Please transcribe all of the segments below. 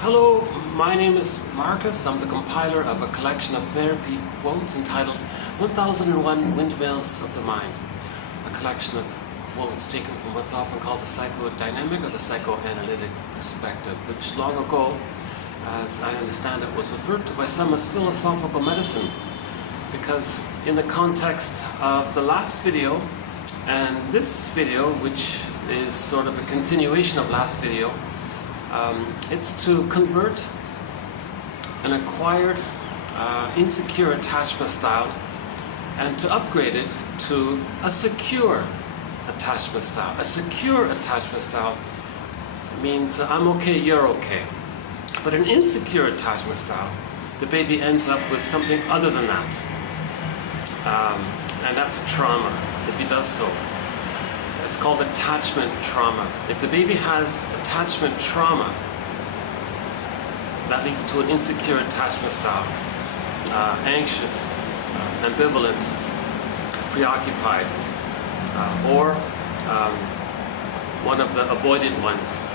Hello, my name is Marcus. I'm the compiler of a collection of therapy quotes entitled 1001 Windmills of the Mind. A collection of quotes taken from what's often called the psychodynamic or the psychoanalytic perspective, which long ago, as I understand it, was referred to by some as philosophical medicine. Because in the context of the last video and this video, which is sort of a continuation of last video, it's to convert an acquired insecure attachment style and to upgrade it to a secure attachment style. A secure attachment style means I'm okay, you're okay. But an insecure attachment style, the baby ends up with something other than that. And that's a trauma if he does so. It's called attachment trauma. If the baby has attachment trauma, that leads to an insecure attachment style. Anxious, ambivalent, preoccupied, or one of the avoidant ones,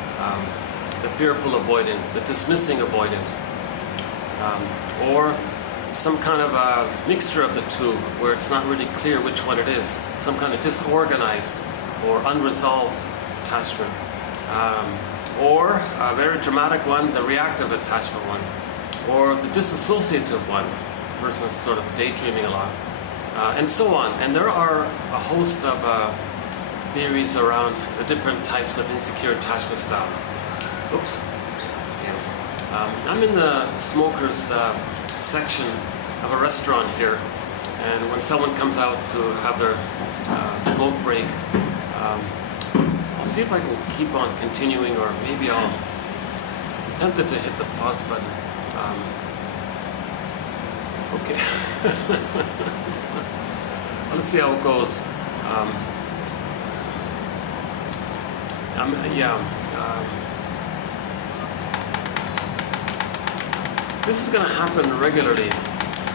the fearful avoidant, the dismissing avoidant, or some kind of a mixture of the two where it's not really clear which one it is, some kind of disorganized or unresolved attachment, or a very dramatic one, the reactive attachment one, or the disassociative one, the person's sort of daydreaming a lot, and so on. And there are a host of theories around the different types of insecure attachment style. Oops. I'm in the smokers section of a restaurant here, and when someone comes out to have their smoke break, I'll see if I can keep on continuing, or maybe I'm tempted to hit the pause button. Okay. Let's see how it goes. This is going to happen regularly.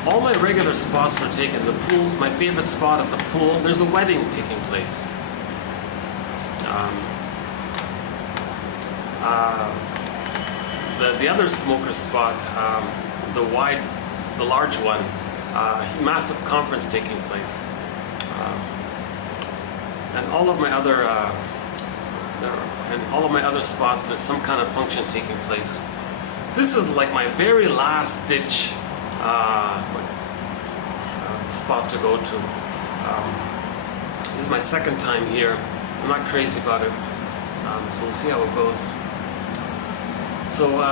All my regular spots were taken. The pool's my favorite spot at the pool. There's a wedding taking place. The other smoker spot, the large one, massive conference taking place, and all of my other spots, there's some kind of function taking place. So this is like my very last ditch spot to go to. This is my second time here. I'm not crazy about it, so we'll see how it goes. So, maybe I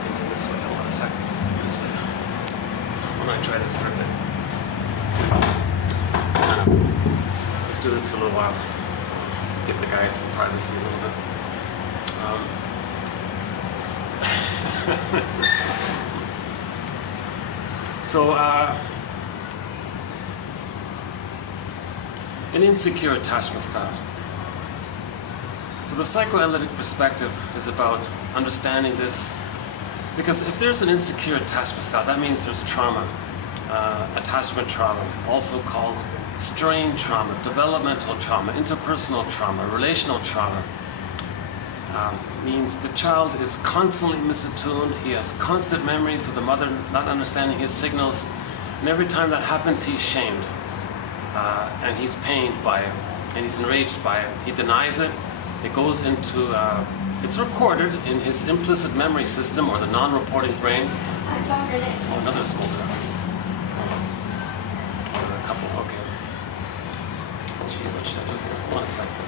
can do this way. Hold on a second. Why don't I try this for a bit? Let's do this for a little while. So, give the guy some privacy a little bit. So, an insecure attachment style. So the psychoanalytic perspective is about understanding this, because if there's an insecure attachment style, that means there's trauma, attachment trauma, also called strain trauma, developmental trauma, interpersonal trauma, relational trauma. Means the child is constantly misattuned, he has constant memories of the mother not understanding his signals, and every time that happens he's shamed, and he's pained by it, and he's enraged by it. He denies it. It goes into, it's recorded in his implicit memory system, or the non-reporting brain. Oh, another smoker. Or a couple, okay. Jeez, what should I do here? Hold on a second.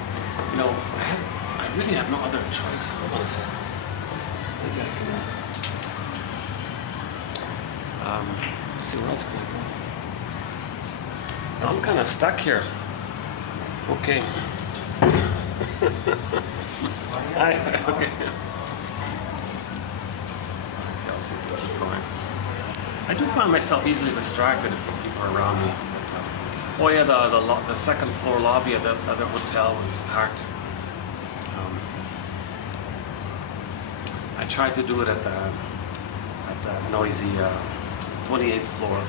You know, I really have no other choice. Hold on a second. Maybe I can, let's see, where else can I go? I'm kind of stuck here. Okay. Okay. I'll see if I keep going. I do find myself easily distracted if people are around me. But, oh yeah, the second floor lobby of the other hotel was packed. I tried to do it at the noisy 28th floor.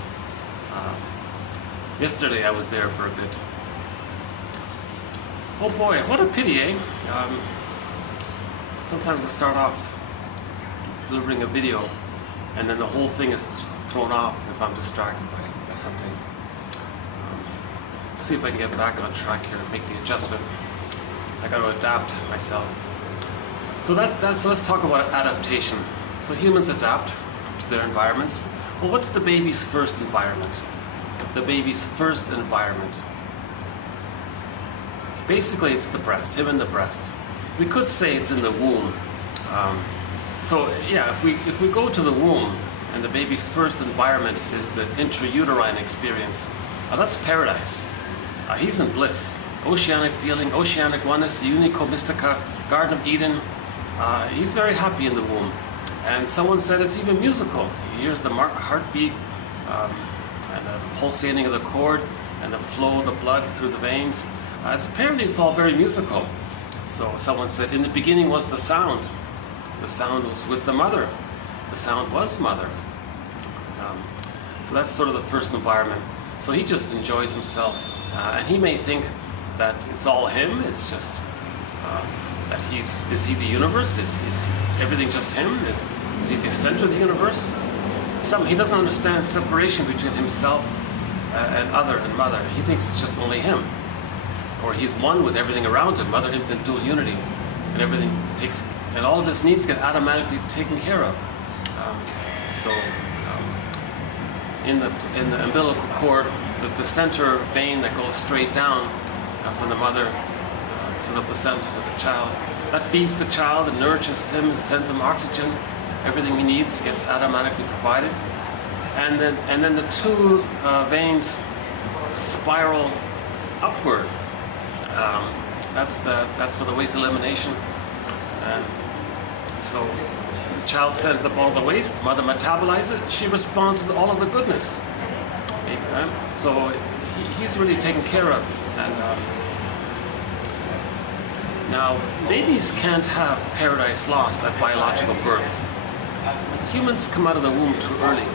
Yesterday I was there for a bit. Oh boy, what a pity, eh? Sometimes I start off delivering a video, and then the whole thing is thrown off if I'm distracted by something. See if I can get back on track here and make the adjustment. I got to adapt myself. So let's talk about adaptation. So humans adapt to their environments. Well, what's the baby's first environment? The baby's first environment. Basically, it's the breast, him in the breast. We could say it's in the womb. So yeah, if we go to the womb and the baby's first environment is the intrauterine experience, that's paradise. He's in bliss, oceanic feeling, oceanic oneness, the unico mystica, Garden of Eden. He's very happy in the womb. And someone said it's even musical. He hears the heartbeat and the pulsating of the cord and the flow of the blood through the veins. Apparently it's all very musical. So someone said, in the beginning was the sound. The sound was with the mother. The sound was mother. So that's sort of the first environment. So he just enjoys himself. And he may think that it's all him. It's just that is he the universe? Is everything just him? Is he the center of the universe? He doesn't understand separation between himself and other and mother. He thinks it's just only him. Or he's one with everything around him, mother, infant, dual unity. And everything and all of his needs get automatically taken care of. In the umbilical cord, the center vein that goes straight down from the mother to the placenta to the child, that feeds the child and nourishes him and sends him oxygen. Everything he needs gets automatically provided. And then the two veins spiral upward. That's for the waste elimination. And so the child sends up all the waste, mother metabolizes it, she responds with all of the goodness. So he's really taken care of. And now, babies can't have paradise lost at biological birth. Humans come out of the womb too early.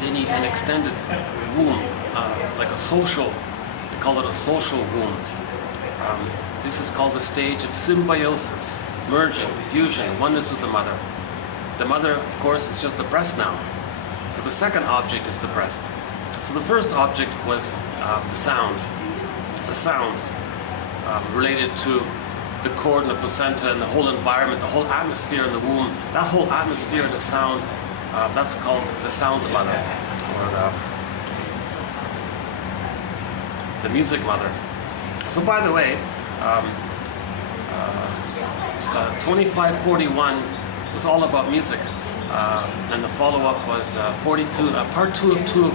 They need an extended womb, like a social, they call it a social womb. This is called the stage of symbiosis, merging, fusion, oneness with the mother. The mother, of course, is just the breast now. So the second object is the breast. So the first object was the sound, the sounds related to the cord and the placenta and the whole environment, the whole atmosphere in the womb. That whole atmosphere and the sound, that's called the sound mother, or the music mother. So by the way, 2541 was all about music, and the follow-up was 42, part 2 of 2 of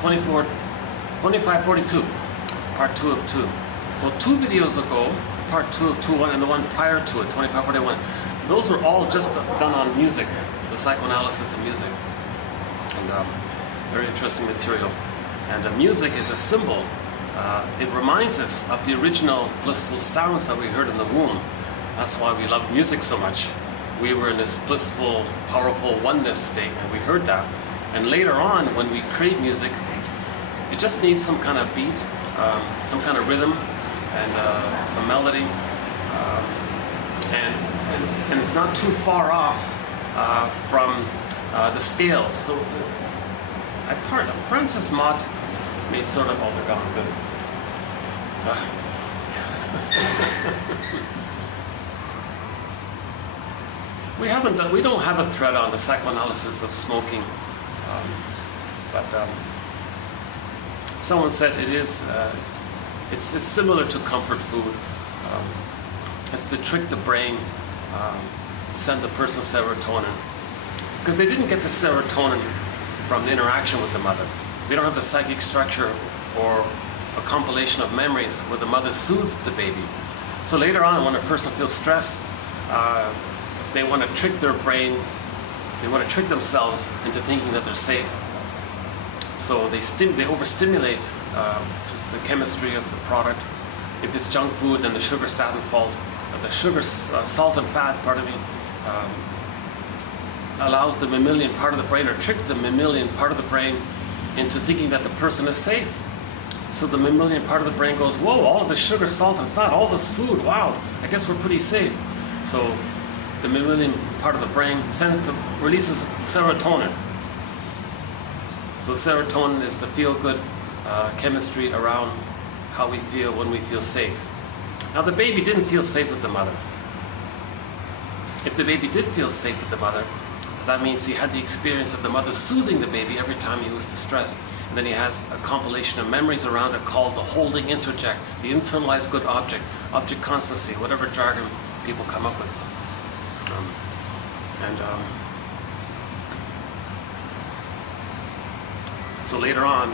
2542, part 2 of 2. So 2 videos ago, part 2 of 2, and the one prior to it, 2541, those were all just done on music, the psychoanalysis of music, and very interesting material. And music is a symbol. It reminds us of the original blissful sounds that we heard in the womb. That's why we love music so much. We were in this blissful, powerful oneness state, and we heard that. And later on, when we create music, it just needs some kind of beat, some kind of rhythm, and some melody, and it's not too far off from the scales. So Francis Mott made sort of, oh, they're gone, good. We don't have a thread on the psychoanalysis of smoking, but someone said it is. It's similar to comfort food. It's to trick the brain, to send the person serotonin, because they didn't get the serotonin from the interaction with the mother. They don't have the psychic structure or a compilation of memories where the mother soothes the baby. So later on, when a person feels stress, they want to trick their brain, they want to trick themselves into thinking that they're safe. So they overstimulate just the chemistry of the product. If it's junk food, then the sugar, salt, and salt and fat, allows the mammalian part of the brain, or tricks the mammalian part of the brain into thinking that the person is safe. So the mammalian part of the brain goes, whoa, all of the sugar, salt, and fat, all this food, wow, I guess we're pretty safe. So the mammalian part of the brain, releases serotonin. So serotonin is the feel-good chemistry around how we feel when we feel safe. Now the baby didn't feel safe with the mother. If the baby did feel safe with the mother, that means he had the experience of the mother soothing the baby every time he was distressed. And then he has a compilation of memories around it called the holding interject, the internalized good object, object constancy, whatever jargon people come up with. So later on,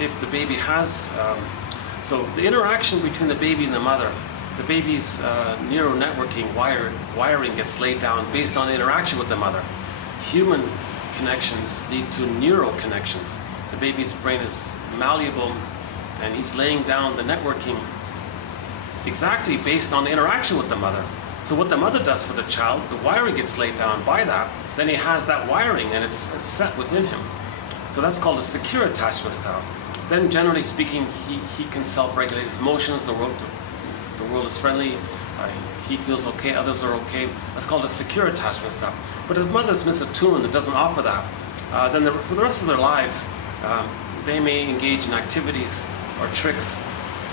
if the baby has, so the interaction between the baby and the mother, the baby's neural networking wiring gets laid down based on the interaction with the mother. Human connections lead to neural connections. The baby's brain is malleable, and he's laying down the networking exactly based on the interaction with the mother. So what the mother does for the child, the wiring gets laid down by that, then he has that wiring and it's set within him. So that's called a secure attachment style. Then generally speaking, he can self-regulate his emotions, the world is friendly, he feels okay, others are okay. That's called a secure attachment style. But if mothers miss a tune that doesn't offer that, then for the rest of their lives, they may engage in activities or tricks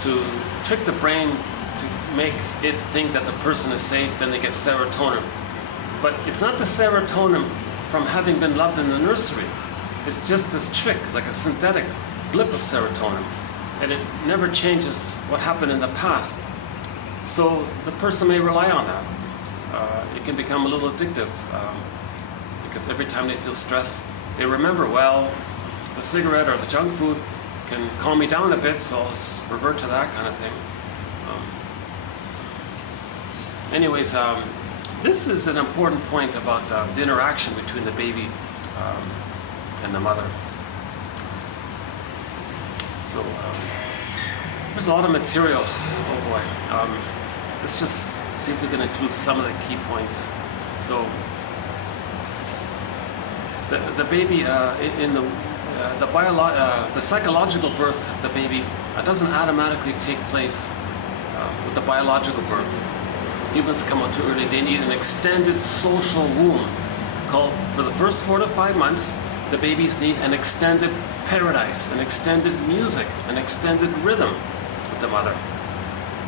to trick the brain to make it think that the person is safe, then they get serotonin. But it's not the serotonin from having been loved in the nursery. It's just this trick, like a synthetic blip of serotonin. And it never changes what happened in the past. So the person may rely on that. It can become a little addictive because every time they feel stressed, they remember, well, the cigarette or the junk food can calm me down a bit, so I'll just revert to that kind of thing. This is an important point about the interaction between the baby and the mother. So there's a lot of material. Oh boy. Let's just see if we can include some of the key points. So the baby the psychological birth of the baby doesn't automatically take place with the biological birth. Humans come out too early. They need an extended social womb called, for the first 4 to 5 months, the babies need an extended paradise, an extended music, an extended rhythm with the mother.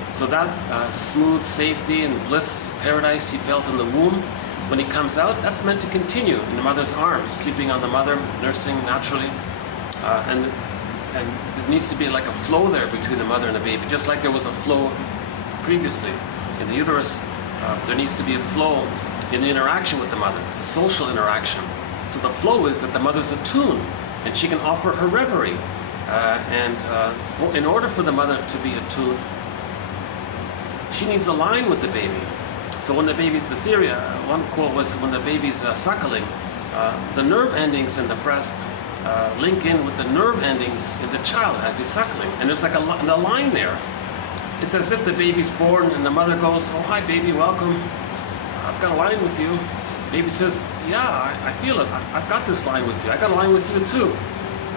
So that smooth safety and bliss paradise he felt in the womb, when he comes out, that's meant to continue in the mother's arms, sleeping on the mother, nursing naturally. And there needs to be like a flow there between the mother and the baby, just like there was a flow previously in the uterus. There needs to be a flow in the interaction with the mother. It's a social interaction. So the flow is that the mother's attuned and she can offer her reverie. In order for the mother to be attuned, she needs a line with the baby. So when the baby, the theory, one quote was, when the baby's suckling, the nerve endings in the breast link in with the nerve endings in the child as he's suckling. And there's like a line there. It's as if the baby's born and the mother goes, "Oh, hi baby, welcome. I've got a line with you." Baby says, "Yeah, I feel it. I've got this line with you. I got a line with you too."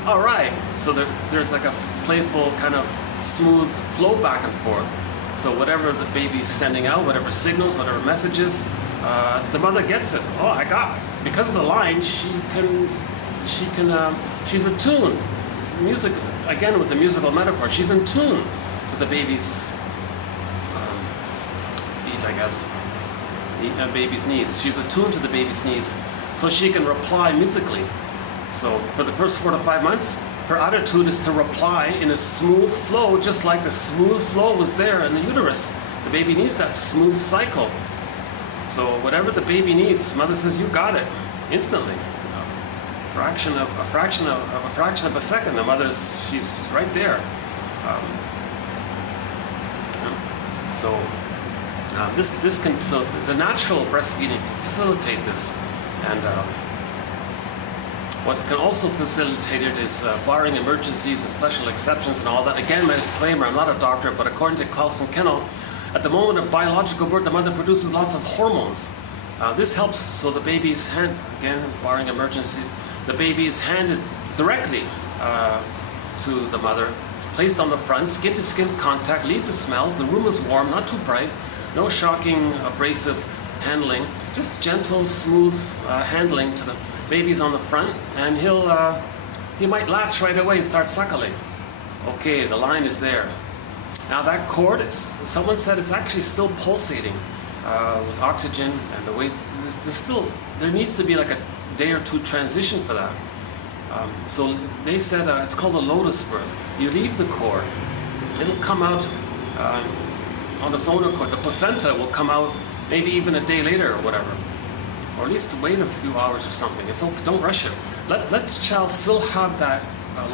All right. So there's like a playful kind of smooth flow back and forth. So whatever the baby's sending out, whatever signals, whatever messages, the mother gets it. Oh, I got it. Because of the line, she's attuned. Music, again with the musical metaphor, she's in tune to the baby's beat, I guess. The baby's needs. She's attuned to the baby's needs, so she can reply musically. So for the first 4 to 5 months, her attitude is to reply in a smooth flow, just like the smooth flow was there in the uterus. The baby needs that smooth cycle. So whatever the baby needs, mother says, "You got it," instantly. A fraction of a second, the she's right there. So the natural breastfeeding can facilitate this, and what can also facilitate it is barring emergencies and special exceptions and all that. Again, my disclaimer, I'm not a doctor, but according to Klaus and Kennel, at the moment of biological birth, the mother produces lots of hormones. This helps, so the baby's again, barring emergencies, the baby is handed directly to the mother, placed on the front, skin-to-skin contact, leave the smells, the room is warm, not too bright, no shocking, abrasive handling, just gentle, smooth handling to the baby's on the front, and he might latch right away and start suckling. Okay, the line is there. Now that cord, someone said it's actually still pulsating with oxygen, and the way there needs to be like a day or two transition for that. So they said it's called a lotus birth. You leave the cord, it'll come out on its own accord. The placenta will come out maybe even a day later or whatever, or at least wait a few hours or something. It's okay, don't rush it. Let the child still have that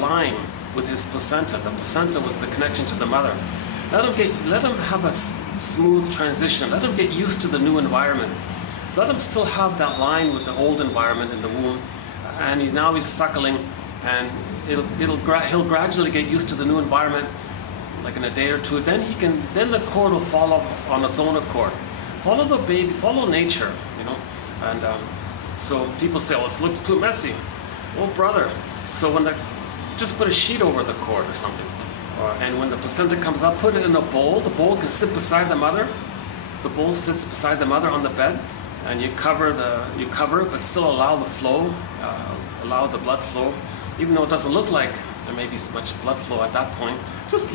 line with his placenta. The placenta was the connection to the mother. Let him have a smooth transition. Let him get used to the new environment. Let him still have that line with the old environment in the womb, and he's suckling, and he'll gradually get used to the new environment, like in a day or two. Then the cord will fall off on its own accord. Follow the baby, follow nature, you know. And so people say, "Oh, it looks too messy." Oh, brother. So just put a sheet over the cord or something. And when the placenta comes up, put it in a bowl. The bowl can sit beside the mother. The bowl sits beside the mother on the bed, and you cover it, but still allow the flow, allow the blood flow, even though it doesn't look like there may be much blood flow at that point. Just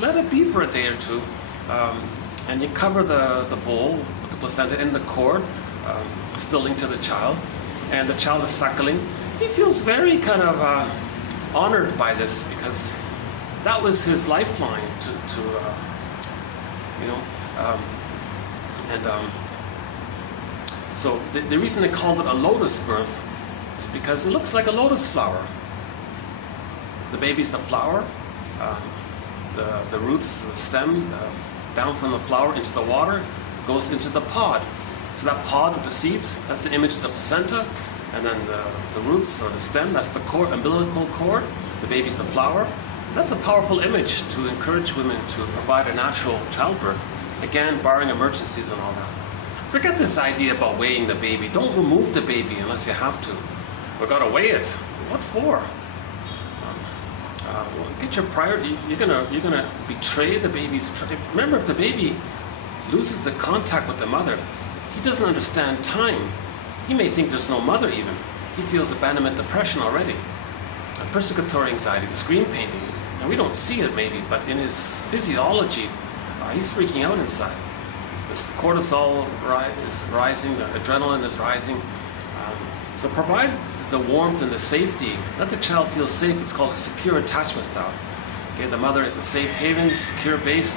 let it be for a day or two, and you cover the bowl with the placenta in the cord, still linked to the child, and the child is suckling. He feels very kind of honored by this, because that was his lifeline to you know, so the reason they called it a lotus birth is because it looks like a lotus flower. The baby's the flower, the roots, the stem, down from the flower into the water, goes into the pod. So that pod with the seeds, that's the image of the placenta, and then the roots or the stem, that's the cord, umbilical cord. The baby's the flower. That's a powerful image to encourage women to provide a natural childbirth. Again, barring emergencies and all that. Forget this idea about weighing the baby. Don't remove the baby unless you have to. We've got to weigh it. What for? Get your priority. You're gonna betray the baby's. Remember, if the baby loses the contact with the mother, he doesn't understand time. He may think there's no mother even. He feels abandonment depression already. Persecutory anxiety, the screen painting. And we don't see it maybe, but in his physiology, he's freaking out inside. The cortisol is rising, the adrenaline is rising. So provide the warmth and the safety. Let the child feel safe. It's called a secure attachment style. Okay, the mother is a safe haven, secure base.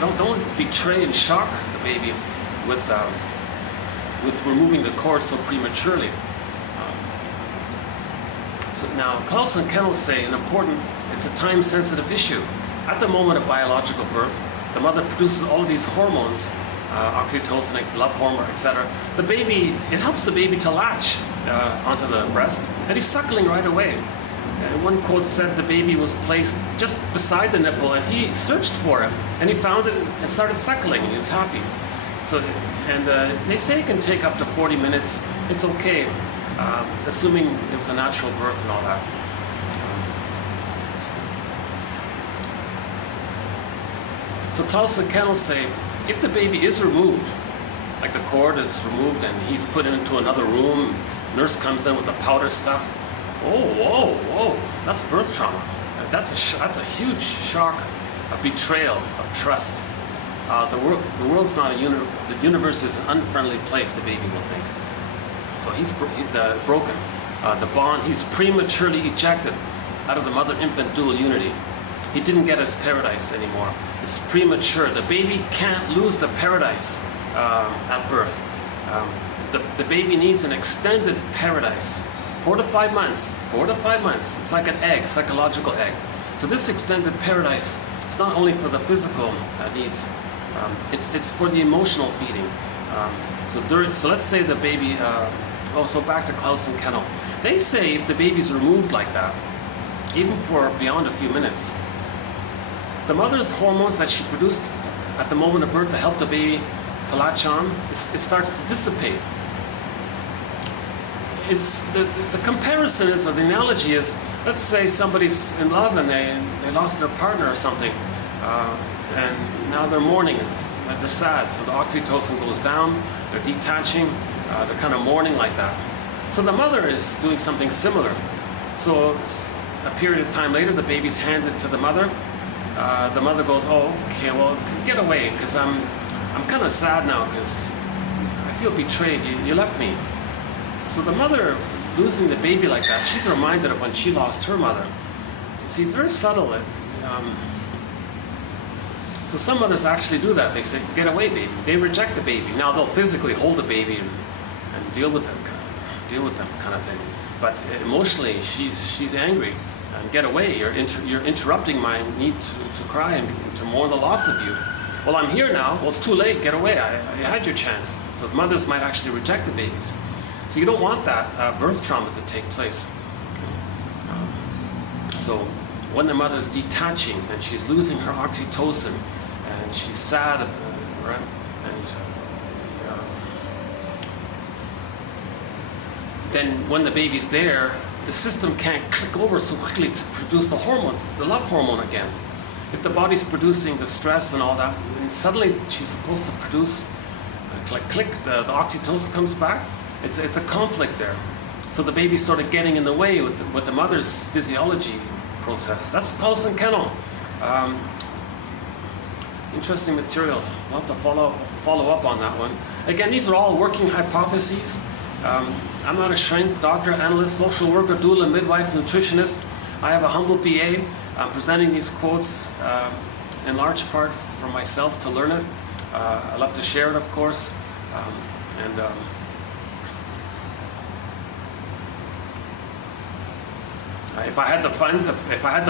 Don't betray and shock the baby with removing the cord so prematurely. So now, Klaus and Kennel say it's a time-sensitive issue. At the moment of biological birth, the mother produces all of these hormones, oxytocin, love hormone, etc. The baby, it helps the baby to latch onto the breast, and he's suckling right away. And one quote said the baby was placed just beside the nipple, and he searched for it, and he found it and started suckling, and he was happy. So, and they say it can take up to 40 minutes. It's okay. Assuming it was a natural birth and all that. So Klaus and Kennel say, if the baby is removed, like the cord is removed and he's put into another room, nurse comes in with the powder stuff, whoa, that's birth trauma. That's a huge shock, a betrayal of trust. The world's not the universe is an unfriendly place, the baby will think. So he's broken. The bond, he's prematurely ejected out of the mother-infant dual unity. He didn't get his paradise anymore. It's premature. The baby can't lose the paradise at birth. The baby needs an extended paradise. 4 to 5 months. 4 to 5 months. It's like an egg, psychological egg. So this extended paradise, it's not only for the physical needs. It's for the emotional feeding. So let's say the baby. So back to Klaus and Kennel. They say if the baby's removed like that, even for beyond a few minutes, the mother's hormones that she produced at the moment of birth to help the baby to latch on, it starts to dissipate. It's the comparison is, or the analogy is, let's say somebody's in love and they lost their partner or something, and now they're mourning. they're sad. So the oxytocin goes down, they're detaching, they're kind of mourning like that. So the mother is doing something similar. So a period of time later, the baby's handed to the mother. The mother goes, oh, okay, well, get away, because I'm kind of sad now, because I feel betrayed. You left me. So the mother losing the baby like that, she's reminded of when she lost her mother. See, it's very subtle. So some mothers actually do that. They say, get away, baby. They reject the baby. Now they'll physically hold the baby and deal with them kind of thing. But emotionally, she's angry. And get away. You're interrupting my need to cry and to mourn the loss of you. Well, I'm here now. Well, it's too late. Get away. I had your chance. So mothers might actually reject the babies. So you don't want that birth trauma to take place. So when the mother's detaching and she's losing her oxytocin and she's sad at the, right? And then when the baby's there, the system can't click over so quickly to produce the hormone, the love hormone again. If the body's producing the stress and all that, and suddenly she's supposed to produce, click, the oxytocin comes back. It's a conflict there. So the baby's sort of getting in the way with the mother's physiology process. That's close and kennel. Interesting material. We'll have to follow up on that one. Again, these are all working hypotheses. I'm not a shrink, doctor, analyst, social worker, doula, midwife, nutritionist. I have a humble BA. I'm presenting these quotes in large part for myself to learn it. I love to share it, of course. If I had the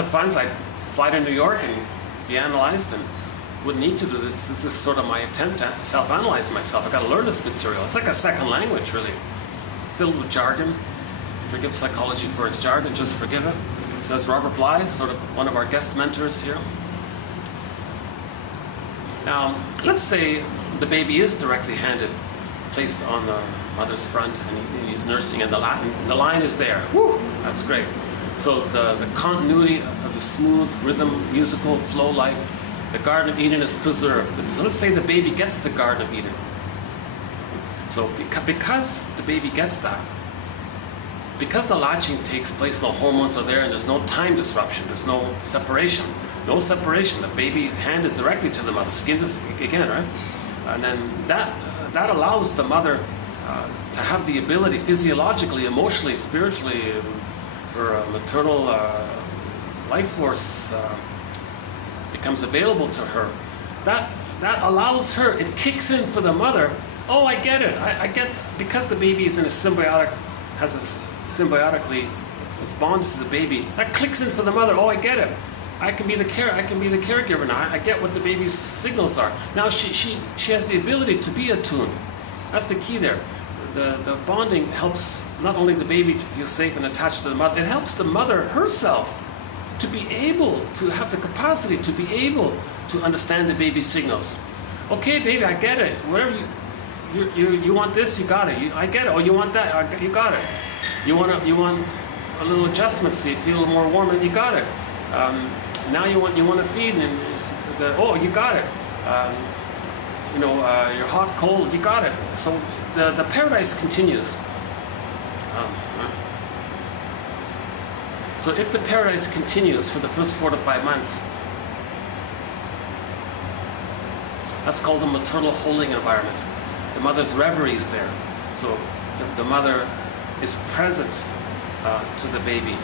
funds, I'd fly to New York and be analyzed, and wouldn't need to do this. This is sort of my attempt to self-analyze myself. I've got to learn this material. It's like a second language, really. It's filled with jargon. Forgive psychology for its jargon, just forgive it. Says Robert Bly, sort of one of our guest mentors here. Now, let's say the baby is directly handed, placed on the mother's front, and he's nursing, and the line is there. Whew, that's great. So the continuity of the smooth rhythm, musical flow life, the Garden of Eden is preserved. So let's say the baby gets the Garden of Eden. So because the baby gets that, because the latching takes place, the hormones are there, and there's no time disruption, there's no separation. No separation. The baby is handed directly to the mother. Skin is, again, right? And then that allows the mother to have the ability, physiologically, emotionally, spiritually, her maternal life force becomes available to her. That allows her, it kicks in for the mother. Oh, I get it. I get, because the baby is in a symbiotic, symbiotically is bonded to the baby. That clicks in for the mother. Oh, I get it. I can be the caregiver now. I get what the baby's signals are. Now she has the ability to be attuned. That's the key there. The bonding helps not only the baby to feel safe and attached to the mother, it helps the mother herself to be able to have the capacity to be able to understand the baby's signals. Okay, baby, I get it. Whatever you want this, you got it. I get it. Oh, you want that? You got it. You want a little adjustment so you feel more warm, and you got it. Now you want to feed, and oh, you got it. You're hot, cold, you got it. So the paradise continues. So if the paradise continues for the first 4 to 5 months, that's called the maternal holding environment. The mother's reverie is there. So the mother is present to the baby.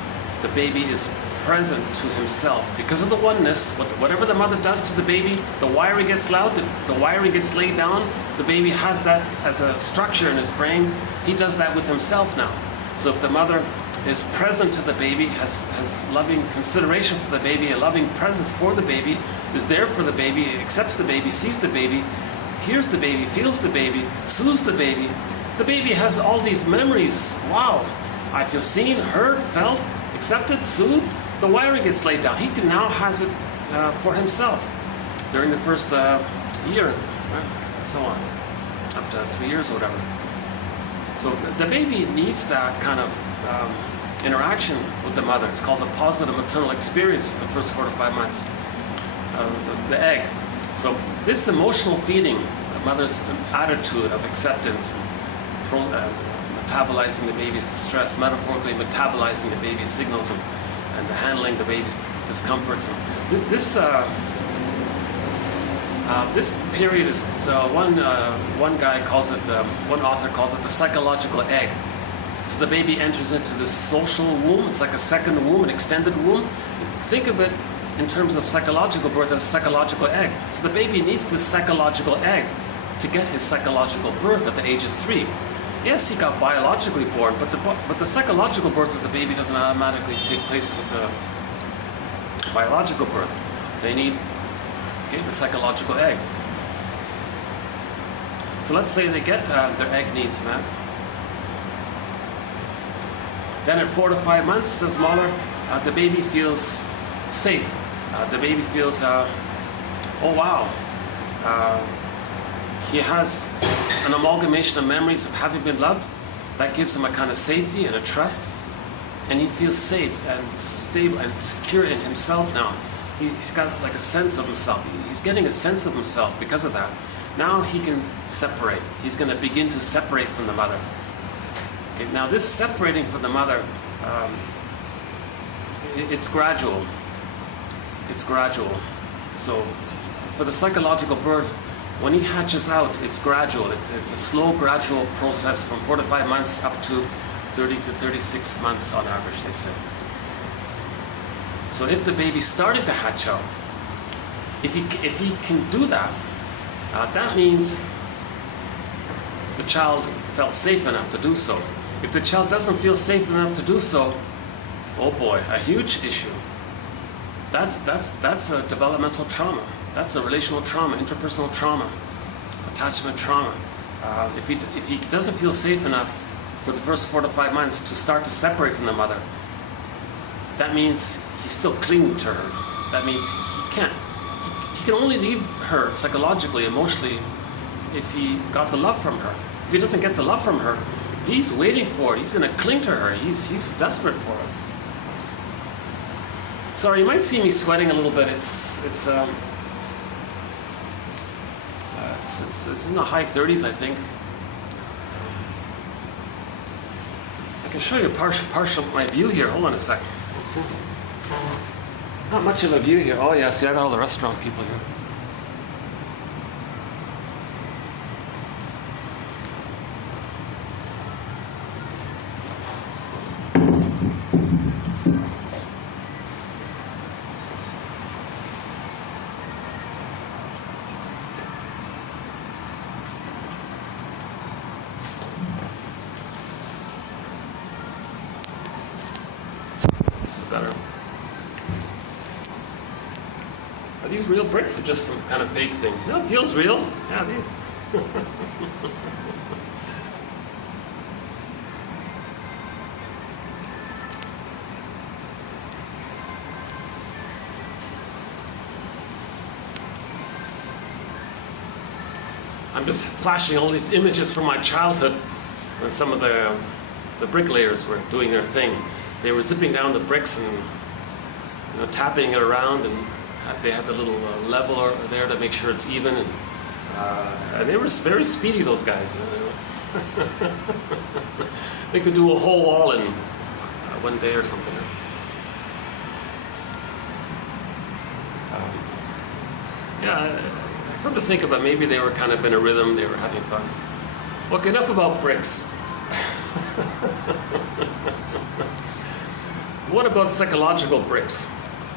The baby is present to himself. Because of the oneness, whatever the mother does to the baby, the wiring gets loud, the wiring gets laid down, the baby has that as a structure in his brain. He does that with himself now. So if the mother is present to the baby, has loving consideration for the baby, a loving presence for the baby, is there for the baby, accepts the baby, sees the baby, hears the baby, feels the baby, soothes the baby has all these memories. Wow, I feel seen, heard, felt, accepted, soothed. The wiring gets laid down. He now has it for himself during the first year, right? And so on, up to 3 years or whatever. So the baby needs that kind of interaction with the mother. It's called the positive maternal experience for the first 4 to 5 months. The egg. So this emotional feeding, the mother's attitude of acceptance, metabolizing the baby's distress, metaphorically metabolizing the baby's signals, and handling the baby's discomforts. And this period is one guy calls it, one author calls it the psychological egg. So the baby enters into this social womb. It's like a second womb, an extended womb. Think of it in terms of psychological birth as a psychological egg. So the baby needs this psychological egg to get his psychological birth at the age of 3. Yes, he got biologically born, but the psychological birth of the baby doesn't automatically take place with the biological birth. They need the psychological egg. So let's say they get their egg needs met. Then at 4 to 5 months, says Mahler, the baby feels safe. The baby feels, oh wow, he has an amalgamation of memories of having been loved. That gives him a kind of safety and a trust. And he feels safe and stable and secure in himself now. He's got like a sense of himself. He's getting a sense of himself because of that. Now he can separate. He's going to begin to separate from the mother. Okay, now this separating from the mother, it's gradual. It's gradual. So for the psychological birth, when he hatches out, it's gradual. It's a slow, gradual process from 4 to 5 months up to 30 to 36 months on average, they say. So if the baby started to hatch out, if he can do that, that means the child felt safe enough to do so. If the child doesn't feel safe enough to do so, oh boy, a huge issue. That's a developmental trauma. That's a relational trauma, interpersonal trauma, attachment trauma. If he doesn't feel safe enough for the first 4 to 5 months to start to separate from the mother, that means he's still clinging to her. That means he can only leave her psychologically, emotionally, if he got the love from her. If he doesn't get the love from her, he's waiting for it. He's going to cling to her. He's desperate for it. Sorry, you might see me sweating a little bit. It's in the high 30s, I think. I can show you partial my view here. Hold on a second. Not much of a view here. Oh yeah, see, I got all the restaurant people here. This is better. Are these real bricks or just some kind of fake thing? No, it feels real. Yeah, these. I'm just flashing all these images from my childhood when some of the bricklayers were doing their thing. They were zipping down the bricks and tapping it around, and they had the little leveler there to make sure it's even. And they were very speedy, those guys. They could do a whole wall in one day or something. Yeah, come to think about it, maybe they were kind of in a rhythm. They were having fun. Okay, enough about bricks. What about psychological bricks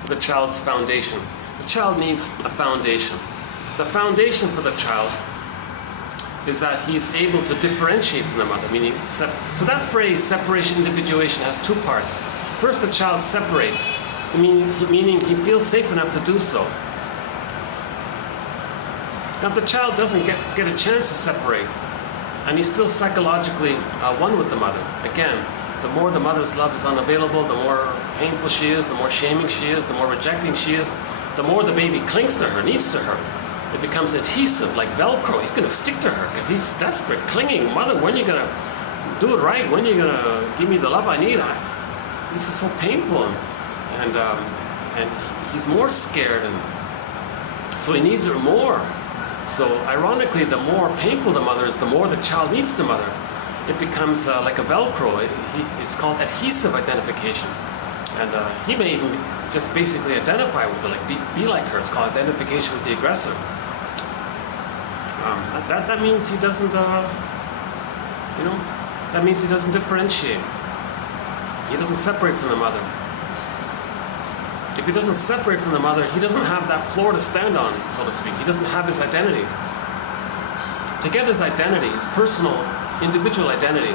for the child's foundation? The child needs a foundation. The foundation for the child is that he's able to differentiate from the mother. Meaning, so that phrase, separation, individuation, has two parts. First, the child separates, meaning he feels safe enough to do so. Now, if the child doesn't get a chance to separate, and he's still psychologically one with the mother, again, the more the mother's love is unavailable, the more painful she is, the more shaming she is, the more rejecting she is, the more the baby clings to her, needs to her. It becomes adhesive, like Velcro. He's going to stick to her because he's desperate, clinging. Mother, when are you going to do it right? When are you going to give me the love I need? This is so painful. And he's more scared So he needs her more. So ironically, the more painful the mother is, the more the child needs the mother. It becomes like a Velcro. It's called adhesive identification. And he may even just basically identify with her, like be like her. It's called identification with the aggressor. That means he doesn't, that means he doesn't differentiate. He doesn't separate from the mother. If he doesn't separate from the mother, he doesn't have that floor to stand on, so to speak. He doesn't have his identity. To get his identity, his personal, individual identity,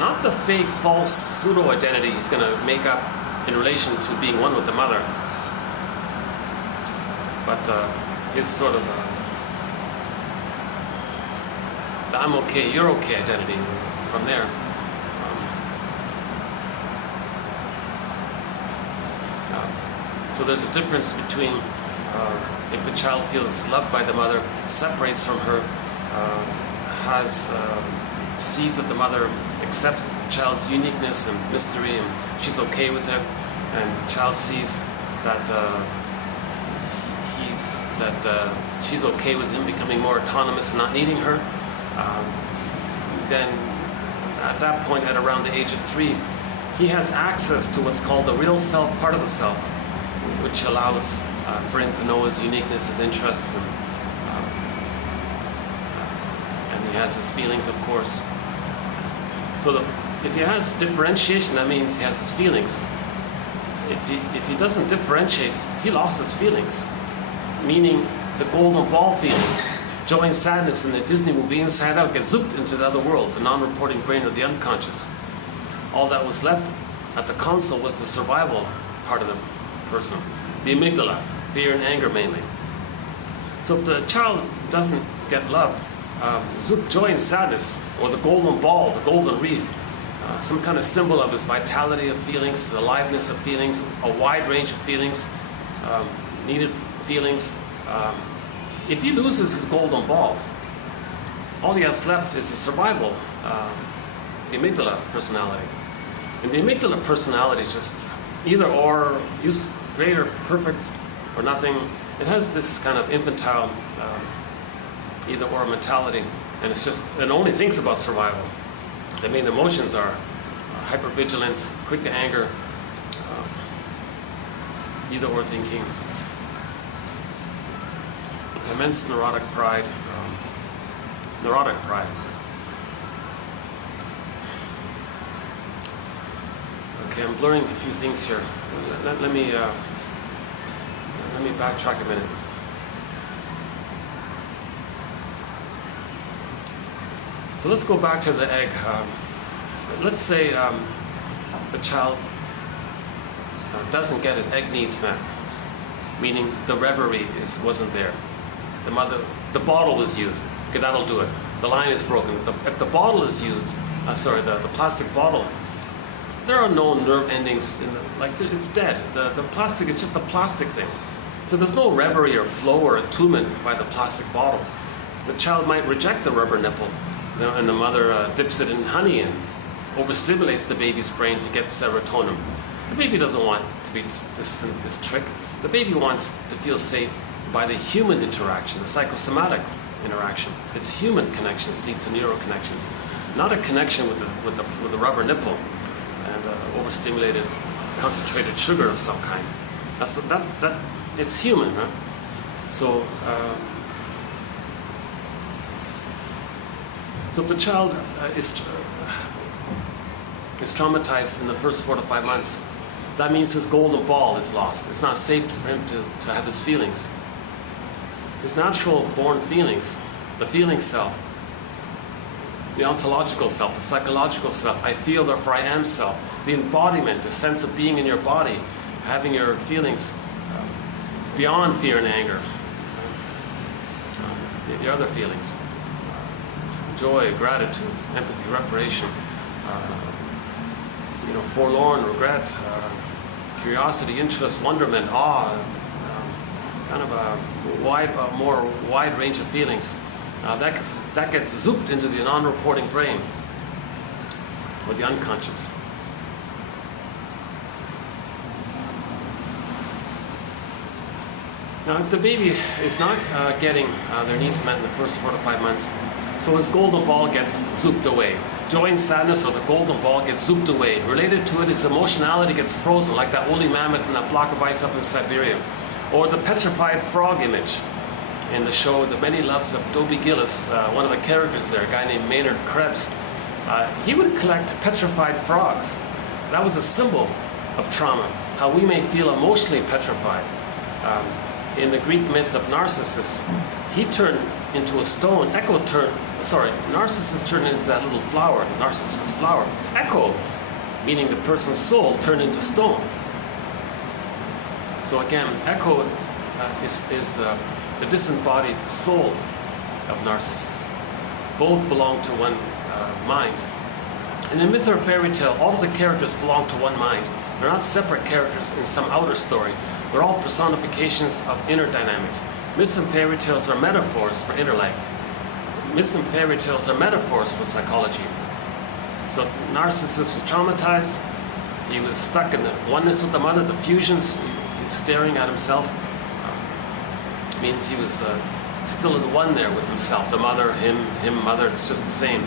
not the fake, false, pseudo-identity he's going to make up in relation to being one with the mother, but his sort of the I'm okay, you're okay identity from there. So there's a difference between if the child feels loved by the mother, separates from her, sees that the mother accepts the child's uniqueness and mystery, and she's okay with it, and the child sees that she's okay with him becoming more autonomous and not needing her. Then at that point, at around the age of 3, he has access to what's called the real self, part of the self, which allows for him to know his uniqueness, his interests, and he has his feelings, of course. So if he has differentiation, that means he has his feelings. If he doesn't differentiate, he lost his feelings, meaning the golden ball feelings. Joy and sadness in the Disney movie Inside Out get zooped into the other world, the non-reporting brain of the unconscious. All that was left at the console was the survival part of the person, the amygdala, fear and anger mainly. So if the child doesn't get loved, joy and sadness, or the golden ball, the golden wreath, some kind of symbol of his vitality of feelings, his aliveness of feelings, a wide range of feelings, needed feelings. If he loses his golden ball, all he has left is the survival, the amygdala personality. And the amygdala personality is just either or, is great or perfect or nothing. It has this kind of infantile either or mentality, and it only thinks about survival. The main emotions are hypervigilance, quick to anger, either or thinking, immense neurotic pride. Okay, I'm blurring a few things here. Let me backtrack a minute. So let's go back to the egg. Let's say the child doesn't get his egg needs met, meaning the reverie wasn't there. The bottle was used. Okay, that'll do it. The line is broken. If the bottle is used, the plastic bottle, there are no nerve endings. It's dead. The plastic is just a plastic thing. So there's no reverie or flow or attunement by the plastic bottle. The child might reject the rubber nipple, and the mother dips it in honey and overstimulates the baby's brain to get serotonin. The baby doesn't want to be this trick. The baby wants to feel safe by the human interaction, the psychosomatic interaction. It's human connections lead to neural connections, not a connection with the rubber nipple and overstimulated concentrated sugar of some kind. It's human, right? So if the child is traumatized in the first 4 to 5 months, that means his golden ball is lost. It's not safe for him to have his feelings. His natural born feelings, the feeling self, the ontological self, the psychological self, I feel therefore I am self, the embodiment, the sense of being in your body, having your feelings beyond fear and anger, the other feelings, joy, gratitude, empathy, reparation, forlorn, regret, curiosity, interest, wonderment, awe, kind of a more wide range of feelings. That gets zooped into the non-reporting brain, or the unconscious. Now, if the baby is not getting their needs met in the first 4 to 5 months, so his golden ball gets zooped away. Joy and sadness, or the golden ball, gets zooped away. Related to it, his emotionality gets frozen, like that woolly mammoth and that block of ice up in Siberia. Or the petrified frog image in the show The Many Loves of Dobie Gillis, one of the characters there, a guy named Maynard Krebs. He would collect petrified frogs. That was a symbol of trauma, how we may feel emotionally petrified. In the Greek myth of Narcissus, he turned into a stone. Narcissus turned into that little flower, Narcissus flower. Echo, meaning the person's soul, turned into stone. So again, Echo is the disembodied soul of Narcissus. Both belong to one mind. In a myth or fairy tale, all of the characters belong to one mind. They're not separate characters in some outer story. They're all personifications of inner dynamics. Myths and fairy tales are metaphors for inner life. Myths and fairy tales are metaphors for psychology. So Narcissus was traumatized. He was stuck in the oneness with the mother, the fusions. He was staring at himself. Means he was still in one there with himself. The mother, him, mother, it's just the same.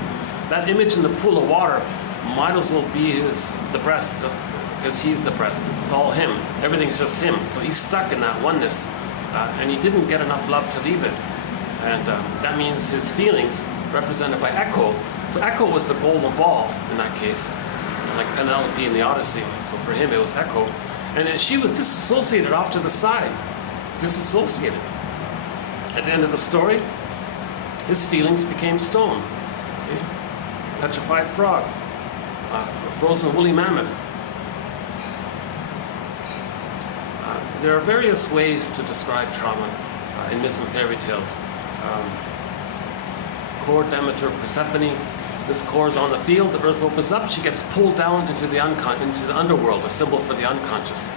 That image in the pool of water might as well be the breast, because he's the breast. It's all him. Everything's just him. So he's stuck in that oneness. And he didn't get enough love to leave it. And that means his feelings, represented by Echo. So Echo was the golden ball in that case, like Penelope in the Odyssey. So for him, it was Echo. And she was disassociated off to the side. Disassociated. At the end of the story, his feelings became stone. Okay? Petrified frog. Frozen woolly mammoth. There are various ways to describe trauma in myths and fairy tales. Core, Demeter, Persephone. This core is on the field, the earth opens up, she gets pulled down into the underworld, a symbol for the unconscious.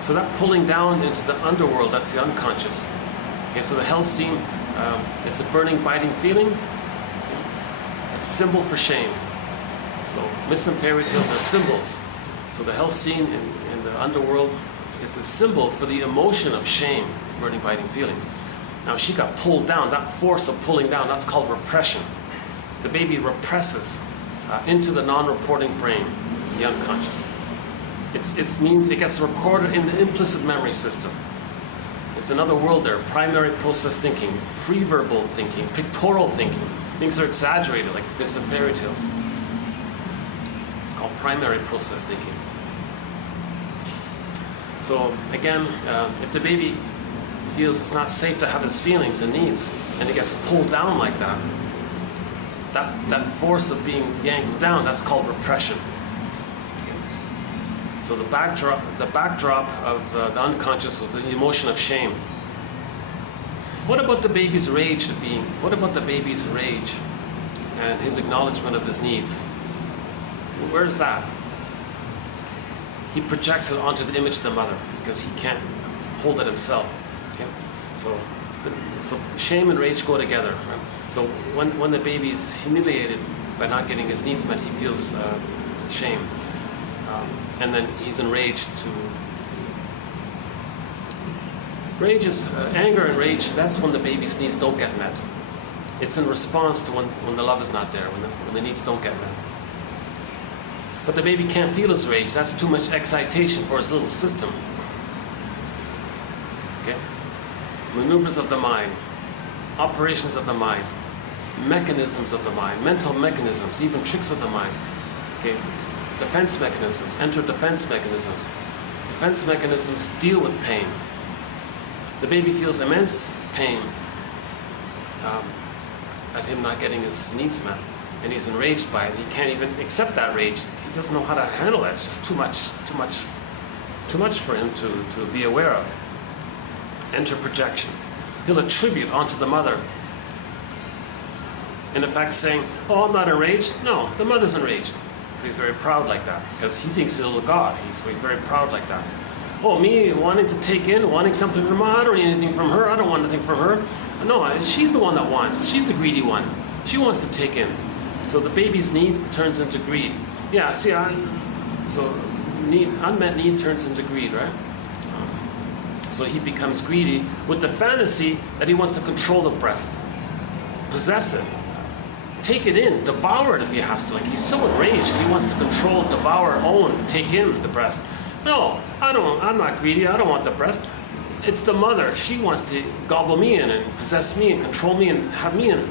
So that pulling down into the underworld, that's the unconscious. Okay, so the hell scene, it's a burning, biting feeling. It's a symbol for shame. So myths and fairy tales are symbols. So the hell scene in the underworld is a symbol for the emotion of shame, burning, biting feeling. Now she got pulled down. That force of pulling down, that's called repression. The baby represses into the non-reporting brain, the unconscious. It means it gets recorded in the implicit memory system. It's another world there. Primary process thinking, pre-verbal thinking, pictorial thinking. Things are exaggerated like this in fairy tales. It's called primary process thinking. So again, if the baby feels it's not safe to have his feelings and needs, and it gets pulled down like that, that force of being yanked down, that's called repression. So the backdrop of the unconscious was the emotion of shame. What about the baby's rage of being? What about the baby's rage and his acknowledgement of his needs? Where's that? He projects it onto the image of the mother because he can't hold it himself. Okay? So shame and rage go together. Right? So when the baby is humiliated by not getting his needs met, he feels shame. And then he's enraged to... Rage is anger and rage. That's when the baby's needs don't get met. It's in response to when the love is not there, when the needs don't get met. But the baby can't feel his rage. That's too much excitation for his little system. Okay? Maneuvers of the mind, operations of the mind, mechanisms of the mind, mental mechanisms, even tricks of the mind. Okay? Defense mechanisms, enter defense mechanisms. Defense mechanisms deal with pain. The baby feels immense pain at him not getting his needs met, and he's enraged by it. He can't even accept that rage. He doesn't know how to handle that. It's just too much for him to be aware of. Enter projection. He'll attribute onto the mother, in effect saying, "Oh, I'm not enraged." No, the mother's enraged. So he's very proud like that, because he thinks he's a little god. So he's very proud like that. Oh, me wanting to take in, wanting something from her, I don't need anything from her, I don't want anything from her. No, she's the one that wants. She's the greedy one. She wants to take in. So the baby's need turns into greed. Yeah, see, unmet need turns into greed, right? So he becomes greedy with the fantasy that he wants to control the breast, possess it, take it in, devour it if he has to. Like, he's so enraged, he wants to control, devour, own, take in the breast. No, I'm not greedy, I don't want the breast. It's the mother. She wants to gobble me in and possess me and control me and have me in,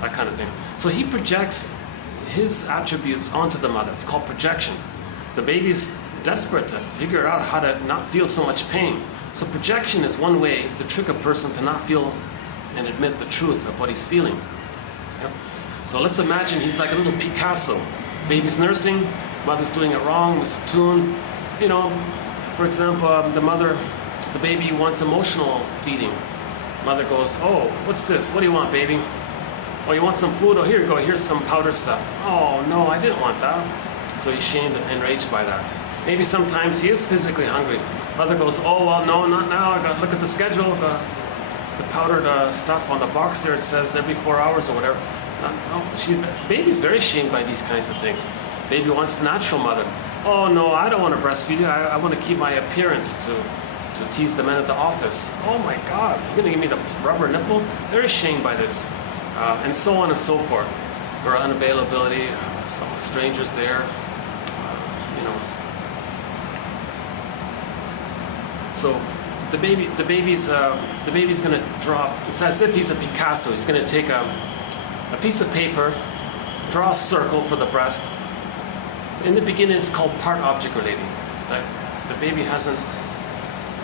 that kind of thing. So he projects his attributes onto the mother. It's called projection. The baby's desperate to figure out how to not feel so much pain. So projection is one way to trick a person to not feel and admit the truth of what he's feeling. Yep. So let's imagine he's like a little Picasso. Baby's nursing, mother's doing it wrong, miss a tune. You know, for example, the baby wants emotional feeding. Mother goes, oh, what's this? What do you want, baby? Oh, you want some food? Oh, here you go. Here's some powder stuff. Oh, no, I didn't want that. So he's shamed and enraged by that. Maybe sometimes he is physically hungry. Mother goes, oh, well, no, not now. I got to look at the schedule. The powdered stuff on the box there, it says every 4 hours or whatever. Baby's very shamed by these kinds of things. Baby wants the natural mother. Oh, no, I don't want to breastfeed you. I want to keep my appearance to tease the men at the office. Oh my God, you're gonna give me the rubber nipple? They're ashamed by this. And so on and so forth. Or unavailability, some strangers there, you know. So the baby's gonna draw, it's as if he's a Picasso. He's gonna take a piece of paper, draw a circle for the breast. So in the beginning it's called part object relating. The baby hasn't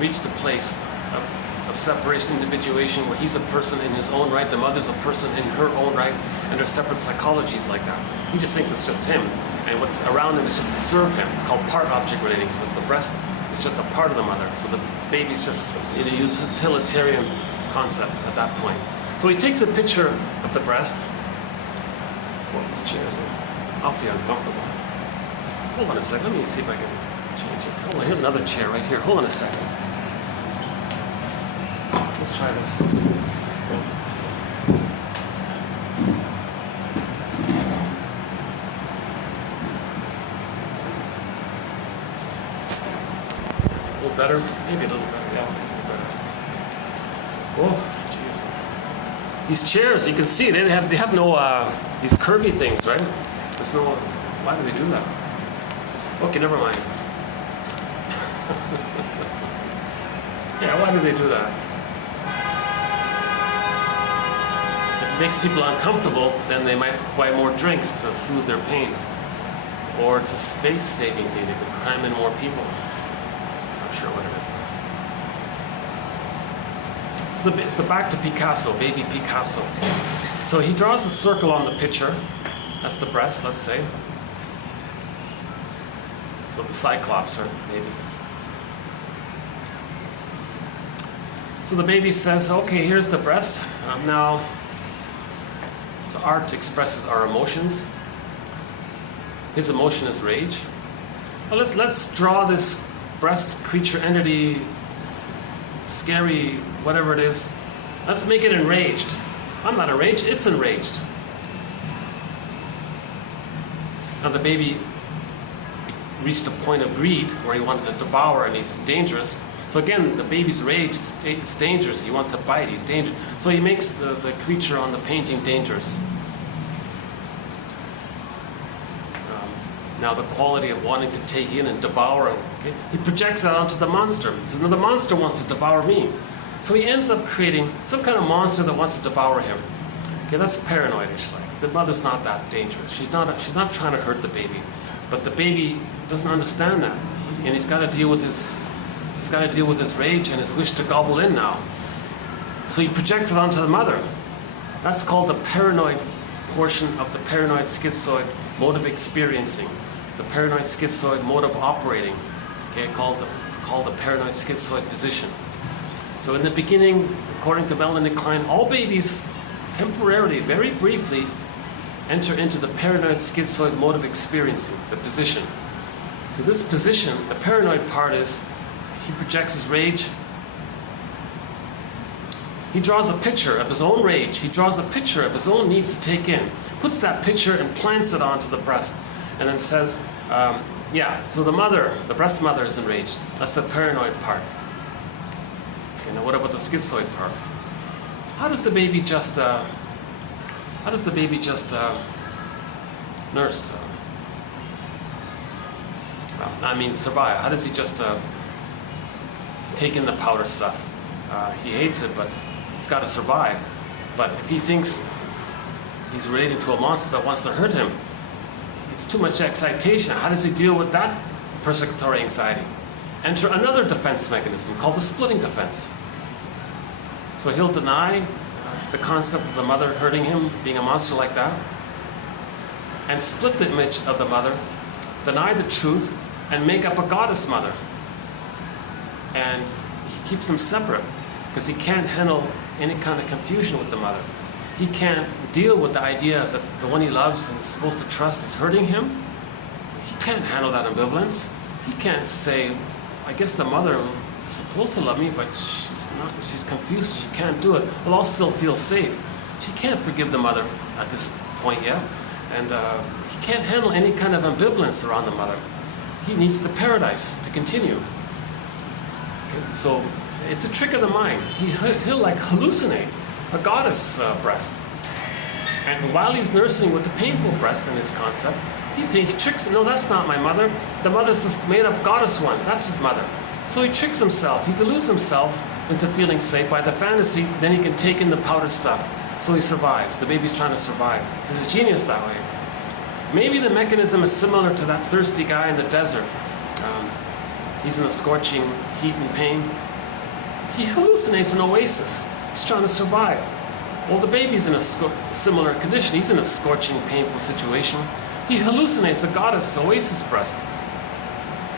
reached a place of separation, individuation, where he's a person in his own right, the mother's a person in her own right, and there's separate psychologies like that. He just thinks it's just him, and what's around him is just to serve him. It's called part object relating. So it's the breast is just a part of the mother. So the baby's just in a utilitarian concept at that point. So he takes a picture of the breast. Well, these chairs are awfully uncomfortable. Hold on a second, let me see if I can change it. Hold on, here's another chair right here. Hold on a second. Let's try this. A little better? Maybe a little better. Yeah, a little better. Oh, jeez. These chairs, you can see, they have no, these curvy things, right? There's no, why do they do that? Okay, never mind. Yeah, why do they do that? If it makes people uncomfortable, then they might buy more drinks to soothe their pain. Or it's a space-saving thing. They could cram in more people. Not sure what it is. It's the back to Picasso, baby Picasso. So he draws a circle on the picture. That's the breast, let's say. So the Cyclops, right, maybe. So the baby says, okay, here's the breast. Now, so art expresses our emotions. His emotion is rage. Well, let's draw this breast creature entity, scary, whatever it is. Let's make it enraged. I'm not enraged, it's enraged. Now the baby reached a point of greed where he wanted to devour and he's dangerous. So again, the baby's rage is dangerous. He wants to bite, he's dangerous. So he makes the creature on the painting dangerous. Now the quality of wanting to take in and devour it, okay? He projects that onto the monster. So now the monster wants to devour me. So he ends up creating some kind of monster that wants to devour him. Okay, that's paranoidish. Like, the mother's not that dangerous. She's not trying to hurt the baby. But the baby doesn't understand that, and he's got to deal with his rage and his wish to gobble in now. So he projects it onto the mother. That's called the paranoid portion of the paranoid schizoid mode of experiencing, the paranoid schizoid mode of operating. Okay, called the paranoid schizoid position. So in the beginning, according to Melanie Klein, all babies temporarily, very briefly, enter into the paranoid schizoid mode of experiencing, the position. So this position, the paranoid part is, he projects his rage. He draws a picture of his own rage. He draws a picture of his own needs to take in, puts that picture and plants it onto the breast, and then says, yeah, so the breast mother is enraged. That's the paranoid part. what about the schizoid part? How does the baby just nurse? Survive. How does he just take in the powder stuff? He hates it, but he's got to survive. But if he thinks he's related to a monster that wants to hurt him, it's too much excitation. How does he deal with that persecutory anxiety? Enter another defense mechanism called the splitting defense. So he'll deny the concept of the mother hurting him, being a monster like that, and split the image of the mother, deny the truth, and make up a goddess mother. And he keeps them separate because he can't handle any kind of confusion with the mother. He can't deal with the idea that the one he loves and is supposed to trust is hurting him. He can't handle that ambivalence. He can't say, I guess the mother is supposed to love me, but she's not, she's confused, she can't do it. Well, I'll still feel safe. She can't forgive the mother at this point yet. And he can't handle any kind of ambivalence around the mother. He needs the paradise to continue. Okay, so it's a trick of the mind. He'll like hallucinate a goddess breast. And while he's nursing with the painful breast in his concept, he tricks, no, that's not my mother. The mother's this made up goddess one. That's his mother. So he tricks himself. He deludes himself into feeling safe by the fantasy. Then he can take in the powdered stuff. So he survives. The baby's trying to survive. He's a genius that way. Maybe the mechanism is similar to that thirsty guy in the desert. He's in the scorching heat and pain. He hallucinates an oasis. He's trying to survive. Well, the baby's in a similar condition. He's in a scorching, painful situation. He hallucinates a goddess oasis breast.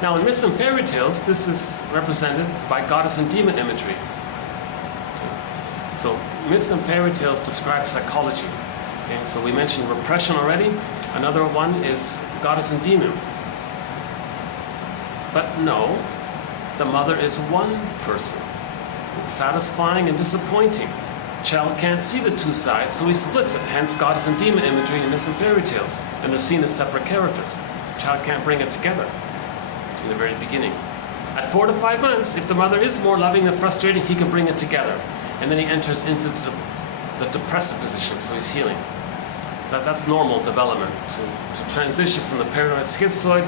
Now, in myths and fairy tales, this is represented by goddess and demon imagery. So, myths and fairy tales describe psychology. Okay, so we mentioned repression already. Another one is goddess and demon. But no, the mother is one person, satisfying and disappointing. Child can't see the two sides, so he splits it. Hence, goddess and demon imagery in myths and fairy tales, and they're seen as separate characters. The child can't bring it together in the very beginning. At 4 to 5 months, if the mother is more loving than frustrating, he can bring it together, and then he enters into the depressive position, so he's healing. So that's normal development to transition from the paranoid schizoid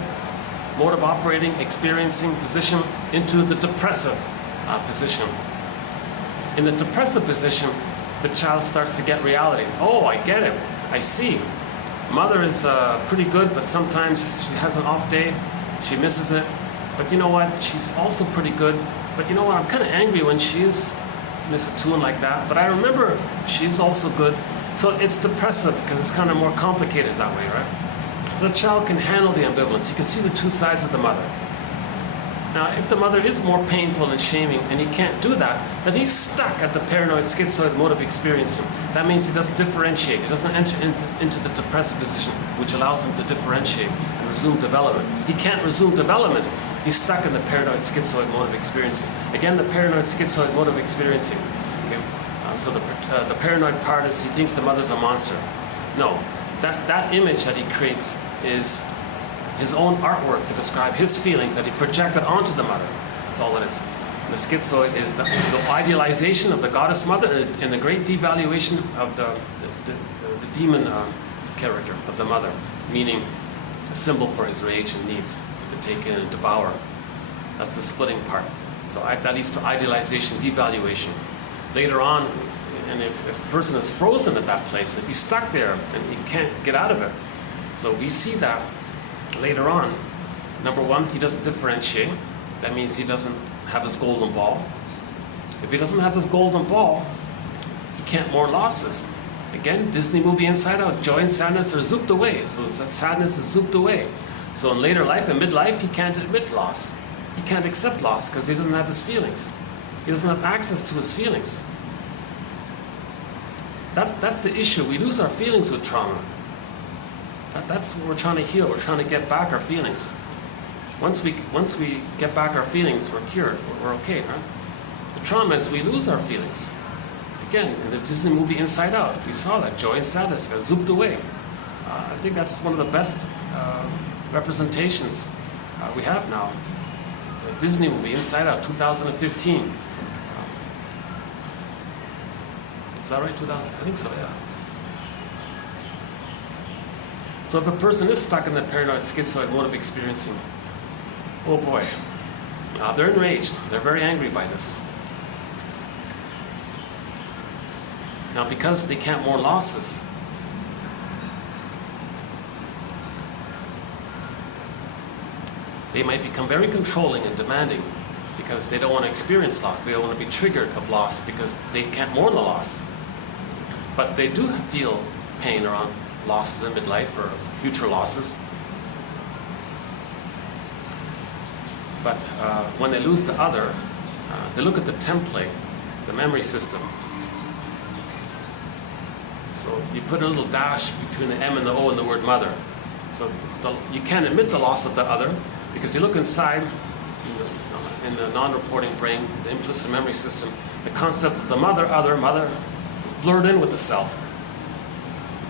mode of operating, experiencing position into the depressive position. In the depressive position, the child starts to get reality. Oh, I get it. I see. Mother is pretty good, but sometimes she has an off day. She misses it. But you know what? She's also pretty good. But you know what? I'm kind of angry when she's miss a tune like that. But I remember she's also good. So it's depressive because it's kind of more complicated that way, right? So the child can handle the ambivalence. He can see the two sides of the mother. Now, if the mother is more painful and shaming, and he can't do that, then he's stuck at the paranoid schizoid mode of experiencing. That means he doesn't differentiate. He doesn't enter into the depressive position, which allows him to differentiate and resume development. He can't resume development if he's stuck in the paranoid schizoid mode of experiencing. Again, the paranoid schizoid mode of experiencing. Okay? So the paranoid part is he thinks the mother's a monster. No, that image that he creates is his own artwork to describe his feelings that he projected onto the mother. That's all it is. And the schizoid is the idealization of the goddess mother and the great devaluation of the demon character of the mother, meaning a symbol for his rage and needs to take in and devour. That's the splitting part. So that leads to idealization, devaluation. Later on, and if a person is frozen at that place, if he's stuck there and he can't get out of it, so we see that later on. Number one, he doesn't differentiate. That means he doesn't have his golden ball. If he doesn't have his golden ball, he can't mourn losses. Again, Disney movie Inside Out, joy and sadness are zooped away. So that sadness is zooped away. So in later life, in midlife, he can't admit loss. He can't accept loss because he doesn't have his feelings. He doesn't have access to his feelings. That's the issue. We lose our feelings with trauma. That's what we're trying to heal. We're trying to get back our feelings. Once we get back our feelings, we're cured. We're okay, right? The trauma is we lose our feelings. Again, in the Disney movie Inside Out, we saw that joy and sadness got zooped away. I think that's one of the best representations we have now. The Disney movie Inside Out, 2015. Is that right, 2000? I think so, yeah. So if a person is stuck in that paranoid schizoid mode of experiencing, oh boy, they're enraged. They're very angry by this. Now, because they can't mourn losses, they might become very controlling and demanding because they don't want to experience loss. They don't want to be triggered of loss because they can't mourn the loss. But they do feel pain around losses in midlife or future losses. But when they lose the other, they look at the template, the memory system. So you put a little dash between the M and the O in the word mother. So you can't admit the loss of the other because you look inside, in the non-reporting brain, the implicit memory system, the concept of the mother is blurred in with the self.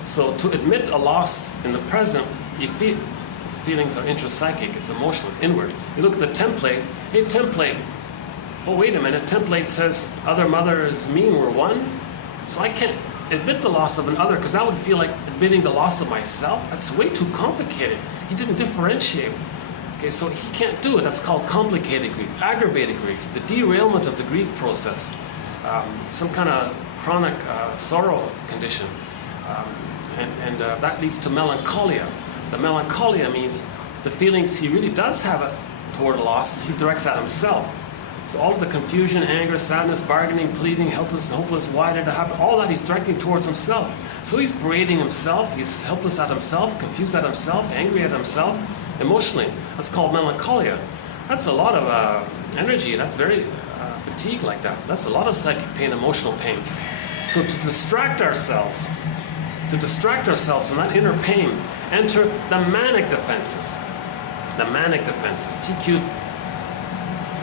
So to admit a loss in the present, feelings are intrapsychic, it's emotional, it's inward. You look at the template, hey template, oh wait a minute, template says other mother is me and we're one, so I can't admit the loss of an other because that would feel like admitting the loss of myself. That's way too complicated. He didn't differentiate. Okay, so he can't do it. That's called complicated grief, aggravated grief, the derailment of the grief process, some kind of chronic sorrow condition. And that leads to melancholia. The melancholia means the feelings he really does have toward a loss, he directs at himself. So all of the confusion, anger, sadness, bargaining, pleading, helpless, hopeless, why did it happen, all that he's directing towards himself. So he's berating himself, he's helpless at himself, confused at himself, angry at himself, emotionally. That's called melancholia. That's a lot of energy, that's very fatigue like that. That's a lot of psychic pain, emotional pain. So to distract ourselves from that inner pain, enter the manic defenses. The manic defenses. TQ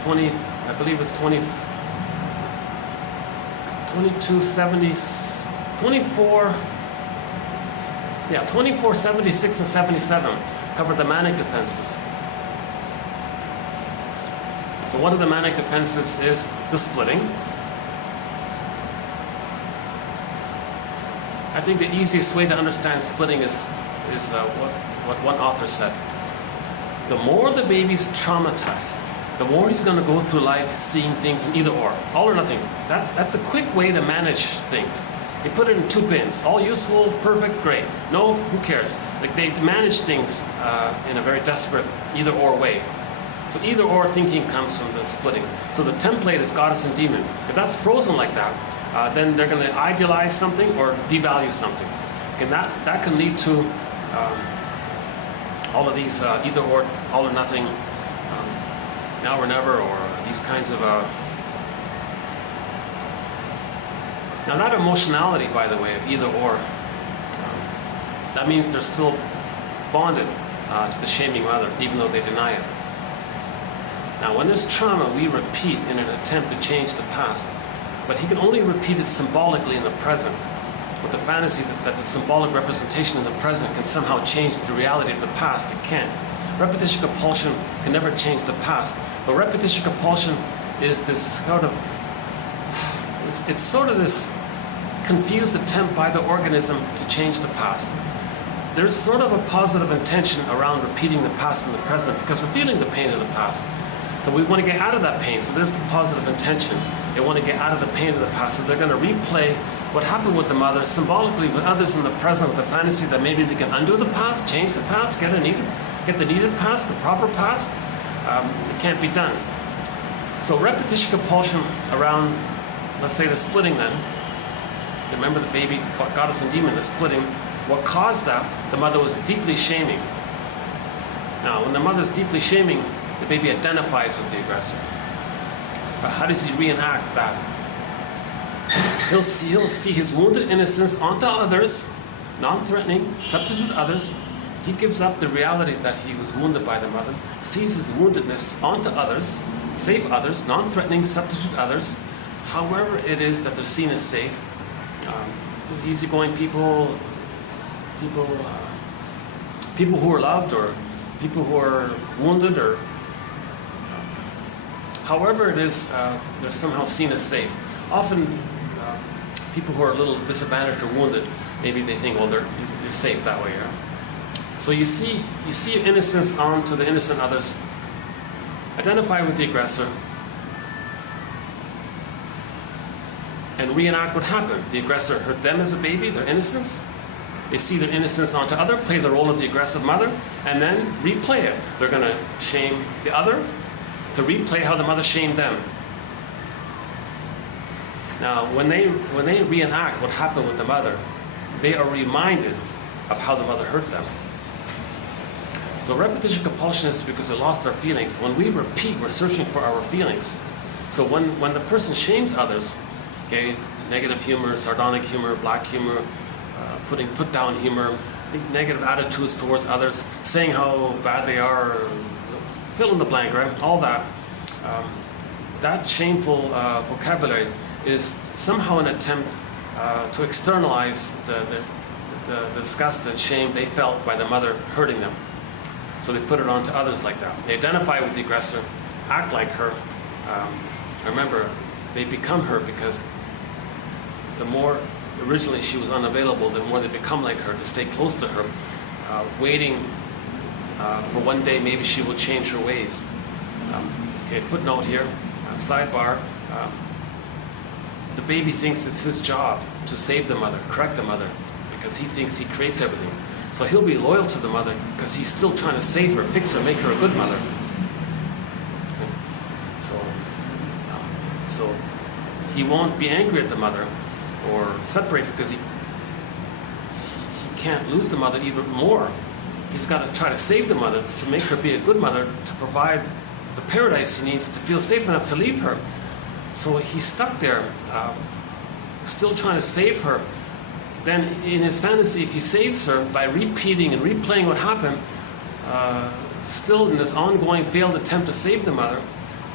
20, I believe it's 24, 76 and 77 cover the manic defenses. So one of the manic defenses is the splitting. I think the easiest way to understand splitting is what one author said. The more the baby's traumatized, the more he's going to go through life seeing things in either or, all or nothing. That's a quick way to manage things. They put it in two bins, all useful, perfect, great. No, who cares? Like they manage things in a very desperate either or way. So either or thinking comes from the splitting. So the template is goddess and demon. If that's frozen like that, then they're going to idealize something or devalue something. And that can lead to all of these either or, all or nothing, now or never, or these kinds of now that emotionality, by the way, of either or, that means they're still bonded to the shaming mother, even though they deny it. Now when there's trauma, we repeat in an attempt to change the past, but he can only repeat it symbolically in the present, with the fantasy that the symbolic representation in the present can somehow change the reality of the past. It can't. Repetition compulsion can never change the past, but repetition compulsion is this sort of, it's sort of this confused attempt by the organism to change the past. There's sort of a positive intention around repeating the past and the present because we're feeling the pain of the past. So we want to get out of that pain, so there's the positive intention. They want to get out of the pain of the past, so they're going to replay what happened with the mother symbolically with others in the present, with the fantasy that maybe they can undo the past, change the past, get the needed past, the proper past. It can't be done. So repetition compulsion around, let's say the splitting then. Remember the baby, goddess and demon, the splitting. What caused that? The mother was deeply shaming. Now, when the mother's deeply shaming, the baby identifies with the aggressor. But how does he reenact that? He'll see his wounded innocence onto others, non-threatening, substitute others. He gives up the reality that he was wounded by the mother, sees his woundedness onto others, safe others, non-threatening, substitute others, however it is that they're seen as safe. Easygoing people who are loved, or people who are wounded, or however it is, they're somehow seen as safe. Often people who are a little disadvantaged or wounded, maybe they think, well, they're safe that way. Yeah? So you see innocence onto the innocent others. Identify with the aggressor. And reenact what happened. The aggressor hurt them as a baby, their innocence. They see their innocence onto other, play the role of the aggressive mother, and then replay it. They're going to shame the other to replay how the mother shamed them. Now, when they reenact what happened with the mother, they are reminded of how the mother hurt them. So repetition compulsion is because we lost our feelings. When we repeat, we're searching for our feelings. So when the person shames others, okay, negative humor, sardonic humor, black humor, put down humor, I think negative attitudes towards others, saying how bad they are, fill in the blank, right? All that. That shameful vocabulary is somehow an attempt to externalize the disgust and shame they felt by the mother hurting them. So they put it on to others like that. They identify with the aggressor, act like her. Remember, they become her because the more originally she was unavailable, the more they become like her, to stay close to her, waiting for one day maybe she will change her ways. Okay, footnote here, sidebar. The baby thinks it's his job to save the mother, correct the mother, because he thinks he creates everything. So he'll be loyal to the mother because he's still trying to save her, fix her, make her a good mother. Okay. So he won't be angry at the mother or separate because he can't lose the mother even more. He's got to try to save the mother to make her be a good mother, to provide the paradise he needs to feel safe enough to leave her. So he's stuck there, still trying to save her. Then in his fantasy, if he saves her by repeating and replaying what happened, still in this ongoing failed attempt to save the mother,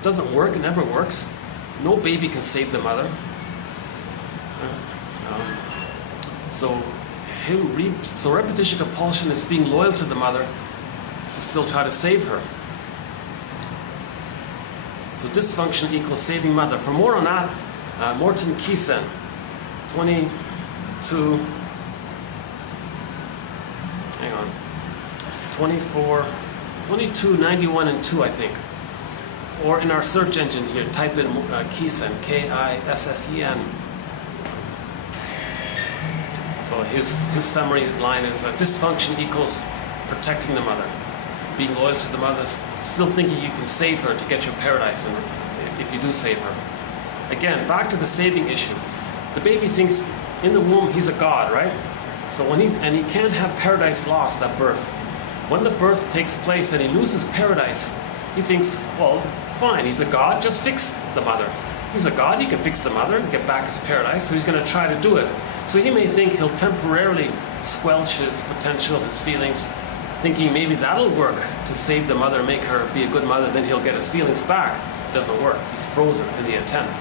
doesn't work, it never works. No baby can save the mother. So repetition compulsion is being loyal to the mother to still try to save her. So dysfunction equals saving mother. For more on that, Morton Keeson, 2291 and 2, I think. Or in our search engine here, type in Keeson, K-I-S-S-E-N. So his summary line is dysfunction equals protecting the mother, being loyal to the mother, still thinking you can save her to get your paradise, and if you do save her. Again, back to the saving issue. The baby thinks in the womb he's a god, right? So when he can't have paradise lost at birth. When the birth takes place and he loses paradise, he thinks, well, fine, he's a god, just fix the mother. He's a god, he can fix the mother and get back his paradise, so he's going to try to do it. So he may think he'll temporarily squelch his potential, his feelings, thinking maybe that'll work to save the mother, make her be a good mother, then he'll get his feelings back. It doesn't work. He's frozen in the attempt.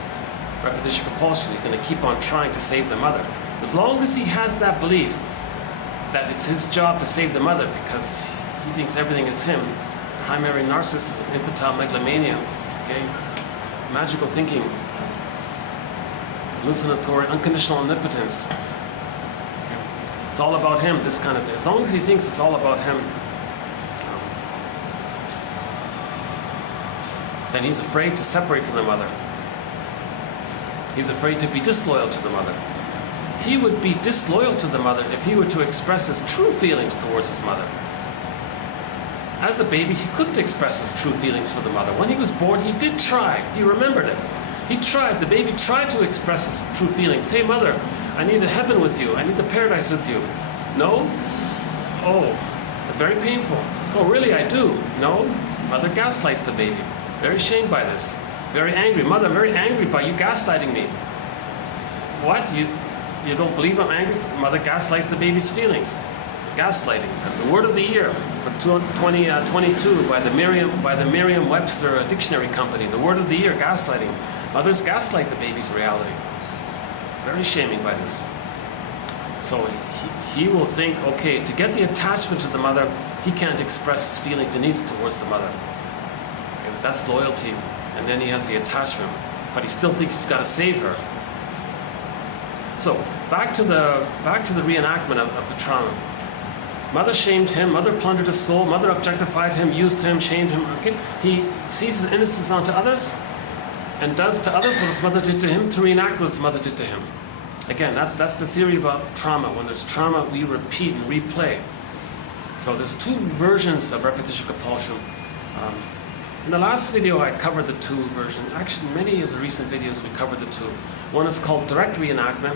Repetition compulsion, he's going to keep on trying to save the mother. As long as he has that belief that it's his job to save the mother because he thinks everything is him, primary narcissism, infantile megalomania, okay, magical thinking, hallucinatory, unconditional omnipotence. It's all about him, this kind of thing. As long as he thinks it's all about him, then he's afraid to separate from the mother. He's afraid to be disloyal to the mother. He would be disloyal to the mother if he were to express his true feelings towards his mother. As a baby, he couldn't express his true feelings for the mother. When he was born, he did try. He remembered it. He tried. The baby tried to express his true feelings. Hey, mother, I need a heaven with you. I need the paradise with you. No? Oh, it's very painful. Oh, really, I do. No? Mother gaslights the baby. Very ashamed by this. Very angry. Mother, I'm very angry by you gaslighting me. What? You don't believe I'm angry? Mother gaslights the baby's feelings. Gaslighting. The word of the year for 2022 by the Merriam-Webster Dictionary Company. The word of the year, gaslighting. Mothers gaslight the baby's reality. Very shaming by this. So he will think, okay, to get the attachment to the mother, he can't express his feelings and needs towards the mother. Okay, that's loyalty. And then he has the attachment. But he still thinks he's got to save her. So back to the reenactment of the trauma. Mother shamed him, mother plundered his soul, mother objectified him, used him, shamed him. Okay? He sees his innocence onto others and does to others what his mother did to him to reenact what his mother did to him. Again, that's the theory about trauma. When there's trauma, we repeat and replay. So there's two versions of repetition compulsion. In the last video, I covered the two versions. Actually, many of the recent videos, we covered the two. One is called direct reenactment,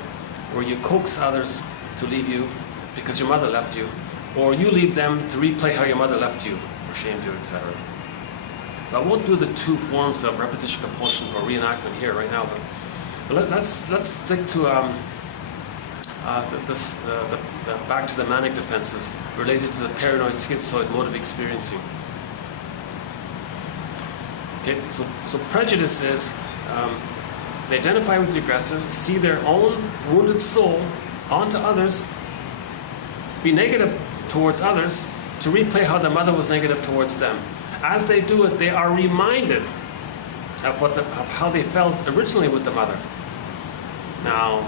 where you coax others to leave you because your mother left you, or you leave them to replay how your mother left you, or shamed you, etc. So I won't do the two forms of repetition compulsion or reenactment here right now, but let's stick to the back to the manic defenses related to the paranoid schizoid mode of experiencing. Okay, so prejudice is they identify with the aggressor, see their own wounded soul onto others, be negative towards others, to replay how their mother was negative towards them. As they do it, they are reminded of how they felt originally with the mother. Now,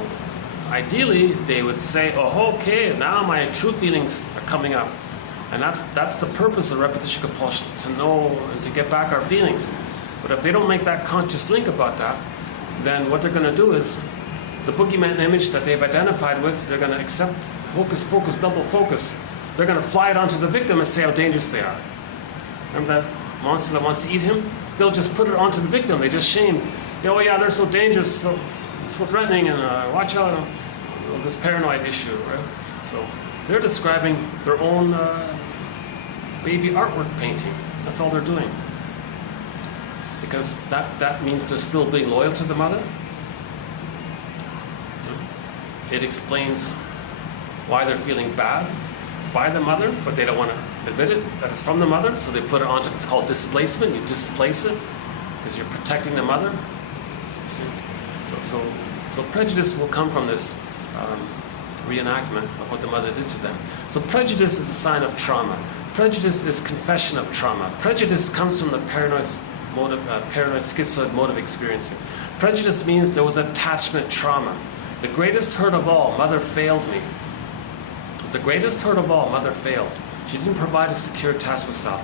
ideally, they would say, oh, okay, now my true feelings are coming up. And that's the purpose of repetition compulsion, to know and to get back our feelings. But if they don't make that conscious link about that, then what they're going to do is, the boogeyman image that they've identified with, they're going to accept hocus pocus, double focus. They're going to fly it onto the victim and say how dangerous they are. Remember that monster that wants to eat him? They'll just put it onto the victim. They just shame. Oh yeah, they're so dangerous, so threatening, and watch out. This paranoid issue, right? So they're describing their own baby artwork painting. That's all they're doing. Because that means they're still being loyal to the mother. It explains why they're feeling bad by the mother, but they don't want to admit it, that it's from the mother, so they put it onto, it's called displacement. You displace it because you're protecting the mother. See? So prejudice will come from this reenactment of what the mother did to them. So prejudice is a sign of trauma. Prejudice is confession of trauma. Prejudice comes from the paranoid schizoid mode of experiencing. Prejudice means there was attachment trauma. The greatest hurt of all, mother failed me. The greatest hurt of all, mother failed. She didn't provide a secure attachment style.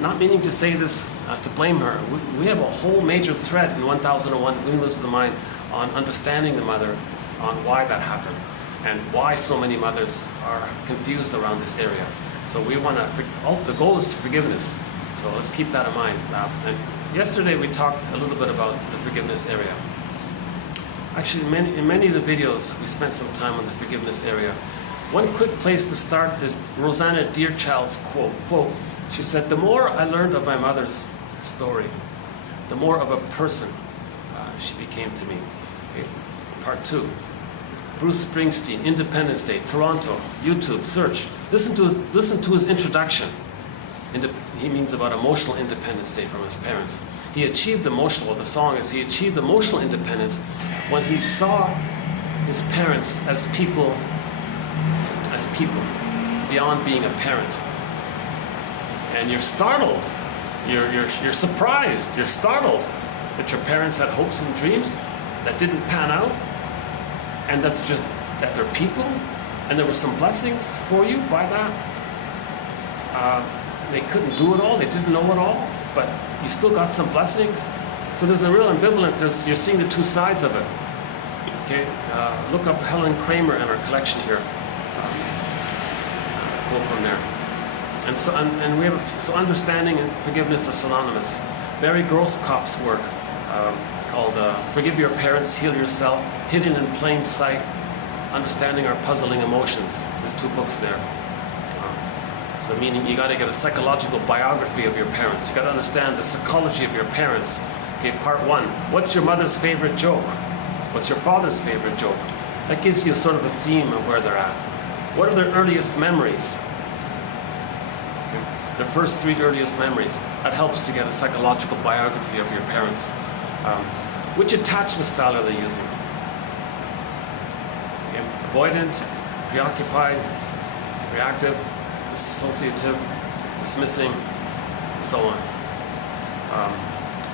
Not meaning to say this to blame her. We have a whole major thread in 1001 Windmills of the Mind on understanding the mother, on why that happened, and why so many mothers are confused around this area. So we want to, the goal is forgiveness. So let's keep that in mind. And yesterday we talked a little bit about the forgiveness area. Actually, in many of the videos, we spent some time on the forgiveness area. One quick place to start is Rosanna Deerchild's quote. She said, "The more I learned of my mother's story, the more of a person she became to me." Okay. Part 2. Bruce Springsteen, Independence Day, Toronto, YouTube, search. Listen to his introduction. He means about emotional independence day from his parents. He achieved emotional, the song is, he achieved emotional independence when he saw his parents as people, beyond being a parent. And you're startled, you're surprised, you're startled that your parents had hopes and dreams that didn't pan out, and that they're people, and there were some blessings for you by that. They couldn't do it all, they didn't know it all, but you still got some blessings. So there's a real ambivalent, you're seeing the two sides of it. Okay, look up Helen Kramer and her collection here. Quote from there. And we have so understanding and forgiveness are synonymous. Barry Grosskopf's work called Forgive Your Parents, Heal Yourself, Hidden in Plain Sight, Understanding Our Puzzling Emotions. There's 2 books there. So meaning you got to get a psychological biography of your parents. You got to understand the psychology of your parents. Okay, part 1. What's your mother's favorite joke? What's your father's favorite joke? That gives you sort of a theme of where they're at. What are their earliest memories? Okay. Their first 3 earliest memories. That helps to get a psychological biography of your parents. Which attachment style are they using? Okay. Avoidant, preoccupied, reactive, dissociative, dismissing, and so on.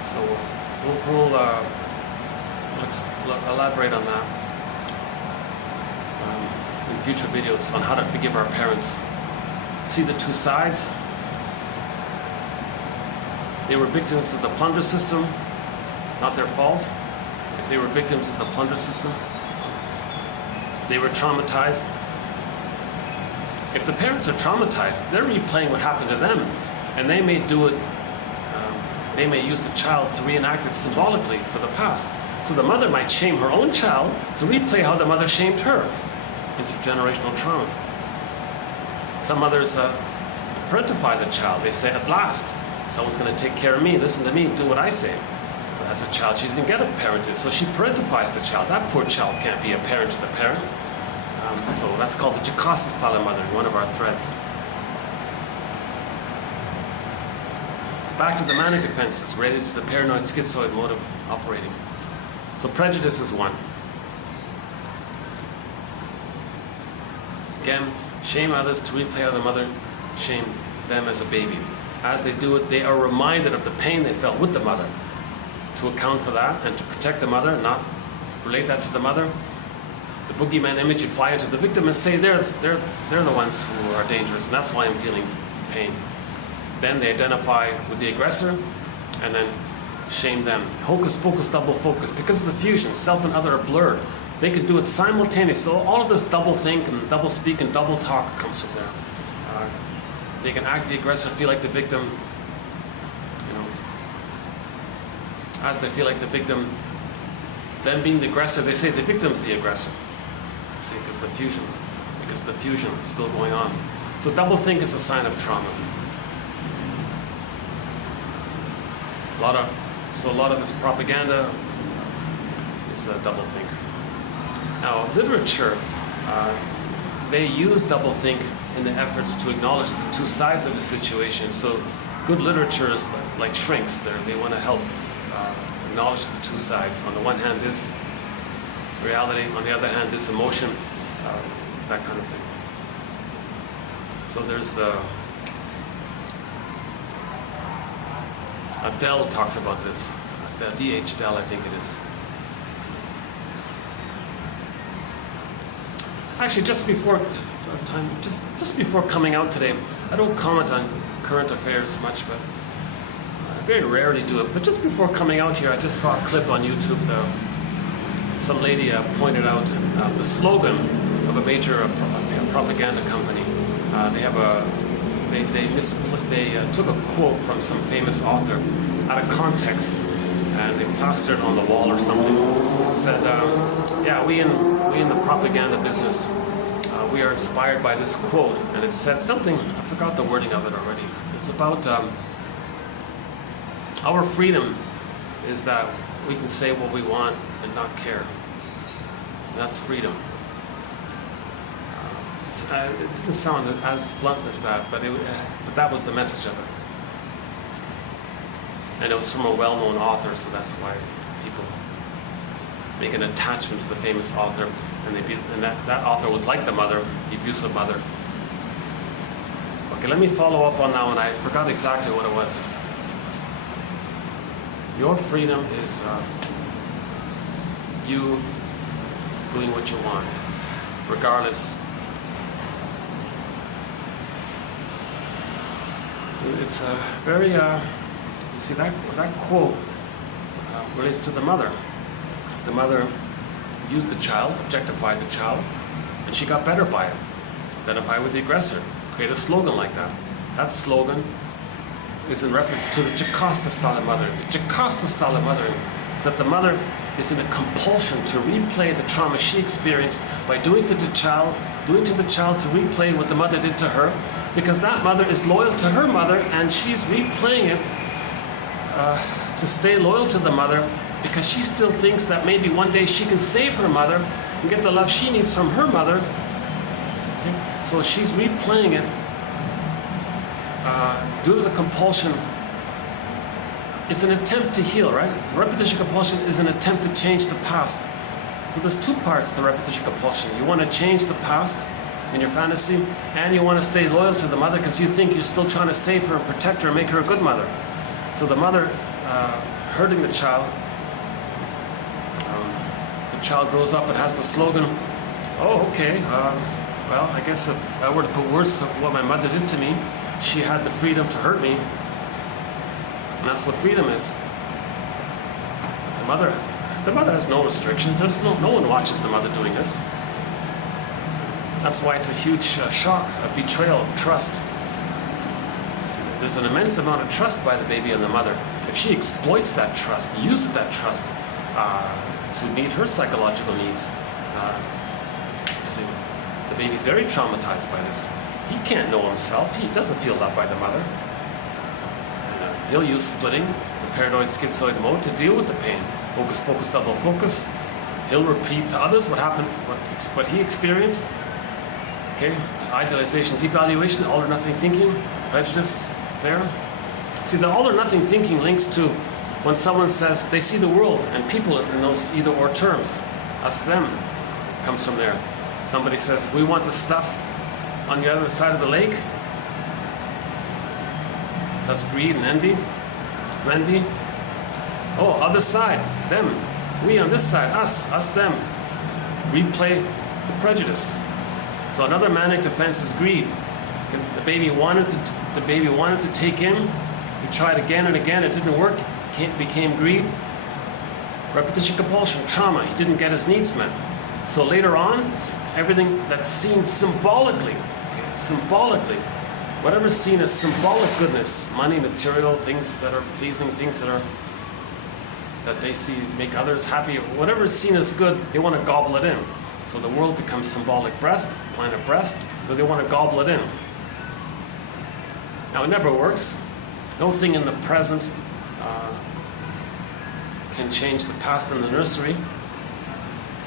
So we'll elaborate on that. in future videos on how to forgive our parents. See the two sides. They were victims of the plunder system, not their fault. If they were victims of the plunder system, they were traumatized. If the parents are traumatized, they're replaying what happened to them, and they may do it, they may use the child to reenact it symbolically for the past. So the mother might shame her own child to replay how the mother shamed her. Intergenerational trauma. Some mothers parentify the child. They say, at last, someone's going to take care of me, listen to me, do what I say. So as a child, she didn't get it parented, so she parentifies the child. That poor child can't be a parent to the parent. So that's called the Jocasta style of mother, one of our threads. Back to the manic defenses, related to the paranoid schizoid mode of operating. So prejudice is one. Again, shame others to replay how the mother shamed them as a baby. As they do it, they are reminded of the pain they felt with the mother. To account for that and to protect the mother, not relate that to the mother. The boogeyman image, you fly into the victim and say they're the ones who are dangerous, and that's why I'm feeling pain. Then they identify with the aggressor and then shame them. Hocus pocus, double focus. Because of the fusion, self and other are blurred. They can do it simultaneously. So all of this double think and double speak and double talk comes from there. They can act the aggressor, feel like the victim. As they feel like the victim, them being the aggressor, they say the victim's the aggressor. See, because the fusion is still going on. So double think is a sign of trauma. A lot of this propaganda is a double think. Now, literature, they use double think in the efforts to acknowledge the two sides of the situation. So good literature is like shrinks. They want to help acknowledge the two sides. On the one hand, this reality. On the other hand, this emotion. That kind of thing. So there's the... Dell talks about this. D.H. Dell, I think it is. Actually, just before coming out today, I don't comment on current affairs much, but I very rarely do it. But just before coming out here, I just saw a clip on YouTube. Some lady pointed out the slogan of a major propaganda company. They took a quote from some famous author out of context, and they plastered it on the wall or something. It said, "Yeah, we in the propaganda business, we are inspired by this quote." And it said something. I forgot the wording of it already. It's about our freedom is that we can say what we want and not care. That's freedom. It didn't sound as blunt as that, but that was the message of it. And it was from a well-known author, so that's why people make an attachment to the famous author, and that author was like the mother, the abusive mother. Okay, let me follow up on that one. I forgot exactly what it was. Your freedom is you doing what you want, regardless. It's a very, you see, that quote relates to the mother. The mother used the child, objectified the child, and she got better by it. Identify with the aggressor. Create a slogan like that. That slogan is in reference to the Jocasta style of mothering. The Jocasta style of mothering is that the mother is in a compulsion to replay the trauma she experienced by doing to the child to replay what the mother did to her, because that mother is loyal to her mother, and she's replaying it to stay loyal to the mother, because she still thinks that maybe one day she can save her mother and get the love she needs from her mother. Okay? So she's replaying it due to the compulsion. It's an attempt to heal, right? Repetition compulsion is an attempt to change the past. So there's two parts to repetition compulsion. You want to change the past in your fantasy, and you want to stay loyal to the mother because you think you're still trying to save her and protect her and make her a good mother. So the mother hurting the child grows up and has the slogan, oh, okay, well, I guess if I were to put words to what my mother did to me, she had the freedom to hurt me. And that's what freedom is. The mother has no restrictions. There's no one watches the mother doing this. That's why it's a huge shock, a betrayal of trust. So there's an immense amount of trust by the baby and the mother. If she exploits that trust, uses that trust to meet her psychological needs, see, the baby's very traumatized by this. He can't know himself. He doesn't feel loved by the mother. And, he'll use splitting, the paranoid schizoid mode, to deal with the pain. Focus, focus, double focus. He'll repeat to others what he experienced. Okay, idealization, devaluation, all or nothing thinking, prejudice there. See, the all or nothing thinking links to when someone says they see the world and people in those either or terms. Us, them, comes from there. Somebody says, we want the stuff on the other side of the lake. So that's greed and envy. Envy. Oh, other side, them. We on this side, us, them. Replay the prejudice. So another manic defense is greed. The baby wanted to take in. He tried again and again. It didn't work. It became greed. Repetition, compulsion, trauma. He didn't get his needs met. So later on, everything that's seen symbolically, okay, symbolically, whatever's seen as symbolic goodness, money, material, things that are pleasing, things that they see make others happy, whatever is seen as good, they want to gobble it in. So the world becomes symbolic breast, planet breast, so they want to gobble it in. Now it never works. No thing in the present can change the past in the nursery.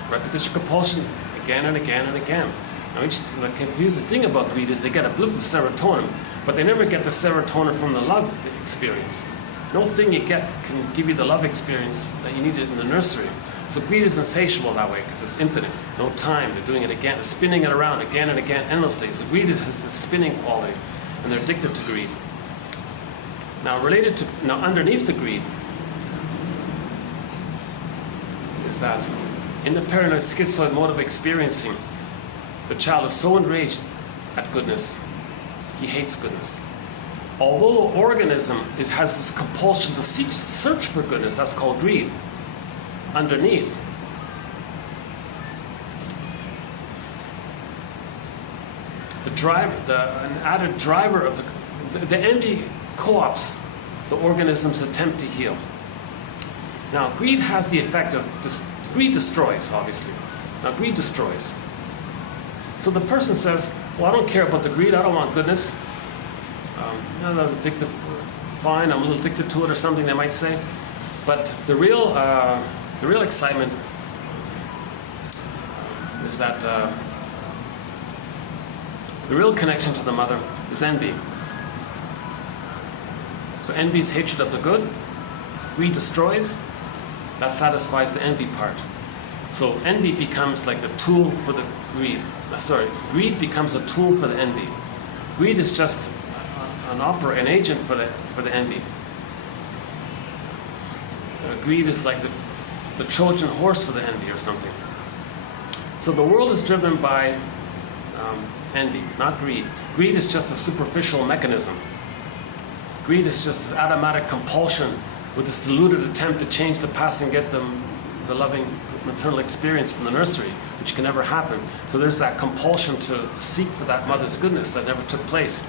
Repetition, compulsion, again and again and again. Now the confusing thing about greed is they get a blip of serotonin, but they never get the serotonin from the love experience. No thing you get can give you the love experience that you needed in the nursery. So greed is insatiable that way because it's infinite. No time. They're doing it again, spinning it around again and again endlessly. So greed has this spinning quality, and they're addicted to greed. Now underneath the greed is that in the paranoid schizoid mode of experiencing, the child is so enraged at goodness, he hates goodness. Although the organism has this compulsion to search for goodness, that's called greed. Underneath, an added driver of the envy co-ops the organism's attempt to heal. Now, greed has the effect of greed destroys, obviously. Now, greed destroys. So the person says, well, I don't care about the greed, I don't want goodness. I'm addicted, fine, I'm a little addicted to it or something, they might say. But the real excitement is that the real connection to the mother is envy. So envy is hatred of the good. Greed destroys. That satisfies the envy part. So envy becomes like the tool for the greed. Greed becomes a tool for the envy. Greed is just an agent for the envy. Greed is like the Trojan horse for the envy or something. So the world is driven by envy, not greed. Greed is just a superficial mechanism. Greed is just this automatic compulsion with this deluded attempt to change the past and get the loving maternal experience from the nursery, which can never happen. So there's that compulsion to seek for that mother's goodness that never took place.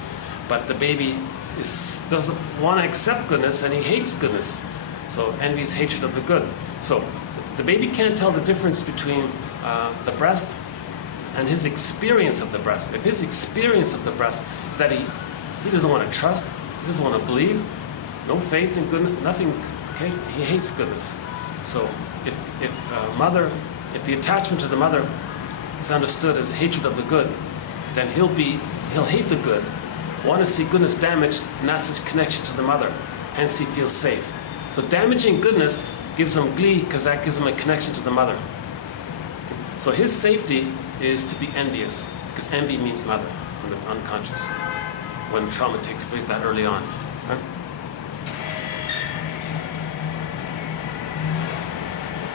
But the baby doesn't want to accept goodness, and he hates goodness. So envy is hatred of the good. So the baby can't tell the difference between the breast and his experience of the breast. If his experience of the breast is that he doesn't want to trust, he doesn't want to believe, no faith in goodness, nothing, okay? He hates goodness. So if the attachment to the mother is understood as hatred of the good, then he'll hate the good, want to see goodness damaged, and that's his connection to the mother. Hence he feels safe. So damaging goodness gives him glee because that gives him a connection to the mother. So his safety is to be envious, because envy means mother from the unconscious when trauma takes place that early on. Right?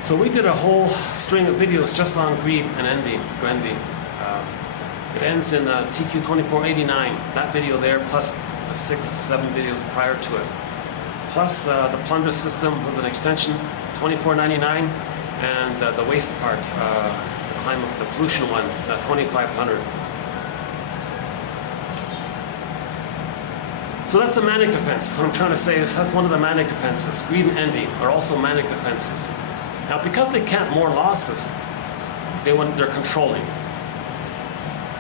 So we did a whole string of videos just on greed and envy. It ends in TQ 2489, that video there, plus the 6-7 videos prior to it. Plus the plunder system was an extension, 2499, and the waste part, the pollution one, 2500. So that's a manic defense. What I'm trying to say is that's one of the manic defenses. Greed and envy are also manic defenses. Now, because they can't mourn losses, they're controlling.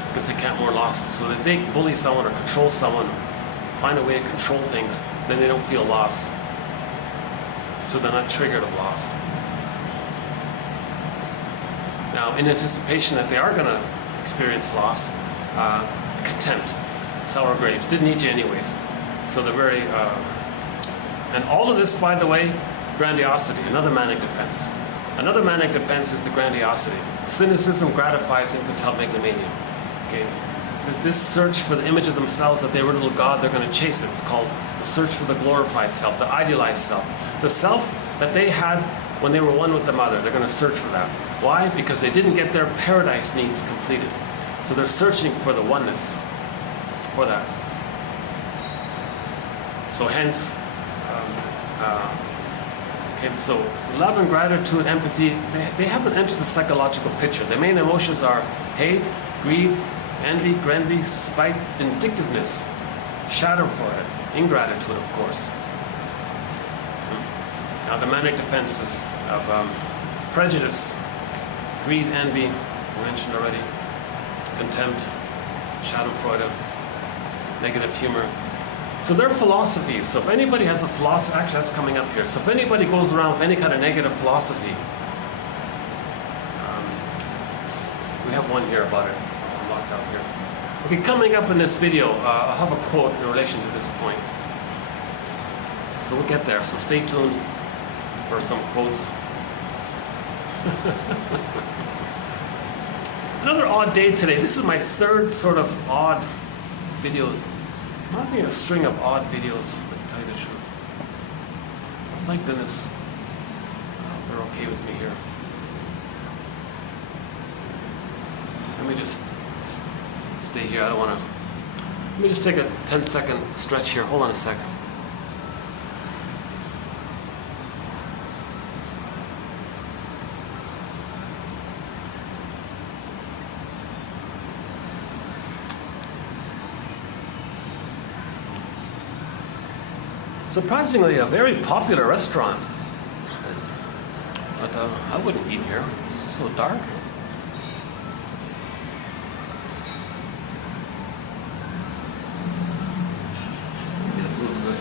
Because they can't mourn losses. So if they bully someone or control someone, find a way to control things, then they don't feel loss. So they're not triggered of loss. Now, in anticipation that they are going to experience loss, contempt, sour grapes, didn't need you anyways. So they're very, and all of this, by the way, grandiosity, another manic defense. Another manic defense is the grandiosity. Cynicism gratifies infantile megalomania. Okay, this search for the image of themselves that they were a little god, they're going to chase it. It's called the search for the glorified self, the idealized self. The self that they had when they were one with the mother, they're going to search for that. Why? Because they didn't get their paradise needs completed. So they're searching for the oneness, for that. So hence, okay, so love and gratitude, empathy, they haven't entered the psychological picture. The main emotions are hate, greed, envy, grandy, spite, vindictiveness, schadenfreude, ingratitude, of course. Now the manic defenses of prejudice, greed, envy, I mentioned already, contempt, schadenfreude, negative humor. So they're philosophies. So if anybody has a philosophy, actually that's coming up here. So if anybody goes around with any kind of negative philosophy, we have one here about it. I'm locked out here. Okay, coming up in this video, I'll have a quote in relation to this point. So we'll get there. So stay tuned for some quotes. Another odd day today. This is my third sort of odd videos. I'm not being a string of odd videos, to tell you the truth. Well, thank goodness they're okay with me here. Let me just stay here. I don't want to. Let me just take a 10-second stretch here. Hold on a second. Surprisingly, a very popular restaurant. But I wouldn't eat here. It's just so dark. Maybe the food's good.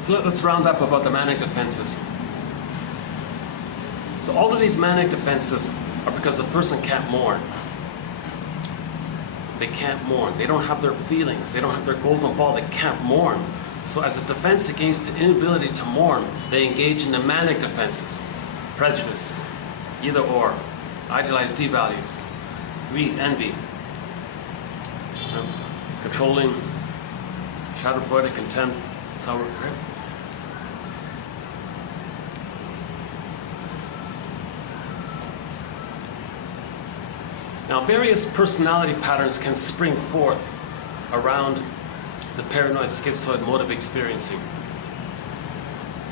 So let's round up about the manic defenses. So all of these manic defenses are because the person can't mourn. They can't mourn. They don't have their feelings. They don't have their golden ball. They can't mourn. So as a defense against the inability to mourn, they engage in the manic defenses. Prejudice, either or, idealized, devalued, greed, envy, controlling, schadenfreude, contempt, sour grapes. Now, various personality patterns can spring forth around the paranoid schizoid mode of experiencing.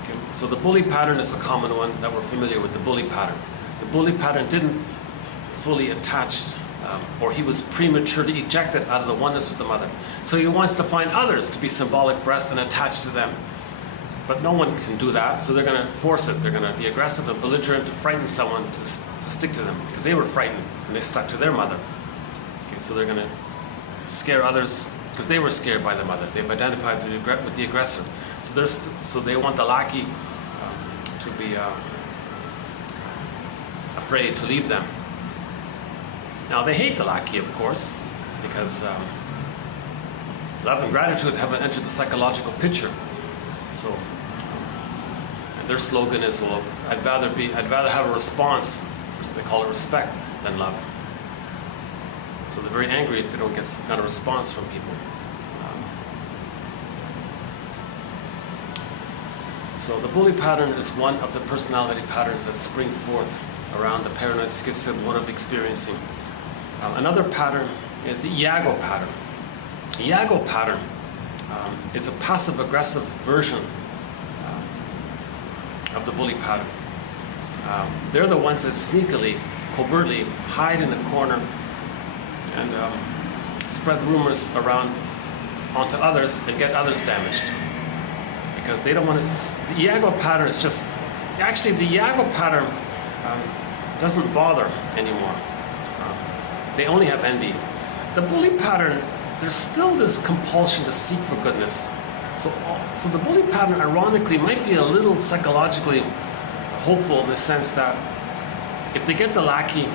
Okay. So the bully pattern is a common one that we're familiar with, the bully pattern. The bully pattern didn't fully attach, or he was prematurely ejected out of the oneness with the mother. So he wants to find others to be symbolic breast and attach to them. But no one can do that, so they're going to force it. They're going to be aggressive and belligerent to frighten someone to stick to them, because they were frightened and they stuck to their mother. Okay, so they're going to scare others because they were scared by the mother. They've identified with the aggressor. So they want the lackey to be afraid to leave them. Now they hate the lackey, of course, because love and gratitude haven't entered the psychological picture. So their slogan is, well, I'd rather have a response, they call it respect, than love. So they're very angry if they don't get some kind of response from people. So the bully pattern is one of the personality patterns that spring forth around the paranoid schizoid mode of experiencing. Another pattern is the Iago pattern. The Iago pattern is a passive-aggressive version of the bully pattern. They're the ones that sneakily, covertly hide in the corner and spread rumors around onto others and get others damaged. Because they don't want to. The Iago pattern is just. Actually, the Iago pattern doesn't bother anymore. They only have envy. The bully pattern, there's still this compulsion to seek for goodness. So the bully pattern, ironically, might be a little psychologically hopeful in the sense that if they get the lackey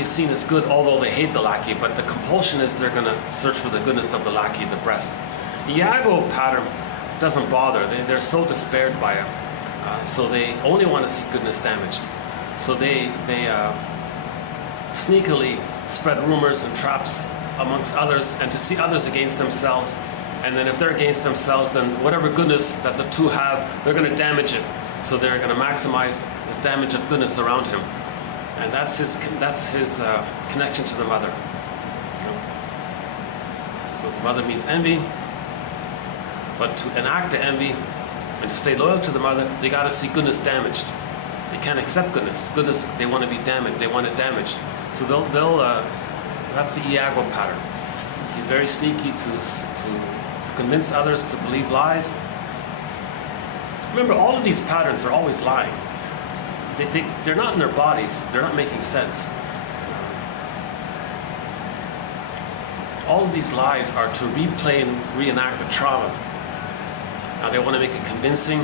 is seen as good, although they hate the lackey, but the compulsion is they're going to search for the goodness of the lackey, the breast. The Iago pattern doesn't bother. They're so despaired by it. So they only want to see goodness damaged. So they sneakily spread rumors and traps amongst others, and to see others against themselves. And then if they're against themselves, then whatever goodness that the two have, they're going to damage it. So they're going to maximize the damage of goodness around him. And that's his connection to the mother. So the mother means envy. But to enact the envy and to stay loyal to the mother, they got to see goodness damaged. They can't accept goodness. Goodness, they want to be damaged. They want it damaged. So that's the Iago pattern. He's very sneaky to convince others to believe lies. Remember, all of these patterns are always lying. They're not in their bodies. They're not making sense. All of these lies are to replay and reenact the trauma. Now they want to make it convincing.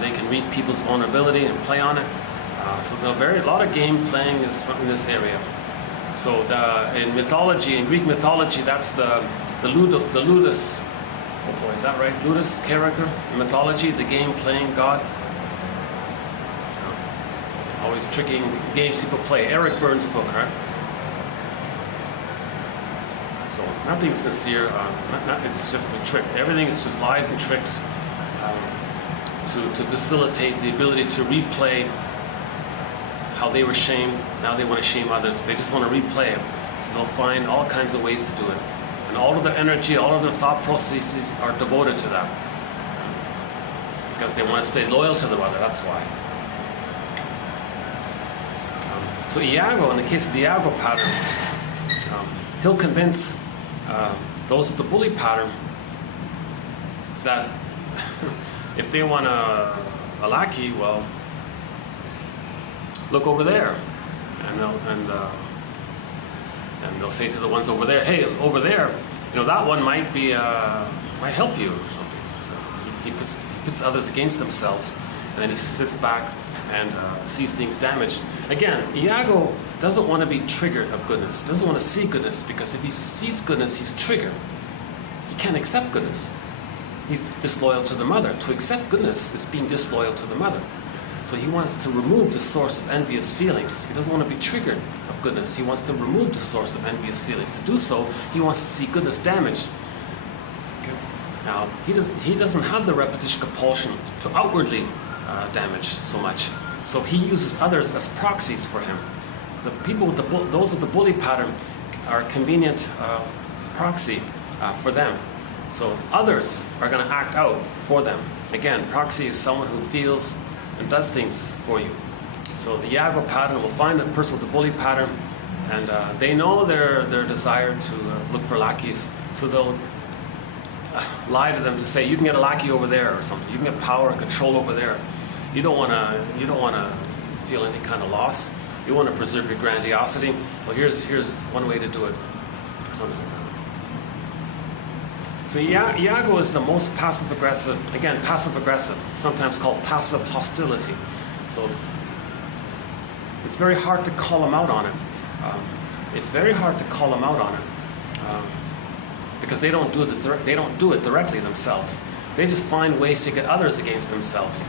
They can read people's vulnerability and play on it. So a lot of game playing is in this area. So in mythology, in Greek mythology, that's the ludus. Oh boy, is that right? Ludus character in mythology, the game playing god. Always tricking games people play. Eric Burns' book, right? So nothing sincere. It's just a trick. Everything is just lies and tricks to facilitate the ability to replay how they were shamed. Now they want to shame others. They just want to replay it. So they'll find all kinds of ways to do it. And all of their energy, all of their thought processes are devoted to that. Because they want to stay loyal to the mother, that's why. So Iago, in the case of the Iago pattern, he'll convince those with the bully pattern that if they want a lackey, well, look over there, and they'll say to the ones over there, hey, over there, that one might help you or something. So he puts others against themselves, and then he sits back and sees things damaged. Again, Iago doesn't want to be triggered of goodness, doesn't want to see goodness, because if he sees goodness, he's triggered. He can't accept goodness. He's disloyal to the mother. To accept goodness is being disloyal to the mother. So he wants to remove the source of envious feelings. He doesn't want to be triggered of goodness. He wants to remove the source of envious feelings. To do so, he wants to see goodness damaged. Okay. Now, he doesn't have the repetition compulsion to outwardly damage so much. So he uses others as proxies for him. The people with those with the bully pattern are a convenient proxy for them. So others are going to act out for them. Again, proxy is someone who feels and does things for you. So the Iago pattern will find a person with the bully pattern, and they know their desire to look for lackeys. So they'll lie to them to say, you can get a lackey over there or something. You can get power and control over there. You don't want to feel any kind of loss. You want to preserve your grandiosity. Well, here's one way to do it, or something like that. So Iago is the most passive-aggressive, again, passive-aggressive, sometimes called passive hostility. So it's very hard to call them out on it. Because they don't do it directly themselves. They just find ways to get others against themselves,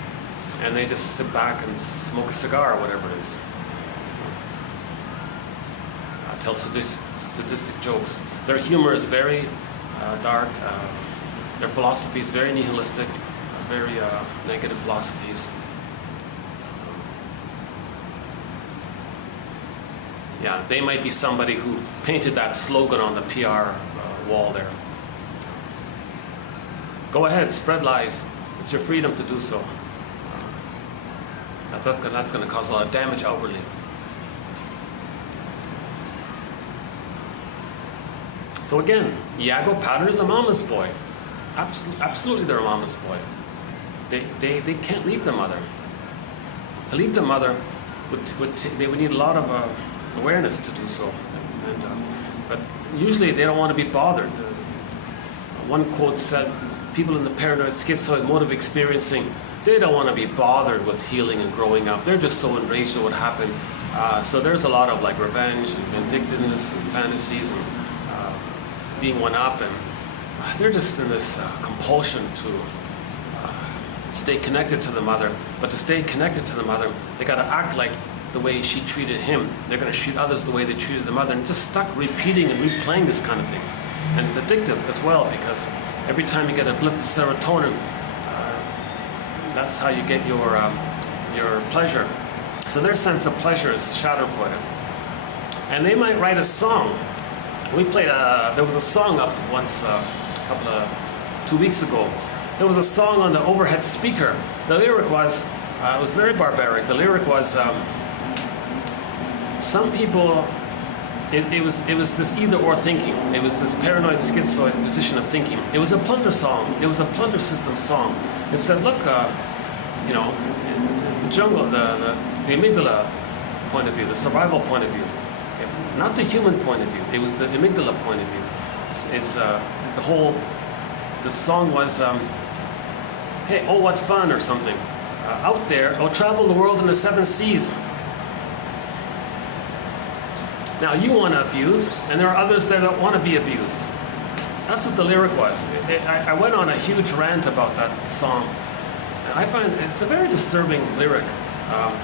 and they just sit back and smoke a cigar or whatever it is. tell sadistic jokes. Their humor is very dark. Their philosophy is very nihilistic, very negative philosophies. Yeah, they might be somebody who painted that slogan on the PR wall there. Go ahead, spread lies. It's your freedom to do so. That's going to cause a lot of damage outwardly. So again, Iago Pater is a mama's boy. Absolutely, they're a mama's boy. They can't leave the mother. To leave the mother, they would need a lot of awareness to do so. But usually they don't want to be bothered. One quote said, people in the paranoid schizoid mode of experiencing, they don't want to be bothered with healing and growing up. They're just so enraged at what happened. So there's a lot of like revenge and vindictiveness and fantasies and being one up, and they're just in this compulsion to stay connected to the mother. But to stay connected to the mother, they got to act like the way she treated him. They're going to treat others the way they treated the mother, and just stuck repeating and replaying this kind of thing. And it's addictive as well, because every time you get a blip of serotonin, that's how you get your pleasure. So their sense of pleasure is schadenfreude. And they might write a song. We played there was a song up once, 2 weeks ago. There was a song on the overhead speaker. The lyric was, it was very barbaric. The lyric was, some people, it was this either-or thinking. It was this paranoid schizoid position of thinking. It was a plunder song. It was a plunder system song. It said, look, you know, the jungle, the amygdala point of view, the survival point of view, not the human point of view. It was the amygdala point of view. The song was, hey, oh, what fun, or something. Out there, oh, travel the world in the 7 seas. Now, you want to abuse, and there are others that don't want to be abused. That's what the lyric was. I went on a huge rant about that song. And I find it's a very disturbing lyric.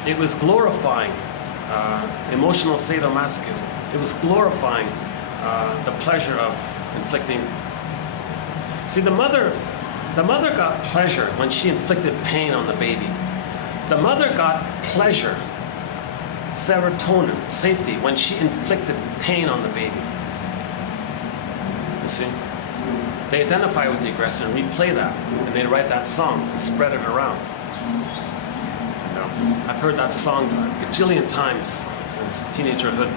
It was glorifying emotional sadomasochism. It was glorifying the pleasure of inflicting. See, the mother got pleasure when she inflicted pain on the baby. The mother got pleasure, serotonin, safety, when she inflicted pain on the baby. You see? They identify with the aggressor and replay that, and they write that song and spread it around. You know, I've heard that song a gajillion times since teenagerhood.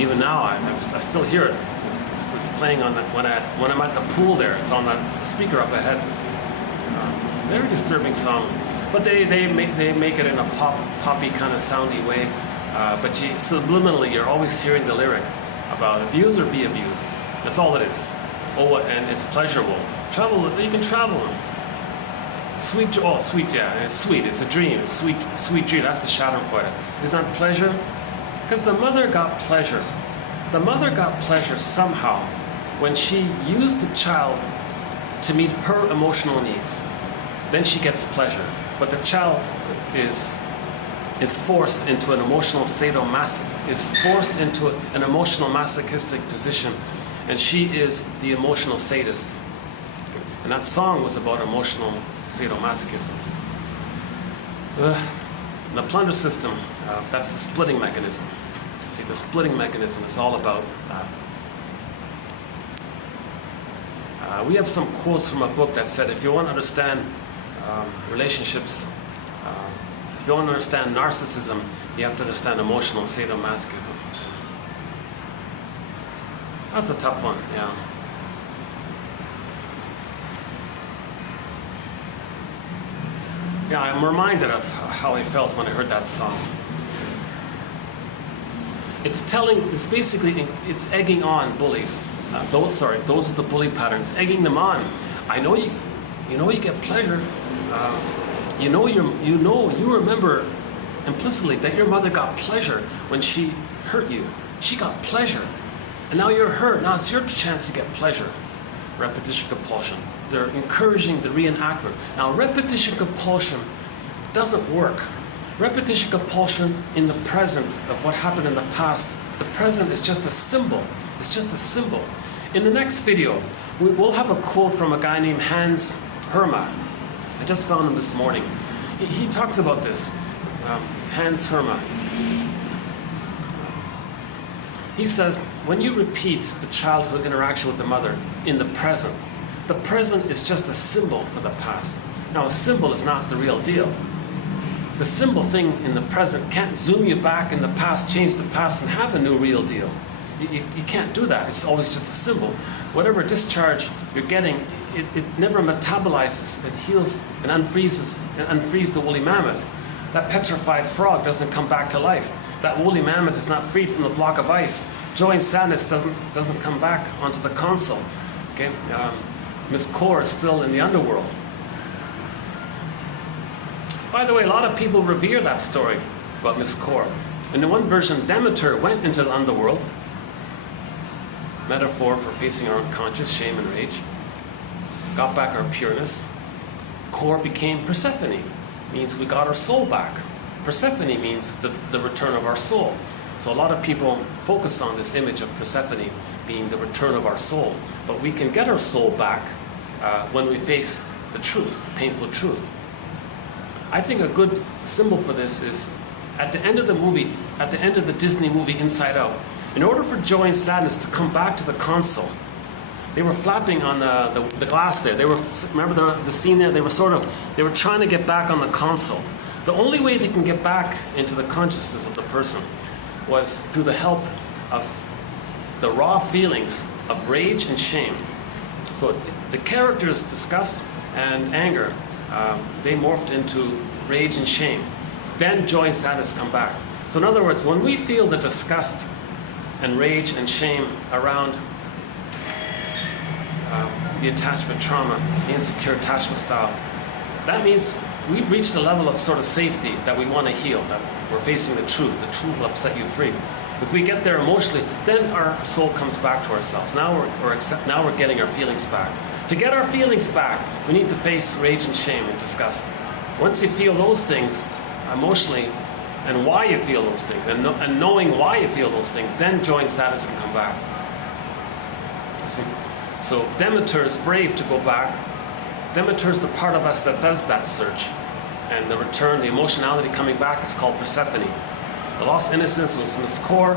Even now, I still hear it. It's playing on when I'm at the pool there. It's on that speaker up ahead. Very disturbing song, but they make it in a poppy kind of soundy way. But subliminally, you're always hearing the lyric about abuse or be abused. That's all it is. Oh, and it's pleasurable. Travel, you can travel. Sweet, oh, sweet, yeah, it's sweet. It's a dream. It's sweet dream. That's the schadenfreude. Isn't that pleasure? Because the mother got pleasure. The mother got pleasure somehow when she used the child to meet her emotional needs. Then she gets pleasure. But the child is forced into an emotional masochistic position, and she is the emotional sadist. And that song was about emotional sadomasochism. The plunder system, that's the splitting mechanism. See, the splitting mechanism is all about that. We have some quotes from a book that said, if you want to understand relationships, if you want to understand narcissism, you have to understand emotional sadomasochism. That's a tough one, yeah. Yeah, I'm reminded of how I felt when I heard that song. It's basically egging on bullies. Those are the bully patterns, egging them on. I know you get pleasure. You remember implicitly that your mother got pleasure when she hurt you. She got pleasure. And now you're hurt. Now it's your chance to get pleasure. Repetition compulsion. They're encouraging the reenactment. Now repetition compulsion doesn't work Repetition compulsion in the present of what happened in the past. The present is just a symbol. It's just a symbol. In the next video, we'll have a quote from a guy named Hans Herma. I just found him this morning. He talks about this. Hans Herma. He says, when you repeat the childhood interaction with the mother in the present is just a symbol for the past. Now, a symbol is not the real deal. The symbol thing in the present can't zoom you back in the past, change the past, and have a new real deal. You can't do that. It's always just a symbol. Whatever discharge you're getting, it never metabolizes, it heals and unfreezes the woolly mammoth. That petrified frog doesn't come back to life. That woolly mammoth is not freed from the block of ice. Joy and sadness doesn't come back onto the console. Okay, Miss Core is still in the underworld. By the way, a lot of people revere that story about Miss Core. In the one version, Demeter went into the underworld, metaphor for facing our unconscious shame and rage, got back our pureness. Core became Persephone, means we got our soul back. Persephone means the return of our soul. So a lot of people focus on this image of Persephone being the return of our soul. But we can get our soul back when we face the truth, the painful truth. I think a good symbol for this is at the end of the movie, at the end of the Disney movie Inside Out, in order for joy and sadness to come back to the console, they were flapping on the glass there. They were, remember the scene there? They were trying to get back on the console. The only way they can get back into the consciousness of the person was through the help of the raw feelings of rage and shame. So the characters' disgust and anger, they morphed into rage and shame. Then joy and sadness come back. So in other words, when we feel the disgust and rage and shame around the attachment trauma, the insecure attachment style, that means we've reached a level of sort of safety that we want to heal, that we're facing the truth will upset you free. If we get there emotionally, then our soul comes back to ourselves. Now we're getting our feelings back. To get our feelings back, we need to face rage and shame and disgust. Once you feel those things emotionally, and why you feel those things, and knowing why you feel those things, then joy and sadness can come back. See? So Demeter is brave to go back. Demeter is the part of us that does that search. And the return, the emotionality coming back is called Persephone. The lost innocence was Miss Core.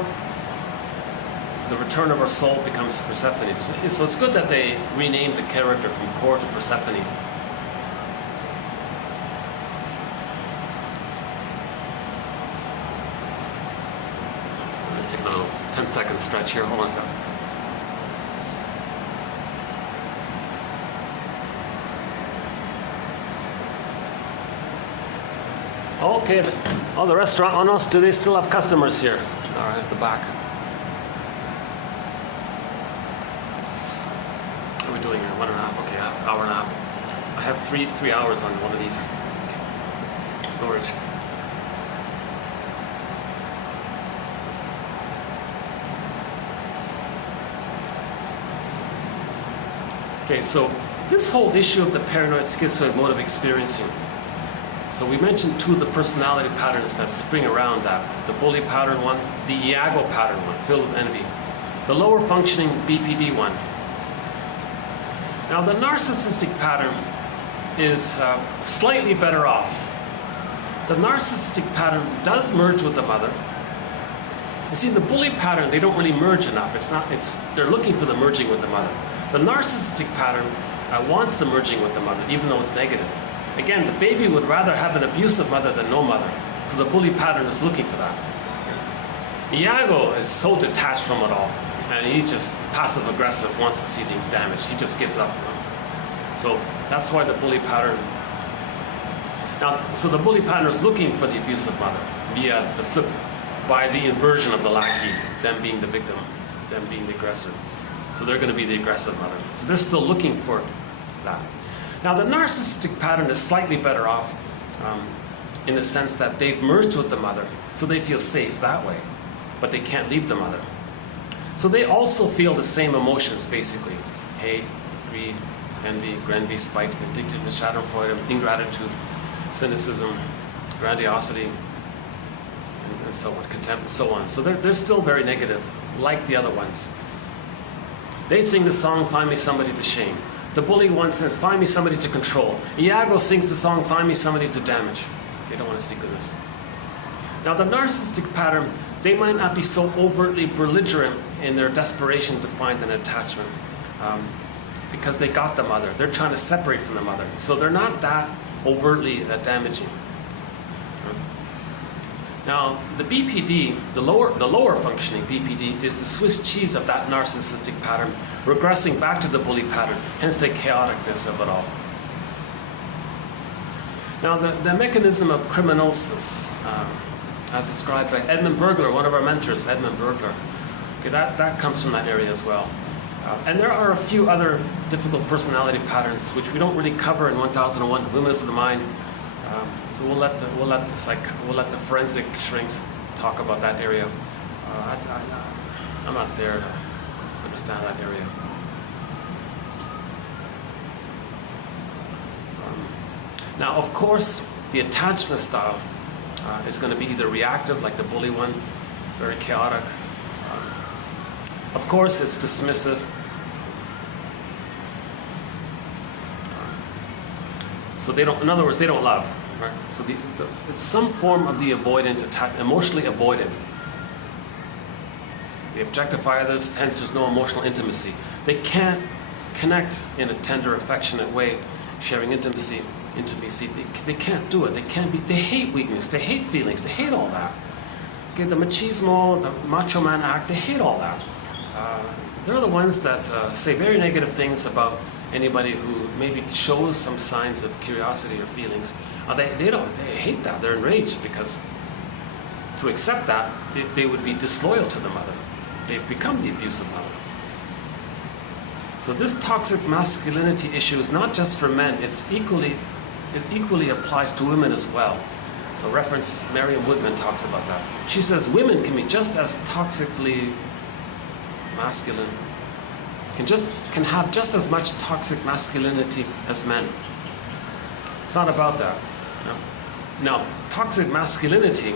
The return of our soul becomes Persephone. So it's good that they renamed the character from Core to Persephone. Let's take another 10-second stretch here. Hold on a second. Okay, the restaurant on us, do they still have customers here? All right, at the back. What are we doing here? 1.5, okay, hour and a half. I have three hours on one of these. Okay. Storage. Okay, so this whole issue of the paranoid schizoid mode of experiencing. So we mentioned two of the personality patterns that spring around that. The bully pattern one, the Iago pattern one, filled with envy. The lower functioning BPD one. Now the narcissistic pattern is slightly better off. The narcissistic pattern does merge with the mother. You see, the bully pattern, they don't really merge enough. They're looking for the merging with the mother. The narcissistic pattern wants the merging with the mother, even though it's negative. Again, the baby would rather have an abusive mother than no mother. So the bully pattern is looking for that. Iago is so detached from it all. And he's just passive-aggressive, wants to see things damaged. He just gives up. So that's why the bully pattern... Now, so the bully pattern is looking for the abusive mother via the flip, by the inversion of the lackey, them being the victim, them being the aggressor. So they're going to be the aggressive mother. So they're still looking for that. Now, the narcissistic pattern is slightly better off in the sense that they've merged with the mother, so they feel safe that way, but they can't leave the mother. So they also feel the same emotions, basically. Hate, greed, envy, spite, vindictiveness, schadenfreude, ingratitude, cynicism, grandiosity, and so on, contempt and so on. So they're still very negative, like the other ones. They sing the song, find me somebody to shame. The bully one says, find me somebody to control. Iago sings the song, find me somebody to damage. They don't want to see goodness. Now the narcissistic pattern, they might not be so overtly belligerent in their desperation to find an attachment because they got the mother. They're trying to separate from the mother. So they're not that overtly damaging. Now the BPD, the lower functioning BPD, is the Swiss cheese of that narcissistic pattern, regressing back to the bully pattern, hence the chaoticness of it all. Now the mechanism of criminosis, as described by Edmund Burglar, one of our mentors, Edmund Burglar, okay, that comes from that area as well. And there are a few other difficult personality patterns which we don't really cover in 1001 Windmills of the Mind. So we'll let the forensic shrinks talk about that area. I'm not there to understand that area. Now, of course, the attachment style is going to be either reactive, like the bully one, very chaotic. Of course, it's dismissive. So they don't. In other words, they don't love. Right? So it's some form of the avoidant, emotionally avoidant. They objectify others, hence there's no emotional intimacy. They can't connect in a tender, affectionate way, sharing intimacy. They can't do it. They can't be. They hate weakness. They hate feelings. They hate all that. Okay, the machismo, the macho man act. They hate all that. They're the ones that say very negative things about anybody who maybe shows some signs of curiosity or feelings. They hate that. They're enraged because to accept that, they would be disloyal to the mother. They've become the abusive mother. So this toxic masculinity issue is not just for men. It equally applies to women as well. So reference Marion Woodman talks about that. She says women can be just as toxically masculine, can have just as much toxic masculinity as men. It's not about that. No. Now, toxic masculinity,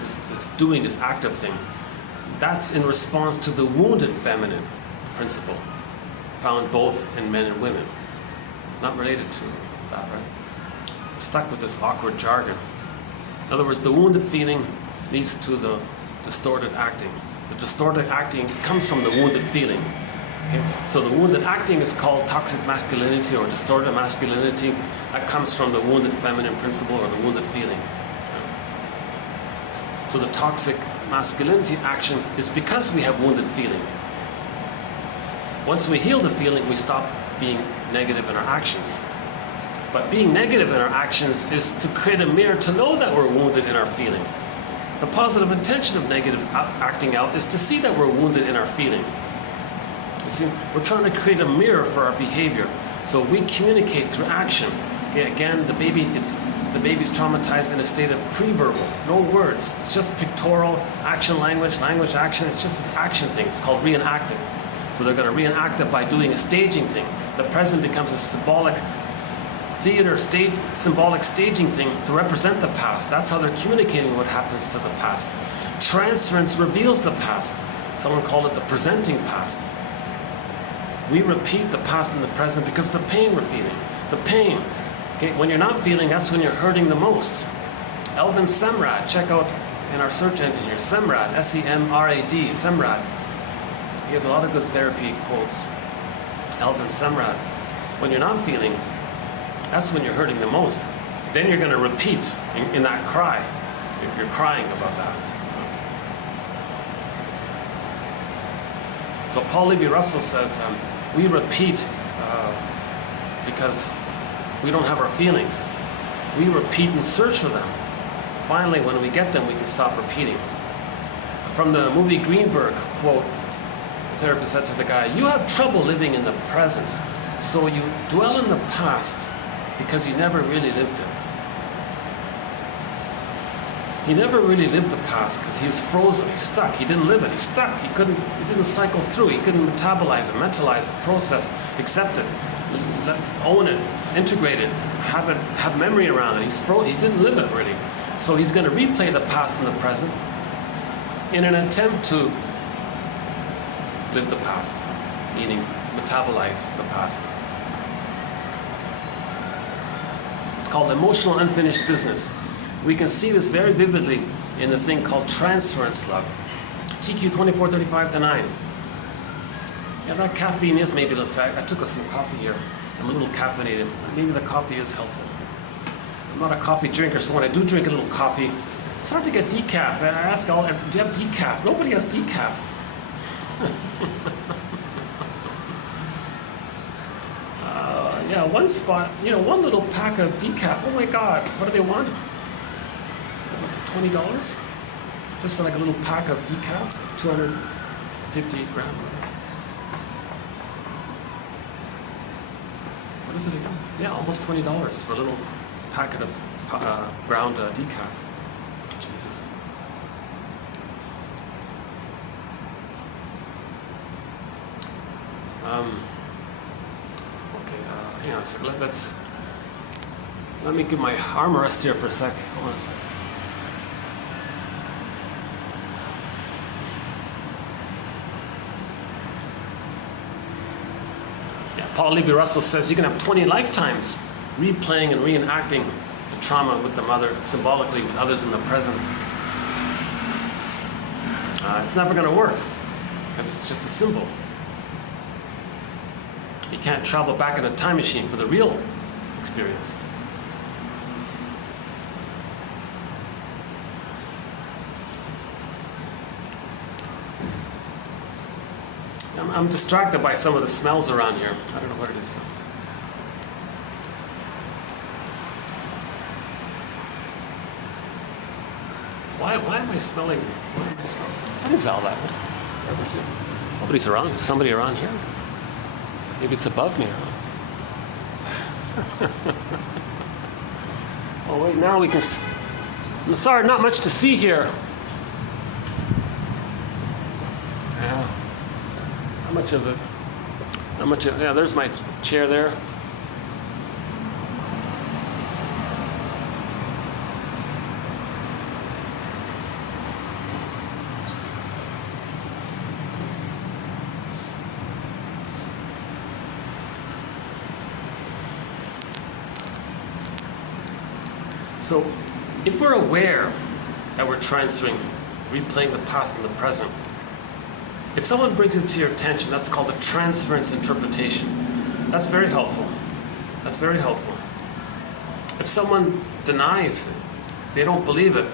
this doing this active thing, that's in response to the wounded feminine principle, found both in men and women. Not related to that, right? I'm stuck with this awkward jargon. In other words, the wounded feeling leads to the distorted acting. The distorted acting comes from the wounded feeling. Okay? So the wounded acting is called toxic masculinity or distorted masculinity. That comes from the wounded feminine principle or the wounded feeling. So the toxic masculinity action is because we have wounded feeling. Once we heal the feeling, we stop being negative in our actions. But being negative in our actions is to create a mirror to know that we're wounded in our feeling. The positive intention of negative acting out is to see that we're wounded in our feeling. You see, we're trying to create a mirror for our behavior. So we communicate through action. Okay, again, the baby's traumatized in a state of pre-verbal, no words. It's just pictorial, action, language, action. It's just this action thing. It's called reenacting. So they're going to reenact it by doing a staging thing. The present becomes a symbolic theater, symbolic staging thing to represent the past. That's how they're communicating what happens to the past. Transference reveals the past. Someone called it the presenting past. We repeat the past in the present because of the pain we're feeling. The pain. Okay, when you're not feeling, that's when you're hurting the most. Elvin Semrad, check out in our search engine here, Semrad, S-E-M-R-A-D, Semrad. He has a lot of good therapy quotes. Elvin Semrad. When you're not feeling, that's when you're hurting the most. Then you're going to repeat in that cry. You're crying about that. So Paul Levy-Russell says, we repeat because we don't have our feelings. We repeat and search for them. Finally, when we get them, we can stop repeating. From the movie Greenberg, quote, the therapist said to the guy, you have trouble living in the present, so you dwell in the past because you never really lived it. He never really lived the past because he was frozen, he's stuck, he didn't live it, he's stuck, he didn't cycle through, he couldn't metabolize it, mentalize it, process, accept it, own it, integrate it, have memory around it. He didn't live it really. So he's going to replay the past and the present in an attempt to live the past, meaning metabolize the past. It's called emotional unfinished business. We can see this very vividly in the thing called transference love. TQ 2435-9. Yeah, that caffeine is maybe, let's say, I took some coffee here. I'm a little caffeinated. Maybe the coffee is helpful. I'm not a coffee drinker, so when I do drink a little coffee, it's hard to get decaf. I ask all, do you have decaf? Nobody has decaf. Yeah, one spot, one little pack of decaf. Oh my God, what do they want? $20? Just for like a little pack of decaf? 250 grams. What is it again? Yeah, almost $20 for a little packet of ground decaf. Jesus. Hang on a second. Let me give my arm a rest here for a sec. Hold on a sec. Yeah, Paul Libby-Russell says you can have 20 lifetimes replaying and reenacting the trauma with the mother, symbolically with others in the present. It's never going to work because it's just a symbol. You can't travel back in a time machine for the real experience. I'm distracted by some of the smells around here. I don't know what it is. Why am I smelling? What is all that? Nobody's around. Is somebody around here? Maybe it's above me. Oh wait, now we can. Sorry, not much to see here. Yeah. How much of it? How much? Yeah, there's my chair there. So, if we're aware that we're transferring, replaying the past and the present, if someone brings it to your attention, that's called a transference interpretation. That's very helpful. That's very helpful. If someone denies it, they don't believe it,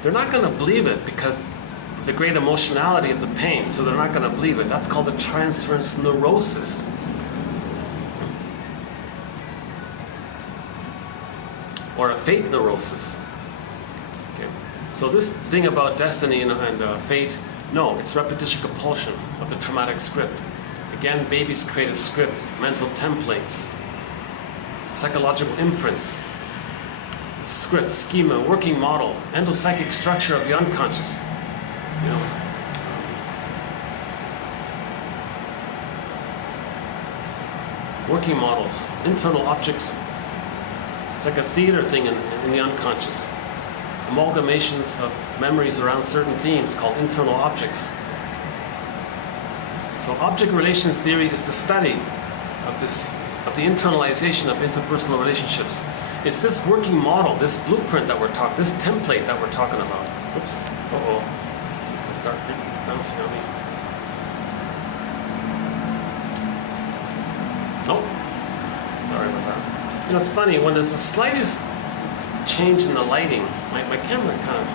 they're not going to believe it because of the great emotionality of the pain, so they're not going to believe it. That's called a transference neurosis. Or a fate neurosis. Okay. So this thing about destiny and fate, no, it's repetition compulsion of the traumatic script. Again, babies create a script, mental templates, psychological imprints, script, schema, working model, endopsychic structure of the unconscious. Working models, internal objects. It's like a theater thing in the unconscious. Amalgamations of memories around certain themes called internal objects. So object relations theory is the study of the internalization of interpersonal relationships. It's this working model, this blueprint that we're talking, this template that we're talking about. Oops. Uh-oh. This is going to start bouncing on me. Oh. Sorry about that. It's funny, when there's the slightest change in the lighting, my camera kind of...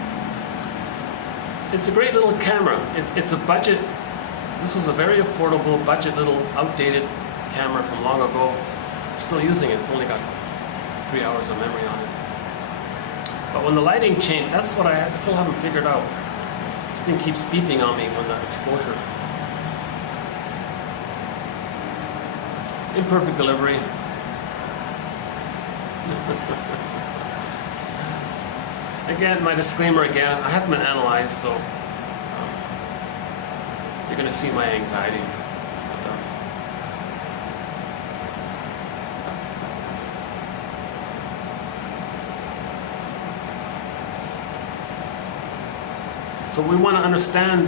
It's a great little camera. It's a budget... This was a very affordable, budget, little outdated camera from long ago. I'm still using it. It's only got 3 hours of memory on it. But when the lighting changed, that's what I still haven't figured out. This thing keeps beeping on me when the exposure... Imperfect delivery. Again, my disclaimer again, I haven't been analyzed, so you're going to see my anxiety. But, So we want to understand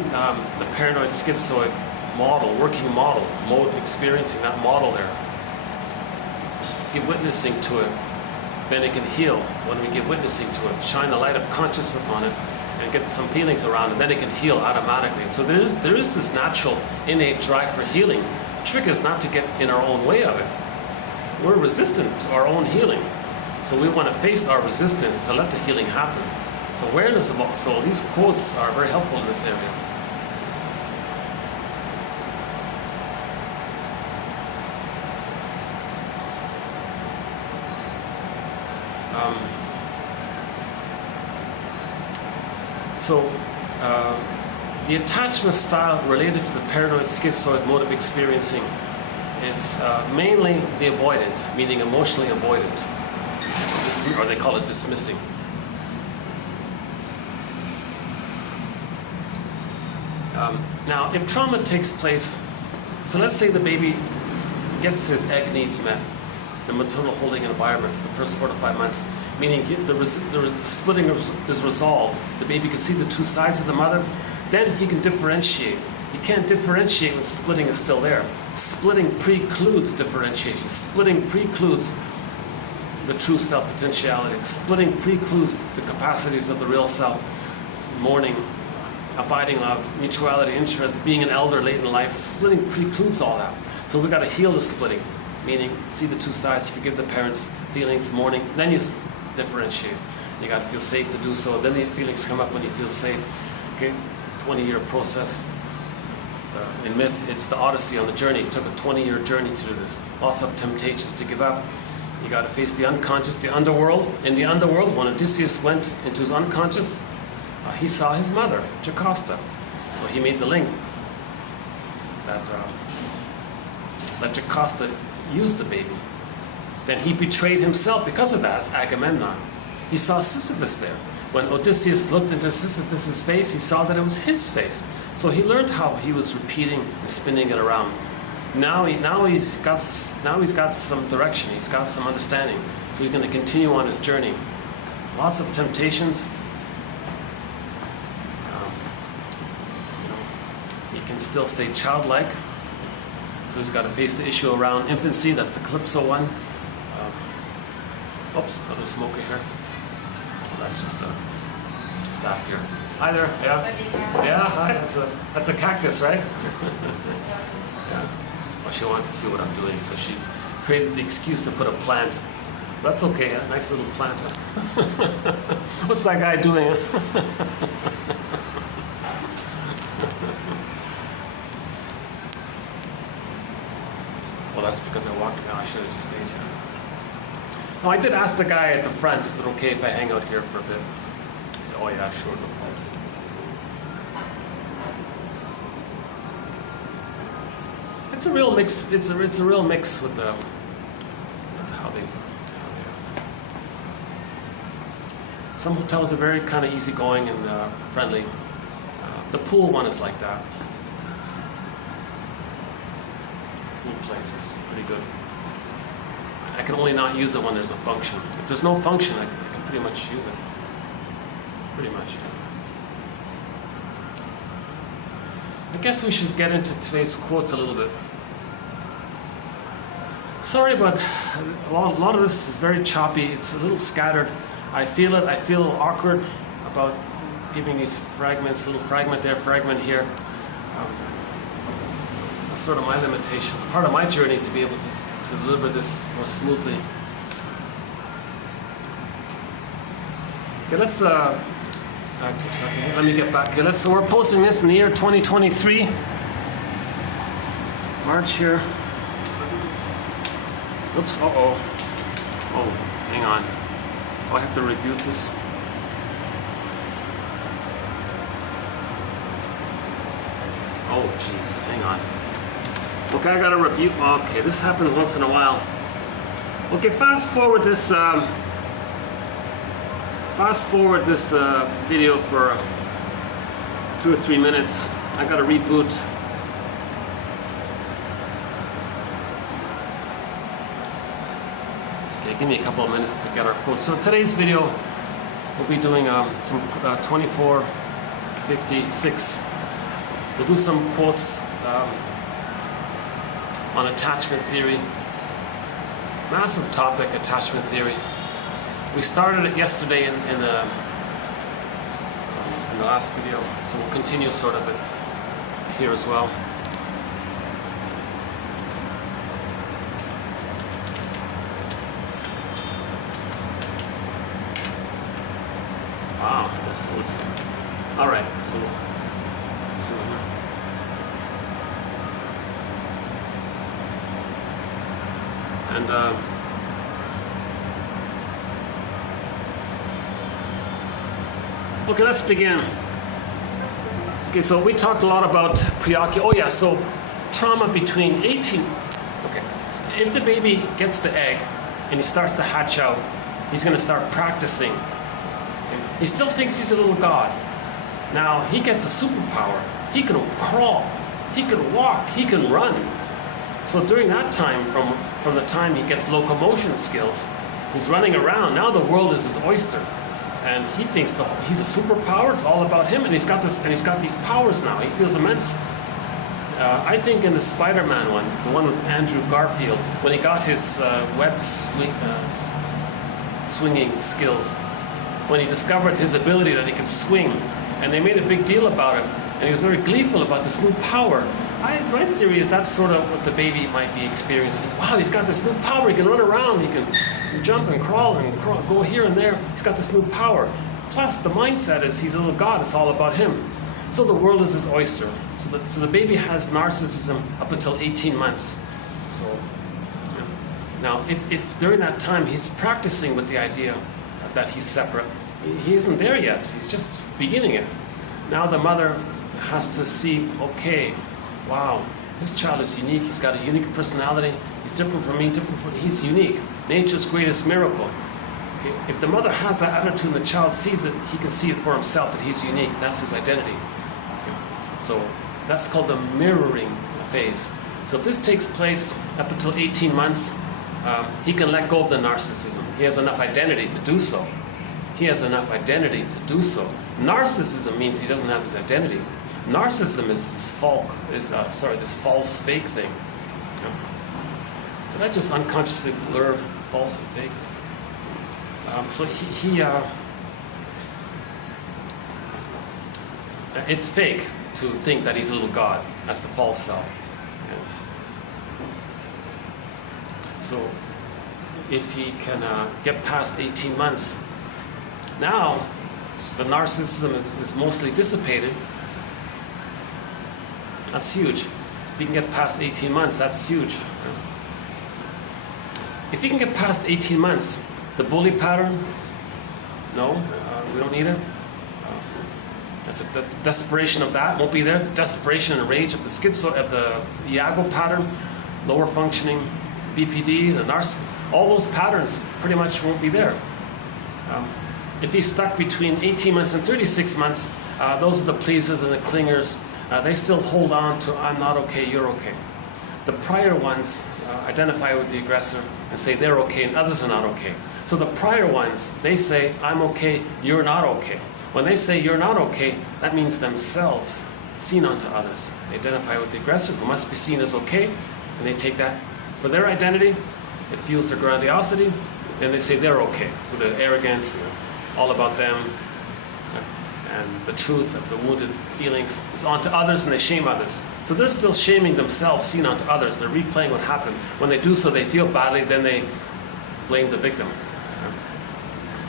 the paranoid schizoid model, working model, mode of experiencing that model there. Give witnessing to it, then it can heal. When we give witnessing to it, shine the light of consciousness on it, and get some feelings around it, then it can heal automatically. So there is this natural, innate drive for healing. The trick is not to get in our own way of it. We're resistant to our own healing. So we want to face our resistance to let the healing happen. So awareness about, so these quotes are very helpful in this area. The attachment style related to the paranoid schizoid mode of experiencing, it's mainly the avoidant, meaning emotionally avoidant, or they call it dismissing. Now, if trauma takes place, so let's say the baby gets his egg needs met, the maternal holding environment for the first 4 to 5 months, meaning the splitting is resolved. The baby can see the two sides of the mother. Then he can differentiate. You can't differentiate when splitting is still there. Splitting precludes differentiation. Splitting precludes the true self potentiality. Splitting precludes the capacities of the real self, mourning, abiding love, mutuality, interest, being an elder late in life. Splitting precludes all that. So we've got to heal the splitting, meaning see the two sides, forgive the parents, feelings, mourning, then you differentiate. You got to feel safe to do so. Then the feelings come up when you feel safe. Okay, 20-year process. In myth, it's the Odyssey on the journey. It took a 20-year journey to do this. Lots of temptations to give up. You got to face the unconscious, the underworld. In the underworld, when Odysseus went into his unconscious, he saw his mother, Jocasta. So he made the link that Jocasta used the baby. Then he betrayed himself because of that as Agamemnon. He saw Sisyphus there. When Odysseus looked into Sisyphus' face, he saw that it was his face. So he learned how he was repeating and spinning it around. Now he's got some direction. He's got some understanding. So he's going to continue on his journey. Lots of temptations. He can still stay childlike. So he's got to face the issue around infancy. That's the Calypso one. Oops, another smoker here. Well, that's just a staff here. Hi there. Yeah. Yeah. Hi. That's a cactus, right? Yeah. Well, she wanted to see what I'm doing, so she created the excuse to put a plant. That's okay. A nice little plant. What's that guy doing? Well, that's because I walked down. I should have just stayed here. No, I did ask the guy at the front, is it okay if I hang out here for a bit? He said, oh yeah, sure, no problem. It's a real mix. It's a real mix with how they. Some hotels are very kind of easygoing and friendly. The pool one is like that. Pool place is pretty good. I can only not use it when there's a function. If there's no function, I can pretty much use it. Pretty much. I guess we should get into today's quotes a little bit. Sorry, but a lot of this is very choppy. It's a little scattered. I feel it. I feel awkward about giving these fragments, little fragment there, fragment here. That's sort of my limitations. Part of my journey to be able to deliver this more smoothly. Okay, let's okay, let me get back here. So we're posting this in the year 2023, March here. Oops, oh, hang on. Oh, I have to reboot this. Oh, jeez, hang on. Okay, I gotta reboot. Okay, this happens once in a while. Okay, fast forward this video for 2 or 3 minutes. I gotta reboot. Okay, give me a couple of minutes to get our quotes. So today's video, we'll be doing some 24 56. We'll do some quotes on attachment theory. Massive topic, attachment theory. We started it yesterday in the last video, so we'll continue sort of it here as well. Wow, that's listen. All right, so let's see here. And okay, let's begin. Okay, so we talked a lot about oh yeah, so trauma between 18. Okay, if the baby gets the egg and he starts to hatch out, he's going to start practicing. Okay? He still thinks he's a little god. Now he gets a superpower. He can crawl, he can walk, he can run. So during that time, from the time he gets locomotion skills, he's running around. Now the world is his oyster, and he thinks he's a superpower. It's all about him, and he's got these powers now. He feels immense. I think in the Spider-Man one, the one with Andrew Garfield, when he got his web swinging skills, when he discovered his ability that he could swing, and they made a big deal about it, and he was very gleeful about this new power. My theory is that's sort of what the baby might be experiencing. Wow, he's got this new power. He can run around. He can jump and crawl, go here and there. He's got this new power. Plus, the mindset is he's a little god. It's all about him. So the world is his oyster. So the baby has narcissism up until 18 months. So now, if during that time he's practicing with the idea that he's separate, he isn't there yet. He's just beginning it. Now the mother has to see, okay, wow, this child is unique. He's got a unique personality. He's different from me, he's unique. Nature's greatest miracle. Okay? If the mother has that attitude and the child sees it, he can see it for himself that he's unique. That's his identity. Okay? So that's called the mirroring phase. So if this takes place up until 18 months, he can let go of the narcissism. He has enough identity to do so. He has enough identity to do so. Narcissism means he doesn't have his identity. Narcissism is this this false fake thing. Did I just unconsciously blur false and fake? So it's fake to think that he's a little god. That's the false self. So if he can get past 18 months, now the narcissism is mostly dissipated. That's huge. If he can get past 18 months, that's huge. If he can get past 18 months, the bully pattern, no, we don't need it. The desperation of that won't be there. The desperation and rage of the Iago pattern, lower functioning, BPD, all those patterns pretty much won't be there. If he's stuck between 18 months and 36 months, those are the pleasers and the clingers. They still hold on to I'm not okay, you're okay. The prior ones identify with the aggressor and say they're okay and others are not okay. So the prior ones, they say I'm okay, you're not okay. When they say you're not okay, that means themselves seen onto others. They identify with the aggressor who must be seen as okay, and they take that for their identity. It fuels their grandiosity, and they say they're okay. So the arrogance, all about them, and the truth of the wounded feelings, it's onto others and they shame others. So they're still shaming themselves, seen onto others. They're replaying what happened. When they do so, they feel badly, then they blame the victim.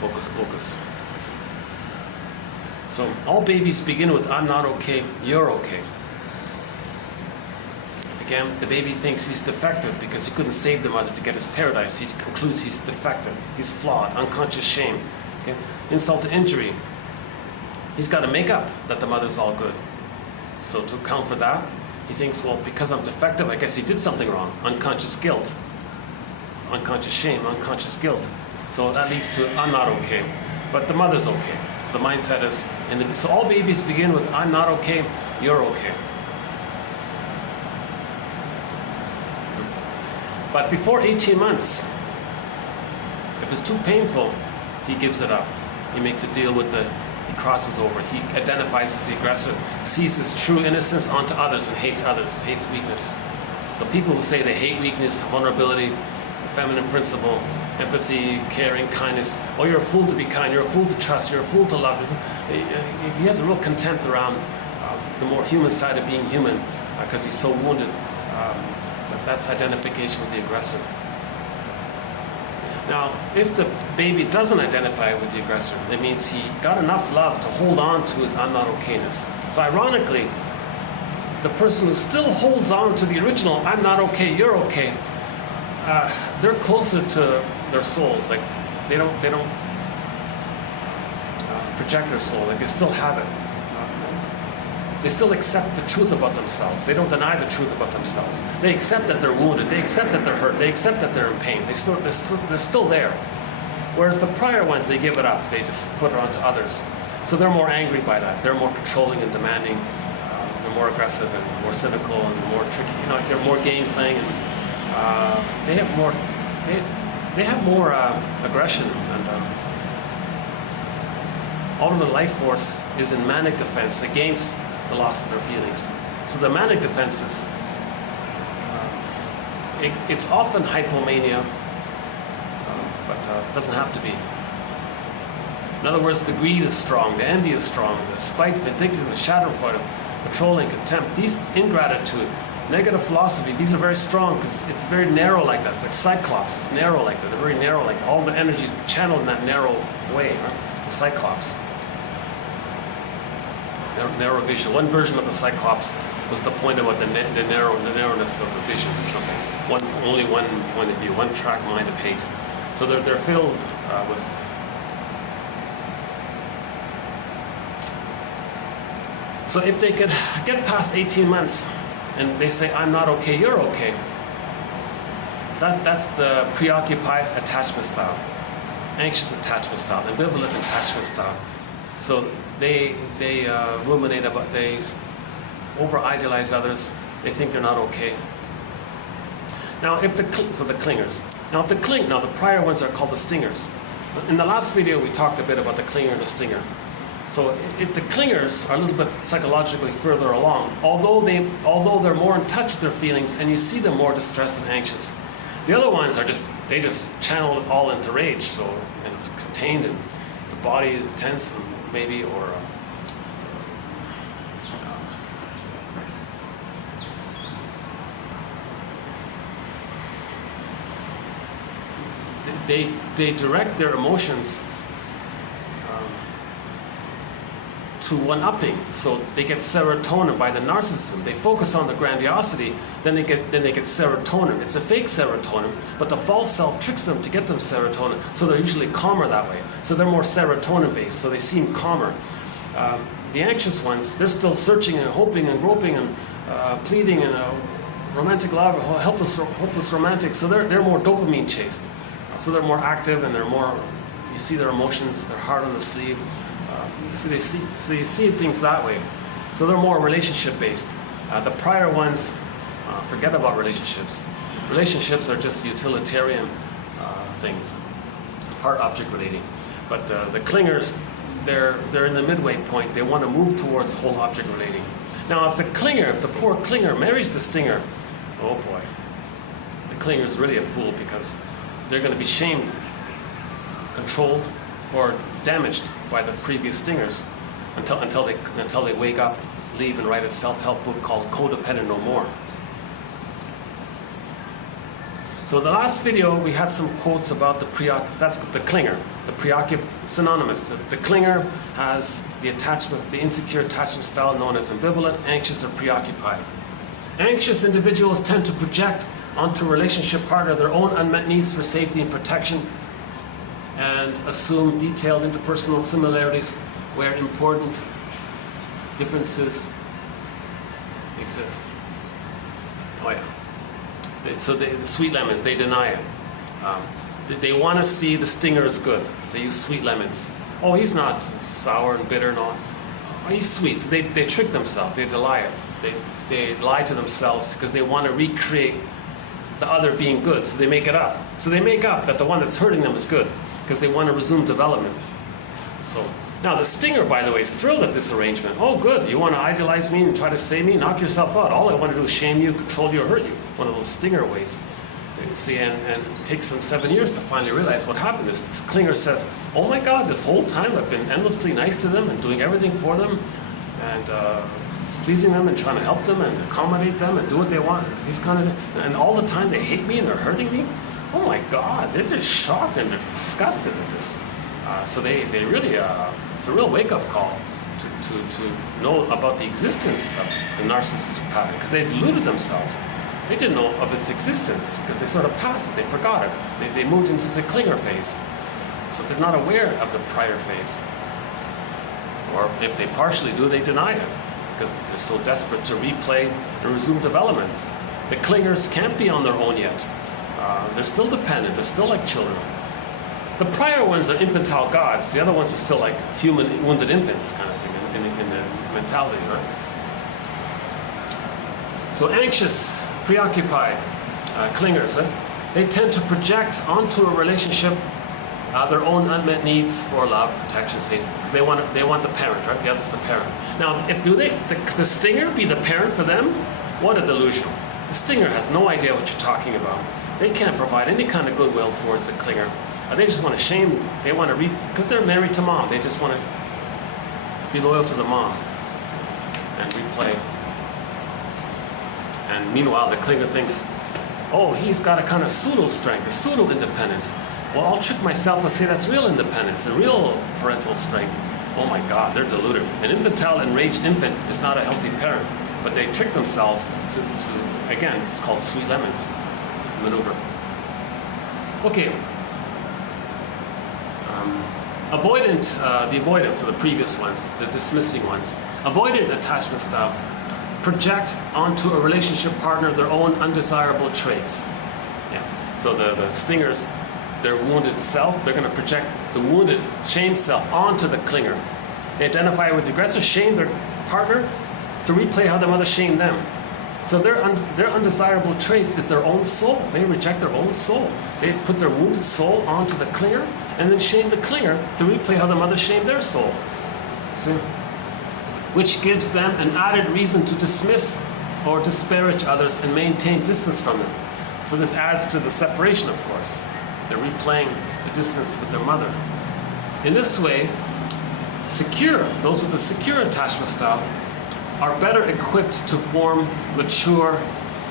Focus, focus. So all babies begin with I'm not okay, you're okay. Again, the baby thinks he's defective because he couldn't save the mother to get his paradise. He concludes he's defective, he's flawed, unconscious shame. Okay? Insult to injury. He's got to make up that the mother's all good. So to account for that, he thinks, well, because I'm defective, I guess he did something wrong. Unconscious guilt, unconscious shame, unconscious guilt. So that leads to I'm not okay, but the mother's okay. So the mindset is, so all babies begin with I'm not okay, you're okay. But before 18 months, if it's too painful, he gives it up. He makes a deal with he he crosses over. He identifies with the aggressor, sees his true innocence onto others, hates weakness. So people who say they hate weakness, vulnerability, feminine principle, empathy, caring, kindness, oh, you're a fool to be kind, you're a fool to trust, you're a fool to love. He has a real contempt around the more human side of being human because he's so wounded. That's identification with the aggressor. Now, if the baby doesn't identify with the aggressor, that means he got enough love to hold on to his I'm not okayness. So ironically, the person who still holds on to the original I'm not okay, you're okay, they're closer to their souls. Like they don't project their soul. Like they still have it. They still accept the truth about themselves. They don't deny the truth about themselves. They accept that they're wounded. They accept that they're hurt. They accept that they're in pain. They're still there. Whereas the prior ones, they give it up. They just put it onto others. So they're more angry by that. They're more controlling and demanding. They're more aggressive and more cynical and more tricky. You know, they're more game playing and they have more. They have more aggression and. All of the life force is in manic defense against the loss of their feelings. So the manic defense is, it's often hypomania, but doesn't have to be. In other words, the greed is strong, the envy is strong, the spite, vindictiveness, schadenfreude, controlling, contempt, these ingratitude, negative philosophy, these are very strong because it's very narrow like that. The Cyclops is narrow like that, they're very narrow like that. All the energy is channeled in that narrow way, right? The Cyclops. Narrow vision. One version of the Cyclops was the point about the narrowness of the vision. Okay, only one point of view, one track mind of hate. So they're filled with. So if they could get past 18 months, and they say I'm not okay, you're okay. That's the preoccupied attachment style, anxious attachment style, ambivalent attachment style. So they ruminate about, they over-idealize others, they think they're not okay. Now if the clingers. Now the prior ones are called the stingers. In the last video we talked a bit about the clinger and the stinger. So if the clingers are a little bit psychologically further along, although they're more in touch with their feelings and you see them more distressed and anxious. The other ones are they just channel it all into rage, so and it's contained and the body is tense and maybe or they direct their emotions to one-upping, so they get serotonin by the narcissism. They focus on the grandiosity, then they get serotonin. It's a fake serotonin, but the false self tricks them to get them serotonin, so they're usually calmer that way. So they're more serotonin-based, so they seem calmer. The anxious ones, they're still searching and hoping and groping and pleading and romantic love, hopeless romantic. So they're more dopamine-chased. So they're more active and they're more. You see their emotions, they're hard on the sleeve. So you see things that way. So they're more relationship-based. The prior ones forget about relationships. Relationships are just utilitarian things, part object relating. But the clingers, they're in the midway point. They want to move towards whole object relating. Now, if the poor clinger marries the stinger, oh boy, the clinger is really a fool because they're going to be shamed, controlled, or damaged by the previous stingers until they wake up, leave, and write a self-help book called Codependent No More. So in the last video we had some quotes about that's the clinger, synonymous. The clinger has the attachment, the insecure attachment style known as ambivalent, anxious, or preoccupied. Anxious individuals tend to project onto a relationship partner their own unmet needs for safety and protection, and assume detailed interpersonal similarities where important differences exist. Oh yeah. So the sweet lemons, they deny it. They want to see the stinger as good. They use sweet lemons. Oh, he's not sour and bitter and all. Oh, he's sweet. So they trick themselves. They deny it. They lie to themselves because they want to recreate the other being good. So they make it up. So they make up that the one that's hurting them is good, because they want to resume development. So Now the stinger, by the way, is thrilled at this arrangement. Oh good, you want to idealize me and try to save me? Knock yourself out. All I want to do is shame you, control you, or hurt you. One of those stinger ways. You see, and it takes them 7 years to finally realize what happened. This clinger says, oh my God, this whole time I've been endlessly nice to them and doing everything for them and pleasing them and trying to help them and accommodate them and do what they want. These kind of, and all the time they hate me and they're hurting me. Oh my God, they're just shocked and they're disgusted at this. So they really, it's a real wake-up call to know about the existence of the narcissistic pattern, because they deluded themselves. They didn't know of its existence because they sort of passed it, they forgot it. They moved into the clinger phase. So they're not aware of the prior phase. Or if they partially do, they deny it because they're so desperate to replay and resume development. The clingers can't be on their own yet. They're still dependent, they're still like children. The prior ones are infantile gods, the other ones are still like human wounded infants kind of thing in the mentality, right? So anxious, preoccupied clingers, they tend to project onto a relationship their own unmet needs for love, protection, safety. Because they want the parent, right? The other's the parent. Now, the stinger be the parent for them? What a delusion. The stinger has no idea what you're talking about. They can't provide any kind of goodwill towards the clinger. They just want to shame, they want to because they're married to mom, they just want to be loyal to the mom and replay. And meanwhile, the clinger thinks, oh, he's got a kind of pseudo-strength, a pseudo-independence. Well, I'll trick myself and say that's real independence and real parental strength. Oh my God, they're deluded. An infantile, enraged infant is not a healthy parent, but they trick themselves to again, it's called sweet lemons maneuver. Okay. Avoidant, the avoidance of the previous ones, the dismissing ones. Avoidant attachment style project onto a relationship partner their own undesirable traits. Yeah. So the stingers, their wounded self, they're going to project the wounded, shame self onto the clinger. They identify with the aggressor, shame their partner to replay how the mother shamed them. So their undesirable traits is their own soul. They reject their own soul. They put their wounded soul onto the clinger and then shame the clinger to replay how the mother shamed their soul. See? Which gives them an added reason to dismiss or disparage others and maintain distance from them. So this adds to the separation, of course. They're replaying the distance with their mother. In this way, those with the secure attachment style are better equipped to form mature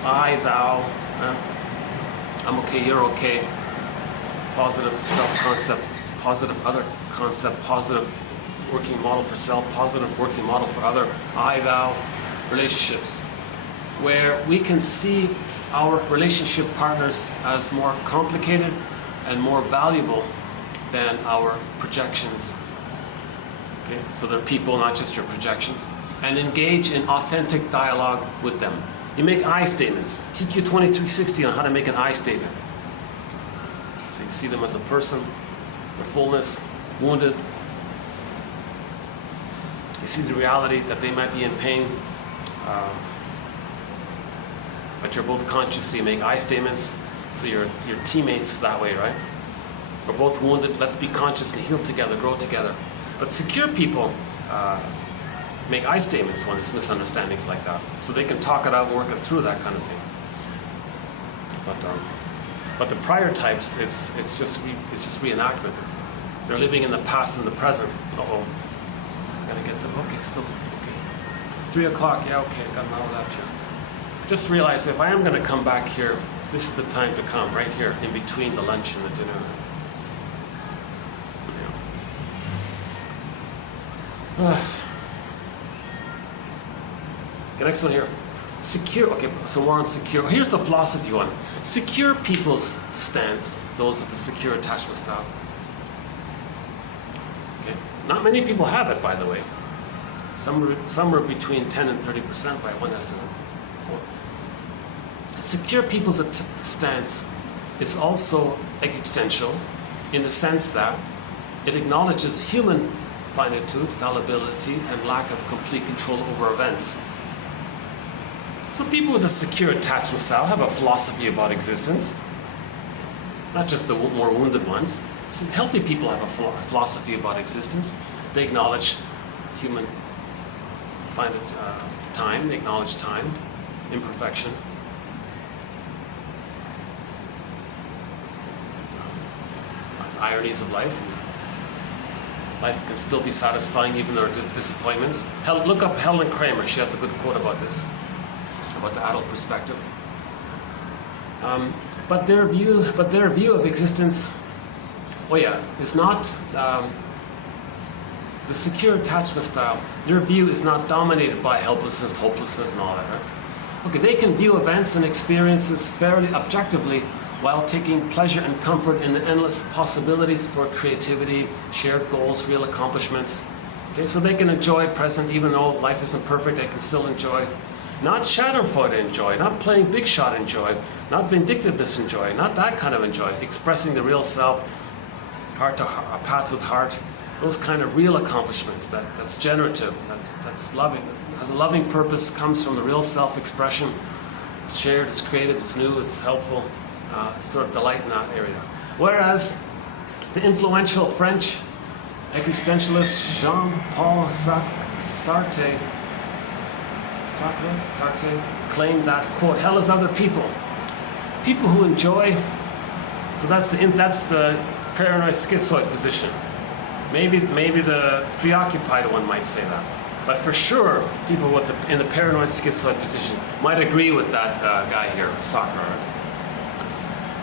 I, thou, I'm okay, you're okay, positive self-concept, positive other concept, positive working model for self, positive working model for other, I, thou relationships, where we can see our relationship partners as more complicated and more valuable than our projections. Okay, so they're people, not just your projections, and engage in authentic dialogue with them. You make I statements. TQ 2360 on how to make an I statement. So you see them as a person, their fullness, wounded. You see the reality that they might be in pain, but you're both conscious, so you make I statements. So you're teammates that way, right? We're both wounded, let's be conscious and heal together, grow together. But secure people make I statements when there's misunderstandings like that, so they can talk it out and work it through, that kind of thing. But the prior types, it's just reenactment. They're living in the past and the present. Uh-oh, I gotta get them. Okay, still okay. 3 o'clock. Yeah, okay, got an hour left here. Just realize if I am going to come back here, this is the time to come, right here, in between the lunch and the dinner. Okay, next one here. Secure, okay, so more on secure. Here's the philosophy one. Secure people's stance, those with the secure attachment style. Okay, not many people have it, by the way. Some are between 10 and 30% by one estimate. Secure people's stance is also existential in the sense that it acknowledges human finitude, fallibility, and lack of complete control over events. So people with a secure attachment style have a philosophy about existence, not just the more wounded ones. So healthy people have a philosophy about existence. They acknowledge human, time, they acknowledge time, imperfection. Ironies of life. Life can still be satisfying even though there are disappointments. Look up Helen Kramer. She has a good quote about this, about the adult perspective. But their view of existence, is not the secure attachment style. Their view is not dominated by helplessness, hopelessness, and all that. Right? Okay, they can view events and experiences fairly objectively, while taking pleasure and comfort in the endless possibilities for creativity, shared goals, real accomplishments. Okay, so they can enjoy present even though life isn't perfect, they can still enjoy. Not schadenfreude enjoy, not playing big shot enjoy, not vindictiveness enjoy, not that kind of enjoy, expressing the real self, heart to heart, path with heart, those kind of real accomplishments, that's generative, that's loving, has a loving purpose, comes from the real self-expression, it's shared, it's creative, it's new, it's helpful. Sort of delight in that area. Whereas the influential French existentialist Jean Paul Sartre claimed that, quote, hell is other people. People who enjoy, so that's the paranoid schizoid position. Maybe the preoccupied one might say that. But for sure, people in the paranoid schizoid position might agree with that guy here, Sartre.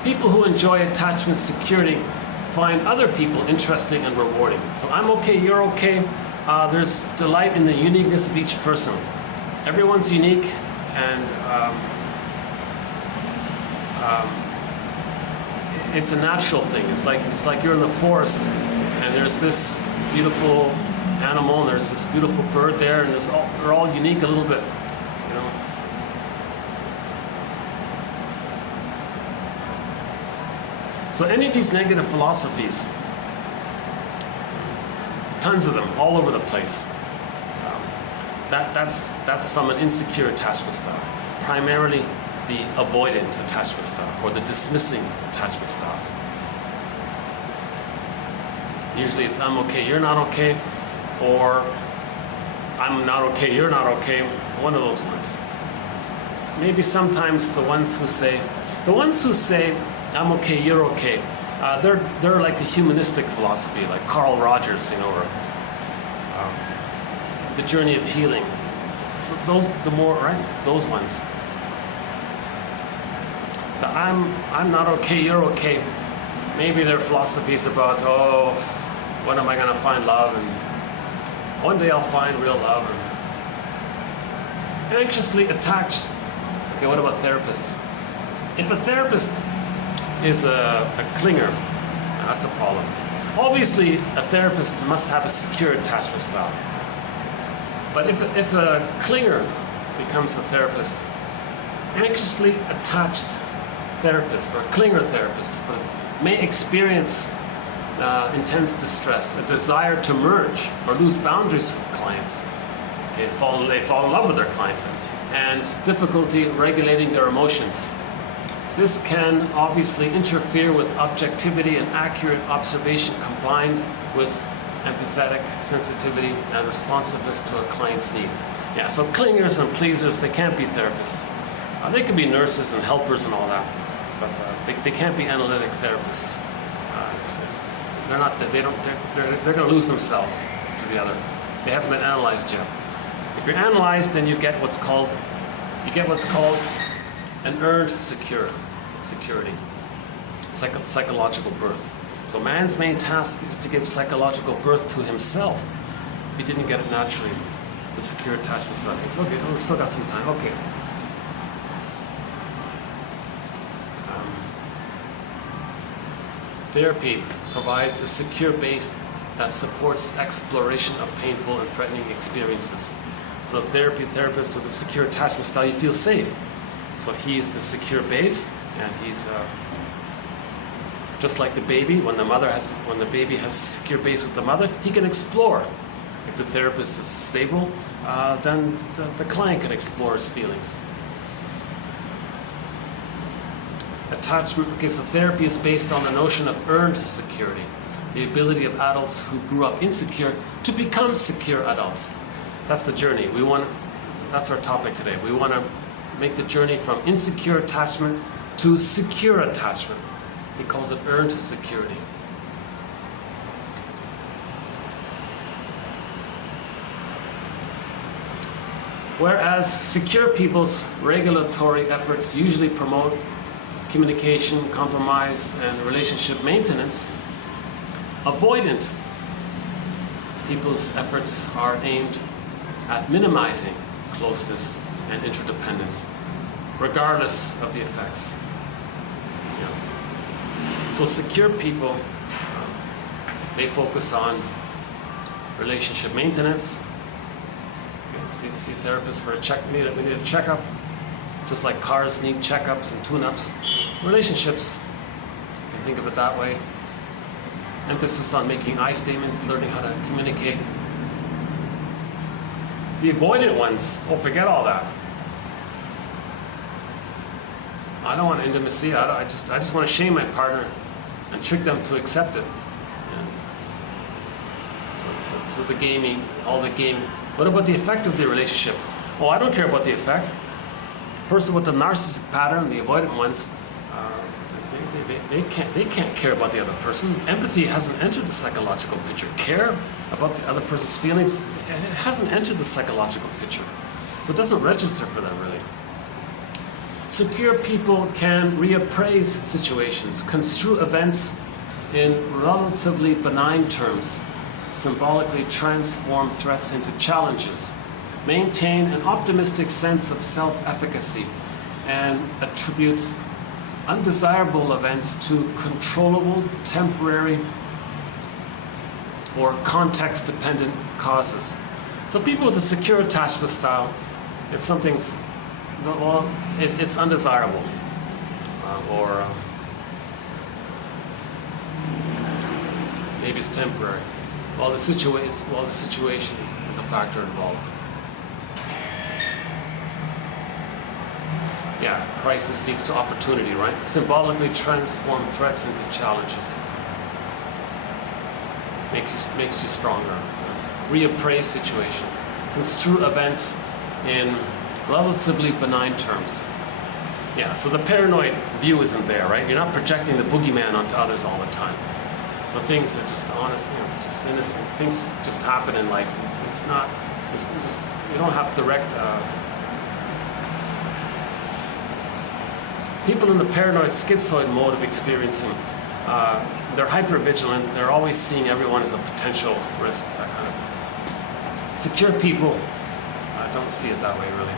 People who enjoy attachment security find other people interesting and rewarding. So I'm okay, you're okay. There's delight in the uniqueness of each person. Everyone's unique, and it's a natural thing. It's like you're in the forest, and there's this beautiful animal, and there's this beautiful bird there, and they're all unique a little bit, you know. So any of these negative philosophies, tons of them, all over the place, that's from an insecure attachment style. Primarily the avoidant attachment style, or the dismissing attachment style. Usually it's I'm okay, you're not okay, or I'm not okay, you're not okay, one of those ones. Maybe sometimes the ones who say I'm okay, you're okay, they're like the humanistic philosophy, like Carl Rogers, you know, or the journey of healing. Those ones. The I'm not okay, you're okay. Maybe their philosophy is about, oh, when am I going to find love? And one day I'll find real love. And anxiously attached. Okay, what about therapists? If a therapist is a clinger, that's a problem. Obviously, a therapist must have a secure attachment style. But if a clinger becomes a therapist, anxiously attached therapist or clinger therapist may experience intense distress, a desire to merge or lose boundaries with clients. Okay, they fall in love with their clients, and difficulty regulating their emotions. This can obviously interfere with objectivity and accurate observation combined with empathetic sensitivity and responsiveness to a client's needs. Yeah, so clingers and pleasers, they can't be therapists. They can be nurses and helpers and all that, but they can't be analytic therapists. They're going to lose themselves to the other. They haven't been analyzed yet. If you're analyzed, then you get what's called an earned security, psychological birth. So man's main task is to give psychological birth to himself. If he didn't get it naturally, the secure attachment stuff. Okay, we still got some time. Okay. Therapy provides a secure base that supports exploration of painful and threatening experiences. So therapist with a secure attachment style, you feel safe. So he's the secure base, and he's just like the baby. When the baby has a secure base with the mother, he can explore. If the therapist is stable, then the client can explore his feelings. Attachment, okay, so therapy is based on the notion of earned security. the ability of adults who grew up insecure to become secure adults. That's the journey. That's our topic today. We want to make the journey from insecure attachment to secure attachment. He calls it earned security. Whereas secure people's regulatory efforts usually promote communication, compromise, and relationship maintenance, avoidant people's efforts are aimed at minimizing closeness and interdependence, regardless of the effects. So secure people, they focus on relationship maintenance. See a therapist for a check. We need a checkup, just like cars need checkups and tune-ups. Relationships, you can think of it that way. Emphasis on making I statements, learning how to communicate. The avoidant ones, forget all that. I don't want intimacy. I just want to shame my partner and trick them to accept it. So the gaming, all the gaming. What about the effect of the relationship? I don't care about the effect. Person with the narcissistic pattern, the avoidant ones, they can't care about the other person. Empathy hasn't entered the psychological picture. Care about the other person's feelings, it hasn't entered the psychological picture. So it doesn't register for them really. Secure people can reappraise situations, construe events in relatively benign terms, symbolically transform threats into challenges, maintain an optimistic sense of self-efficacy, and attribute undesirable events to controllable, temporary, or context-dependent causes. So people with a secure attachment style, if something's, it's undesirable, or maybe it's temporary. The situation is a factor involved. Yeah, crisis leads to opportunity, right? Symbolically transform threats into challenges. Makes you stronger. Reappraise situations. Construe events in relatively benign terms. Yeah, so the paranoid view isn't there, right? You're not projecting the boogeyman onto others all the time. So things are just honest, just innocent. Things just happen in life. It's not, you don't have direct. People in the paranoid schizoid mode of experiencing, they're hyper-vigilant. They're always seeing everyone as a potential risk, that kind of thing. Secure people don't see it that way, really.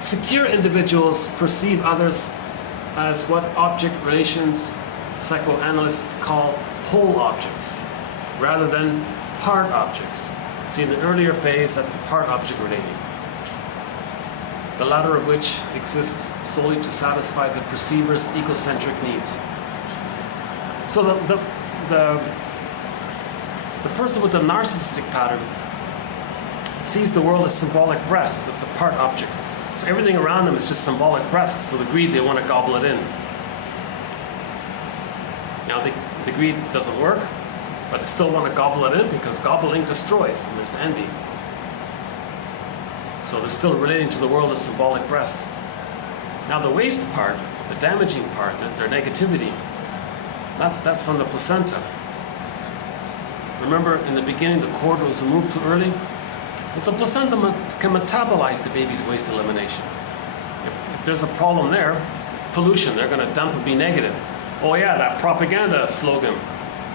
Secure individuals perceive others as what object relations psychoanalysts call whole objects, rather than part objects. See, in the earlier phase, that's the part object relating, the latter of which exists solely to satisfy the perceiver's egocentric needs. So the person with the narcissistic pattern sees the world as symbolic breast. It's a part object. So everything around them is just symbolic breast. So the greed, they want to gobble it in. Now the greed doesn't work, but they still want to gobble it in because gobbling destroys, and there's the envy. So they're still relating to the world as symbolic breast. Now the waste part, the damaging part, their negativity, that's from the placenta. Remember in the beginning the cord was removed too early? But the placenta can metabolize the baby's waste elimination. If there's a problem there, pollution, they're going to dump and be negative. Oh yeah, that propaganda slogan,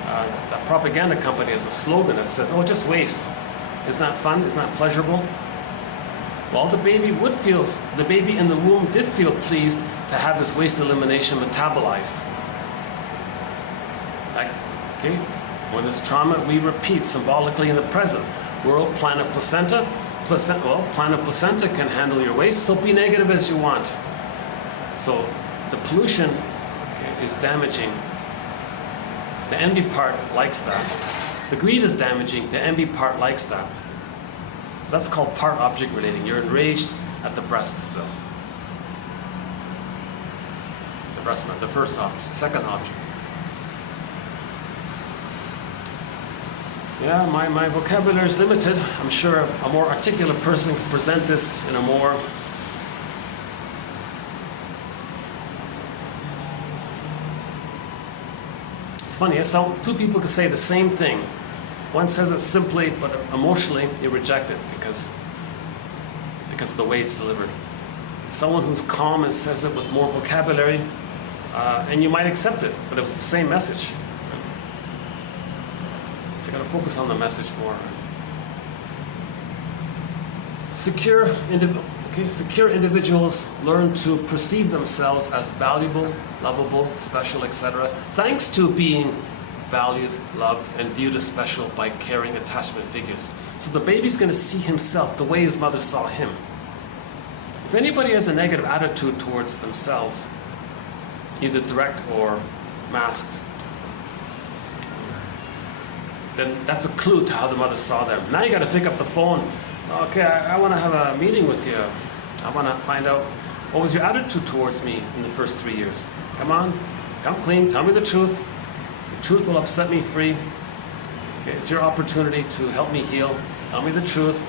that propaganda company has a slogan that says, oh, just waste. Isn't that fun? Isn't that pleasurable? Well, the baby in the womb did feel pleased to have this waste elimination metabolized. Okay, when there's trauma, we repeat symbolically in the present. World, planet, placenta. Planet placenta can handle your waste, so be negative as you want. So the pollution is damaging. The envy part likes that. The greed is damaging. The envy part likes that. So that's called part object relating. You're enraged at the breast still. The breast, the first object, the second object. Yeah, my vocabulary is limited. I'm sure a more articulate person can present this in a more It's funny, so two people could say the same thing. One says it simply, but emotionally you reject it because of the way it's delivered. Someone who's calm and says it with more vocabulary, and you might accept it, but it was the same message. So you got to focus on the message more. Secure individuals learn to perceive themselves as valuable, lovable, special, etc. thanks to being valued, loved, and viewed as special by caring attachment figures. So the baby's going to see himself the way his mother saw him. If anybody has a negative attitude towards themselves, either direct or masked, then that's a clue to how the mother saw them. Now you got to pick up the phone. Okay, I want to have a meeting with you. I want to find out what was your attitude towards me in the first 3 years. Come on, come clean, tell me the truth. The truth will upset me free. Okay, it's your opportunity to help me heal. Tell me the truth.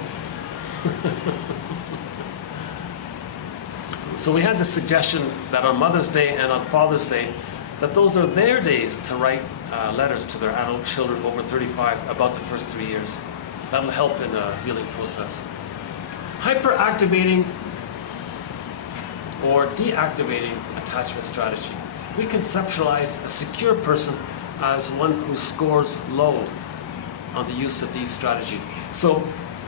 So we had the suggestion that on Mother's Day and on Father's Day, that those are their days to write letters to their adult children over 35 about the first 3 years. That'll help in the healing process. Hyperactivating or deactivating attachment strategy. We conceptualize a secure person as one who scores low on the use of these strategies. So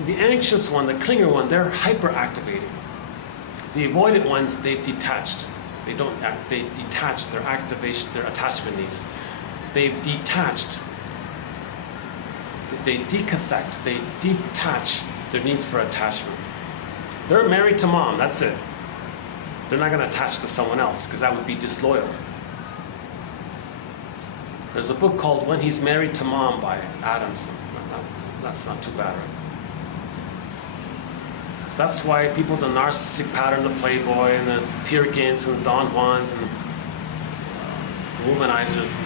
the anxious one, the clinger one, they're hyperactivating. The avoidant ones, they've detached. They detach their activation, their attachment needs. They've detached. They decathect, they detach their needs for attachment. They're married to mom, that's it. They're not going to attach to someone else because that would be disloyal. There's a book called When He's Married to Mom by Adams. That's not too bad, right? So that's why people, the narcissistic pattern, the playboy, and the Peer Gynt's, and the Don Juans, and the womanizers,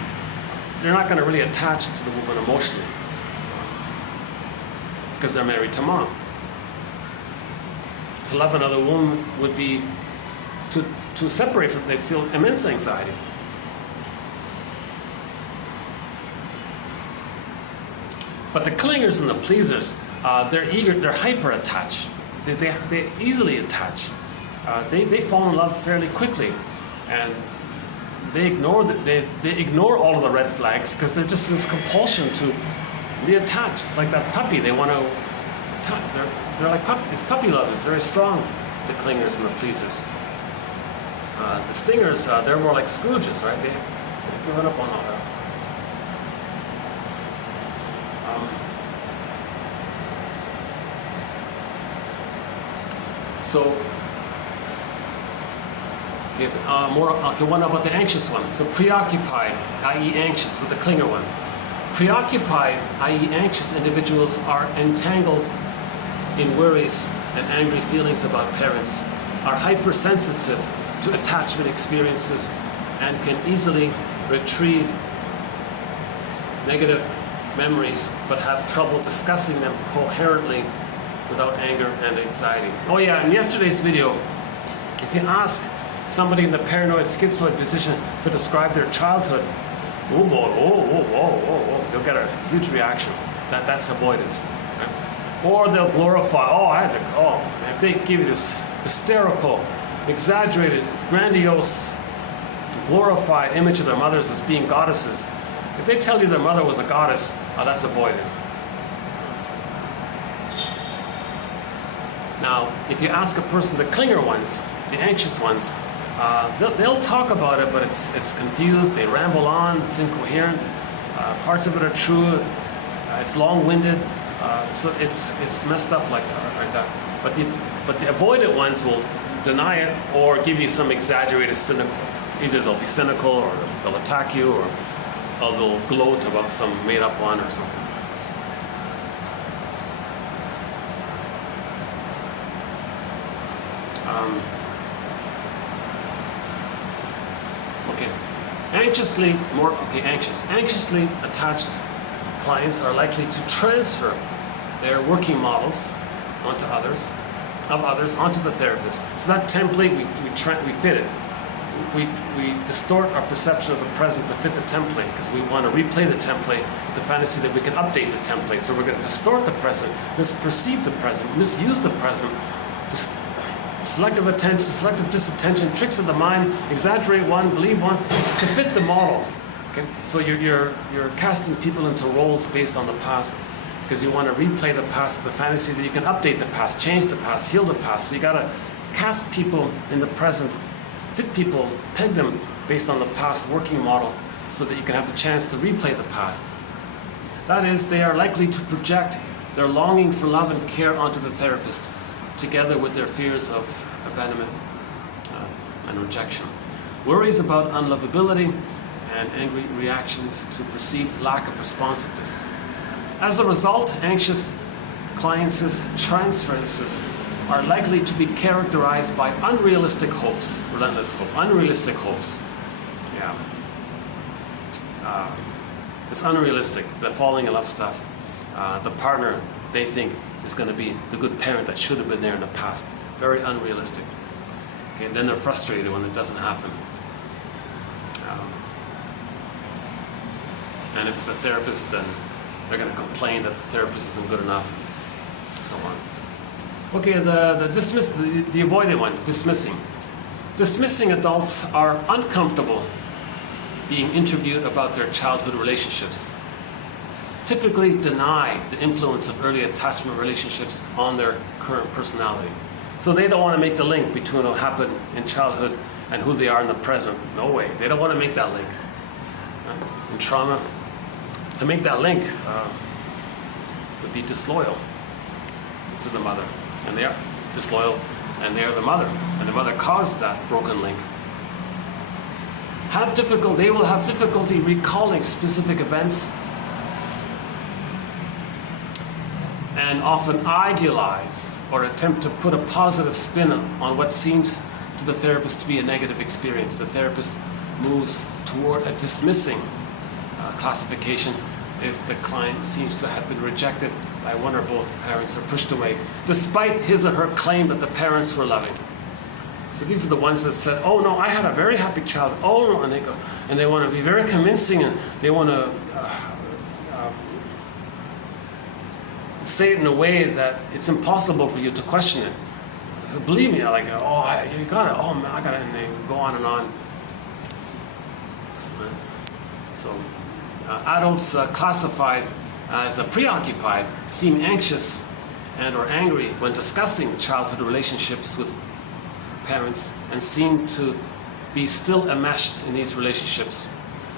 they're not going to really attach to the woman emotionally because they're married to mom. To love another woman would be to separate from, they feel immense anxiety. But the clingers and the pleasers, they're eager, they're hyper attached. They easily attach. They fall in love fairly quickly, and they ignore all of the red flags because they're just this compulsion to reattach. It's like that puppy. They want to. They're like puppy. It's puppy love. It's very strong. The clingers and the pleasers. The stingers, they're more like Scrooges, right? They give it up on all that. One about the anxious one. So preoccupied, i.e. anxious, so the clinger one. Preoccupied, i.e. anxious individuals are entangled in worries and angry feelings about parents, are hypersensitive to attachment experiences, and can easily retrieve negative memories, but have trouble discussing them coherently without anger and anxiety. Oh yeah, in yesterday's video, if you ask somebody in the paranoid schizoid position to describe their childhood, they'll get a huge reaction. That's avoidant. Right? Or they'll glorify, if they give you this hysterical, exaggerated, grandiose, glorified image of their mothers as being goddesses, if they tell you their mother was a goddess, that's avoidant. Now, if you ask a person, the clinger ones, the anxious ones, they'll talk about it, but it's confused, they ramble on, it's incoherent, parts of it are true, it's long-winded, so it's messed up like that. But the avoidant ones will deny it or give you some exaggerated cynical. Either they'll be cynical or they'll attack you or they'll gloat about some made-up one or something. Anxiously attached clients are likely to transfer their working models onto others, onto the therapist. So that template, we fit it. We distort our perception of the present to fit the template because we want to replay the template with the fantasy that we can update the template. So we're going to distort the present, misperceive the present, misuse the present, selective attention, selective disattention, tricks of the mind, exaggerate one, believe one, to fit the model. Okay? So you're casting people into roles based on the past because you want to replay the past with the fantasy that you can update the past, change the past, heal the past. So you got to cast people in the present, fit people, peg them based on the past working model so that you can have the chance to replay the past. That is, they are likely to project their longing for love and care onto the therapist, together with their fears of abandonment and rejection. Worries about unlovability and angry reactions to perceived lack of responsiveness. As a result, anxious clients' transferences are likely to be characterized by unrealistic hopes, relentless hope, unrealistic hopes. Yeah. It's unrealistic, the falling in love stuff. The partner they think is going to be the good parent that should have been there in the past. Very unrealistic. Okay, and then they're frustrated when it doesn't happen. And if it's a therapist, then they're going to complain that the therapist isn't good enough, and so on. Okay, the avoidant one, dismissing. Dismissing adults are uncomfortable being interviewed about their childhood relationships. Typically deny the influence of early attachment relationships on their current personality. So they don't want to make the link between what happened in childhood and who they are in the present. No way. They don't want to make that link. In trauma, to make that link would be disloyal to the mother. And they are disloyal, and they are the mother. And the mother caused that broken link. They will have difficulty recalling specific events and often idealize or attempt to put a positive spin on what seems to the therapist to be a negative experience. The therapist moves toward a dismissing classification if the client seems to have been rejected by one or both parents or pushed away, despite his or her claim that the parents were loving. So these are the ones that said, oh no, I had a very happy childhood. Oh no, and they want to be very convincing, and they want to say it in a way that it's impossible for you to question it. So believe me, like, oh, you got it, oh man, I got it, and they go on and on. So adults classified as preoccupied seem anxious and or angry when discussing childhood relationships with parents and seem to be still enmeshed in these relationships.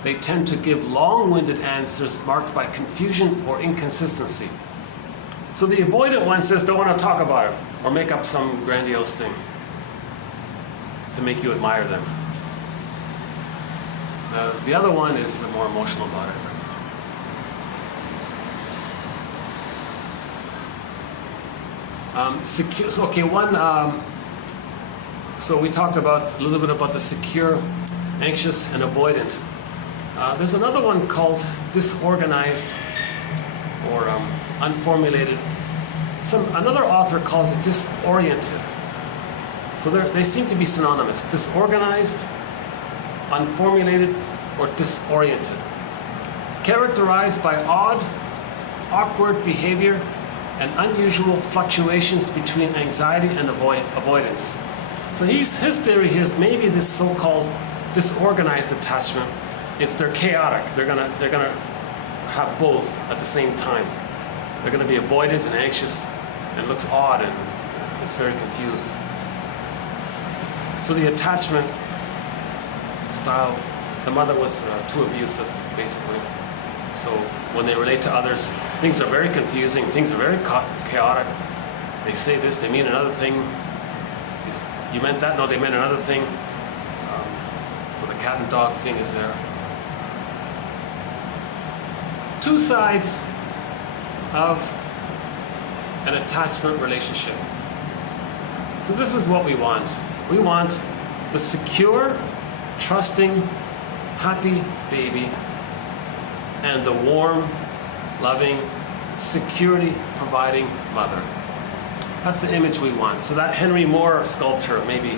They tend to give long-winded answers marked by confusion or inconsistency. So the avoidant one says, don't want to talk about it or make up some grandiose thing to make you admire them. The other one is more emotional about it. So we talked about a little bit about the secure, anxious, and avoidant. There's another one called disorganized or unformulated. Another author calls it disoriented. So they seem to be synonymous. Disorganized, unformulated, or disoriented. Characterized by odd, awkward behavior and unusual fluctuations between anxiety and avoidance. So his theory here is maybe this so-called disorganized attachment. They're chaotic. They're gonna have both at the same time. They're gonna be avoidant and anxious, and looks odd, and it's very confused. So the attachment style, the mother was too abusive, basically. So when they relate to others, things are very confusing. Things are very chaotic. They say this, they mean another thing. You meant that? No, they meant another thing. So the cat and dog thing is there. Two sides of an attachment relationship. So this is what we want. We want the secure, trusting, happy baby and the warm, loving, security-providing mother. That's the image we want. So that Henry Moore sculpture, maybe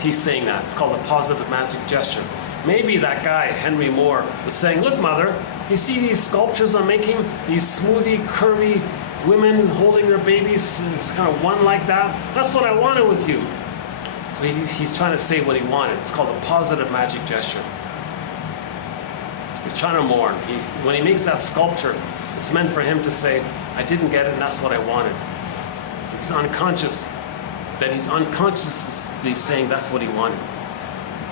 he's saying that. It's called a positive magic gesture. Maybe that guy, Henry Moore, was saying, look, mother, you see these sculptures I'm making? These smoothie, curvy women holding their babies, and it's kind of one like that. That's what I wanted with you. So he's trying to say what he wanted. It's called a positive magic gesture. He's trying to mourn. When he makes that sculpture, it's meant for him to say, I didn't get it, and that's what I wanted. He's unconscious, that he's unconsciously saying that's what he wanted.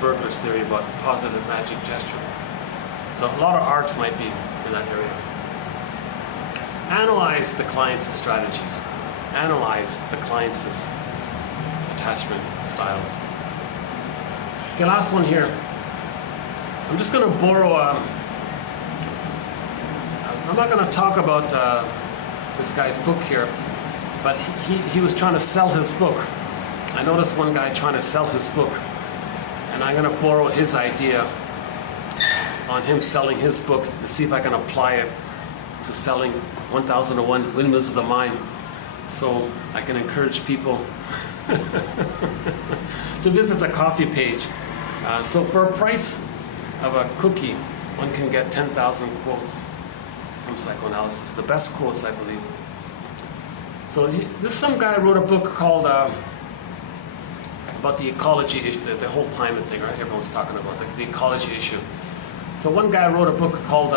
Bergler's theory about positive magic gesture. So a lot of art might be in that area. Analyze the client's strategies. Analyze the client's attachment styles. Okay, last one here. I'm just going to borrow I'm not going to talk about this guy's book here, but he was trying to sell his book. I noticed one guy trying to sell his book, and I'm going to borrow his idea on him selling his book to see if I can apply it to selling 1001 Windmills of the Mind, so I can encourage people to visit the coffee page. So for a price of a cookie, one can get 10,000 quotes from psychoanalysis, the best quotes, I believe. So some guy wrote a book called about the ecology issue, the whole climate thing, right? Everyone's talking about the ecology issue. So one guy wrote a book called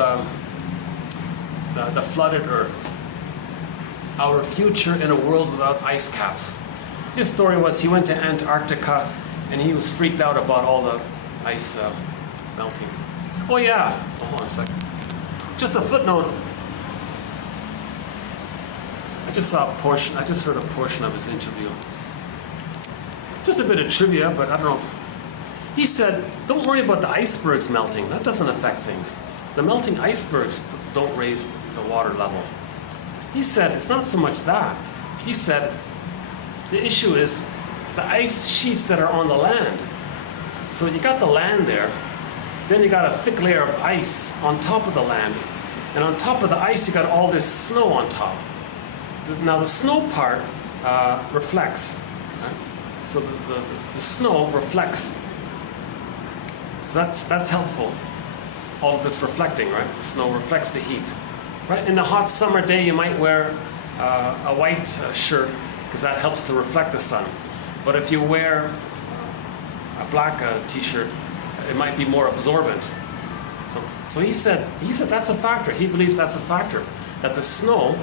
The Flooded Earth, Our Future in a World Without Ice Caps. His story was he went to Antarctica and he was freaked out about all the ice melting. Oh yeah, hold on a second. Just a footnote. I just heard a portion of his interview. Just a bit of trivia, but I don't know. He said, don't worry about the icebergs melting. That doesn't affect things. The melting icebergs don't raise the water level. He said, it's not so much that. He said, the issue is the ice sheets that are on the land. So you got the land there, then you got a thick layer of ice on top of the land, and on top of the ice you got all this snow on top. Now the snow part reflects. Right? So the snow reflects. So that's helpful. All of this reflecting, right? The snow reflects the heat. Right? In a hot summer day you might wear a white shirt because that helps to reflect the sun. But if you wear a black t-shirt, it might be more absorbent. So he said that's a factor. He believes that's a factor, that the snow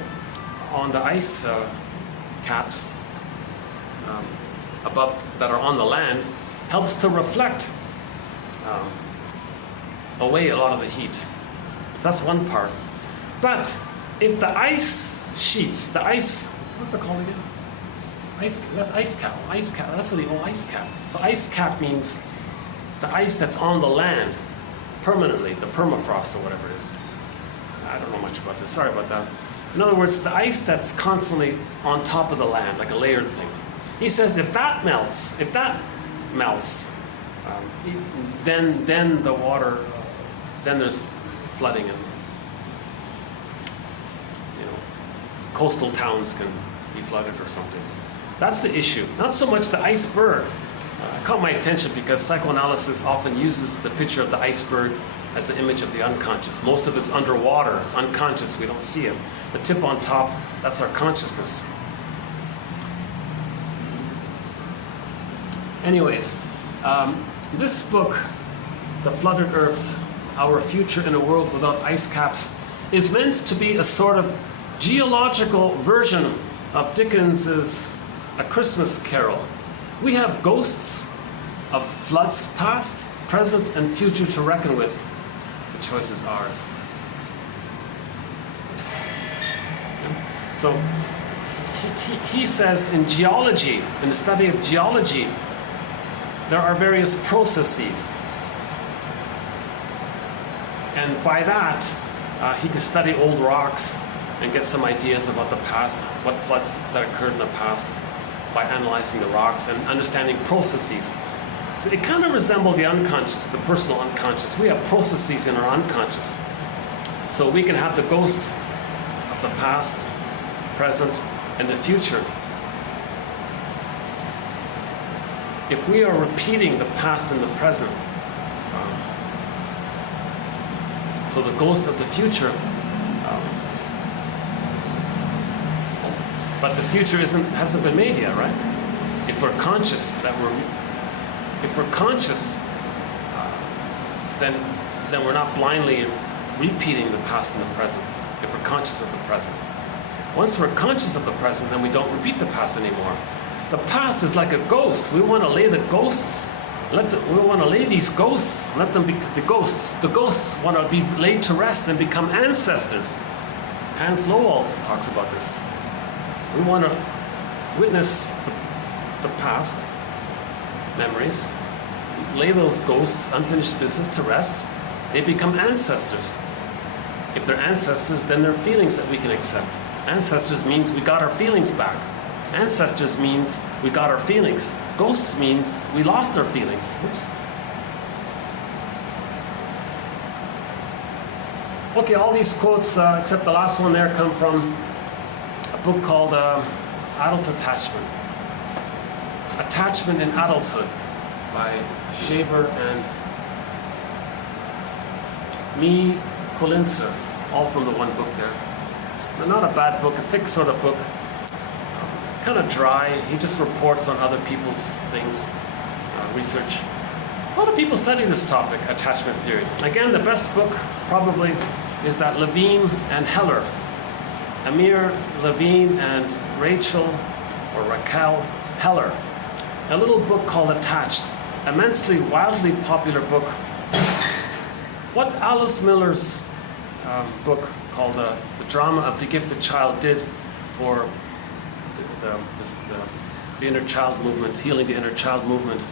on the ice caps above that are on the land helps to reflect away a lot of the heat. That's one part. But if the ice sheets, what's it called again? Ice cap. That's what ice cap. So ice cap means the ice that's on the land permanently, the permafrost or whatever it is. I don't know much about this. Sorry about that. In other words, the ice that's constantly on top of the land, like a layered thing. He says if that melts, then the water, then there's flooding and coastal towns can be flooded or something. That's the issue. Not so much the iceberg. It caught my attention because psychoanalysis often uses the picture of the iceberg as the image of the unconscious. Most of it's underwater. It's unconscious. We don't see it. The tip on top, that's our consciousness. Anyways, this book, The Flooded Earth, Our Future in a World Without Ice Caps, is meant to be a sort of geological version of Dickens's A Christmas Carol. We have ghosts of floods past, present, and future to reckon with. The choice is ours. So he says in geology, in the study of geology, there are various processes. And by that, he can study old rocks and get some ideas about the past, what floods that occurred in the past, by analyzing the rocks and understanding processes. So it kind of resembles the unconscious, the personal unconscious. We have processes in our unconscious. So we can have the ghost of the past, present, and the future. If we are repeating the past and the present, so the ghost of the future, but the future hasn't been made yet, right? If we're conscious then we're not blindly repeating the past and the present. If we're conscious of the present, once we're conscious of the present, then we don't repeat the past anymore. The past is like a ghost. We want to lay the ghosts. We want to lay these ghosts. Let them be the ghosts. The ghosts want to be laid to rest and become ancestors. Hans Lowell talks about this. We want to witness the past memories, lay those ghosts, unfinished business to rest. They become ancestors. If they're ancestors, then they're feelings that we can accept. Ancestors means we got our feelings back. Ancestors means we got our feelings. Ghosts means we lost our feelings. Oops. Okay, all these quotes, except the last one there, come from a book called Adult Attachment. Attachment in Adulthood by Shaver and Me Colinser, all from the one book there. Not a bad book, a thick sort of book. Kind of dry. He just reports on other people's things, research. A lot of people study this topic, attachment theory. Again, the best book probably is that Levine and Heller. Amir Levine and Rachael Heller. A little book called Attached. Immensely, wildly popular book. What Alice Miller's book called The Drama of the Gifted Child did for the inner child movement, healing the inner child movement.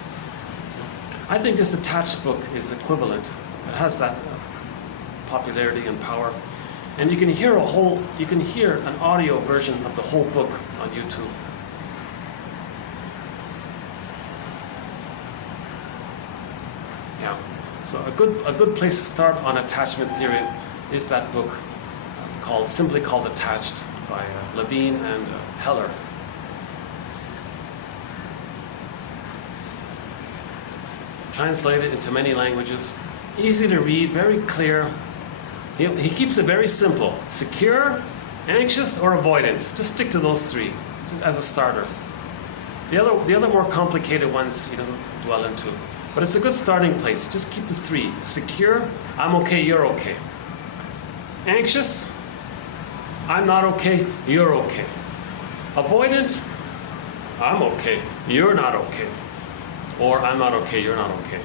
I think this Attached book is equivalent. It has that popularity and power. And you can hear an audio version of the whole book on YouTube. Yeah. So a good place to start on attachment theory is that book simply called Attached by Levine and Heller. Translated into many languages, easy to read, very clear. He keeps it very simple: secure, anxious, or avoidant. Just stick to those three as a starter. The other more complicated ones he doesn't dwell into, but it's a good starting place. Just keep the three: secure, I'm okay, you're okay; anxious, I'm not okay, you're okay; avoidant, I'm okay, you're not okay; or I'm not okay, you're not okay.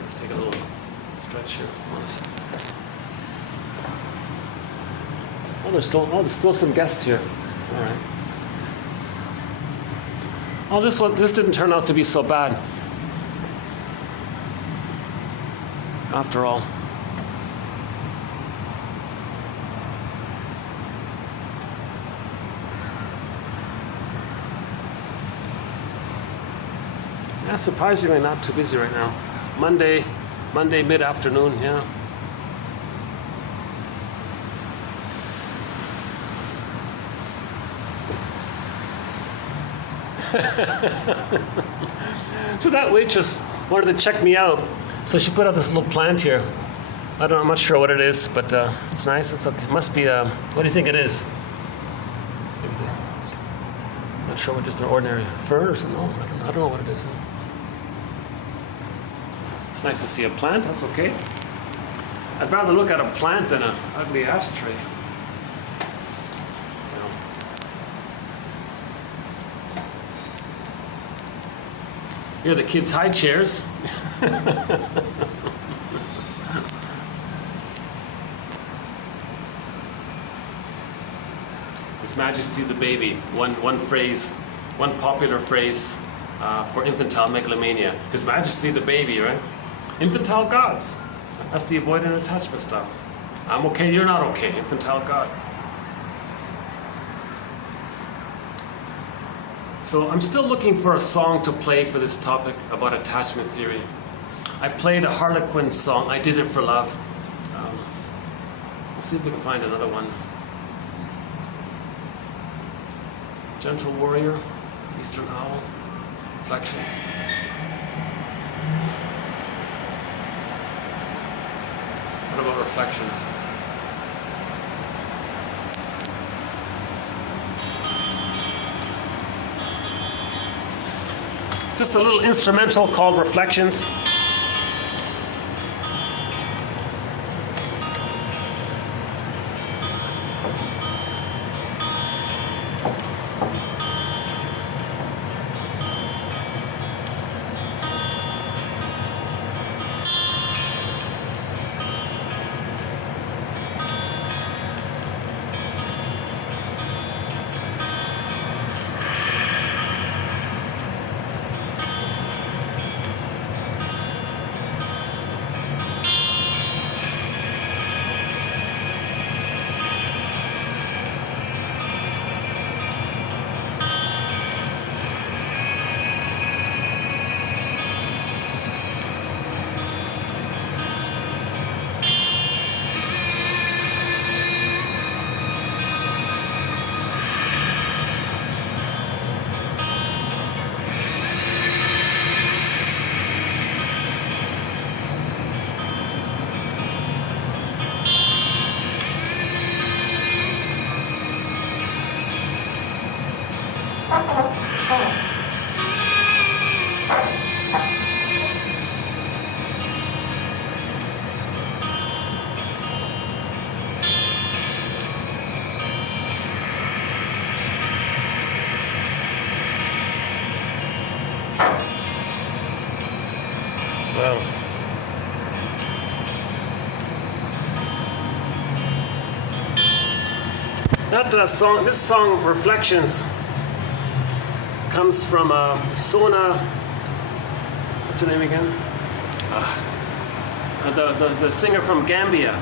Let's take a little stretch here. Oh, there's still some guests here. All right. Oh, this didn't turn out to be so bad. After all. Yeah, surprisingly not too busy right now. Monday mid-afternoon, yeah. So that waitress wanted to check me out, so she put out this little plant here. I don't know, I'm not sure what it is, but it's nice. It's okay. It must be what do you think it is? I'm not sure what, just an ordinary fern or something. No, I don't know what it is. It's nice to see a plant. That's okay. I'd rather look at a plant than an ugly ashtray. Here are the kids' high chairs. His Majesty the Baby. One phrase, one popular phrase for infantile megalomania. His Majesty the Baby, right? Infantile gods. That's the avoidant attachment style. I'm okay, you're not okay. Infantile god. So I'm still looking for a song to play for this topic about attachment theory. I played a Harlequin song, I Did It for Love. We'll see if we can find another one. Gentle Warrior, Eastern Owl, Reflections. What about Reflections? Just a little instrumental called Reflections. Wow. This song, Reflections, comes from Sona. What's her name again? The singer from Gambia.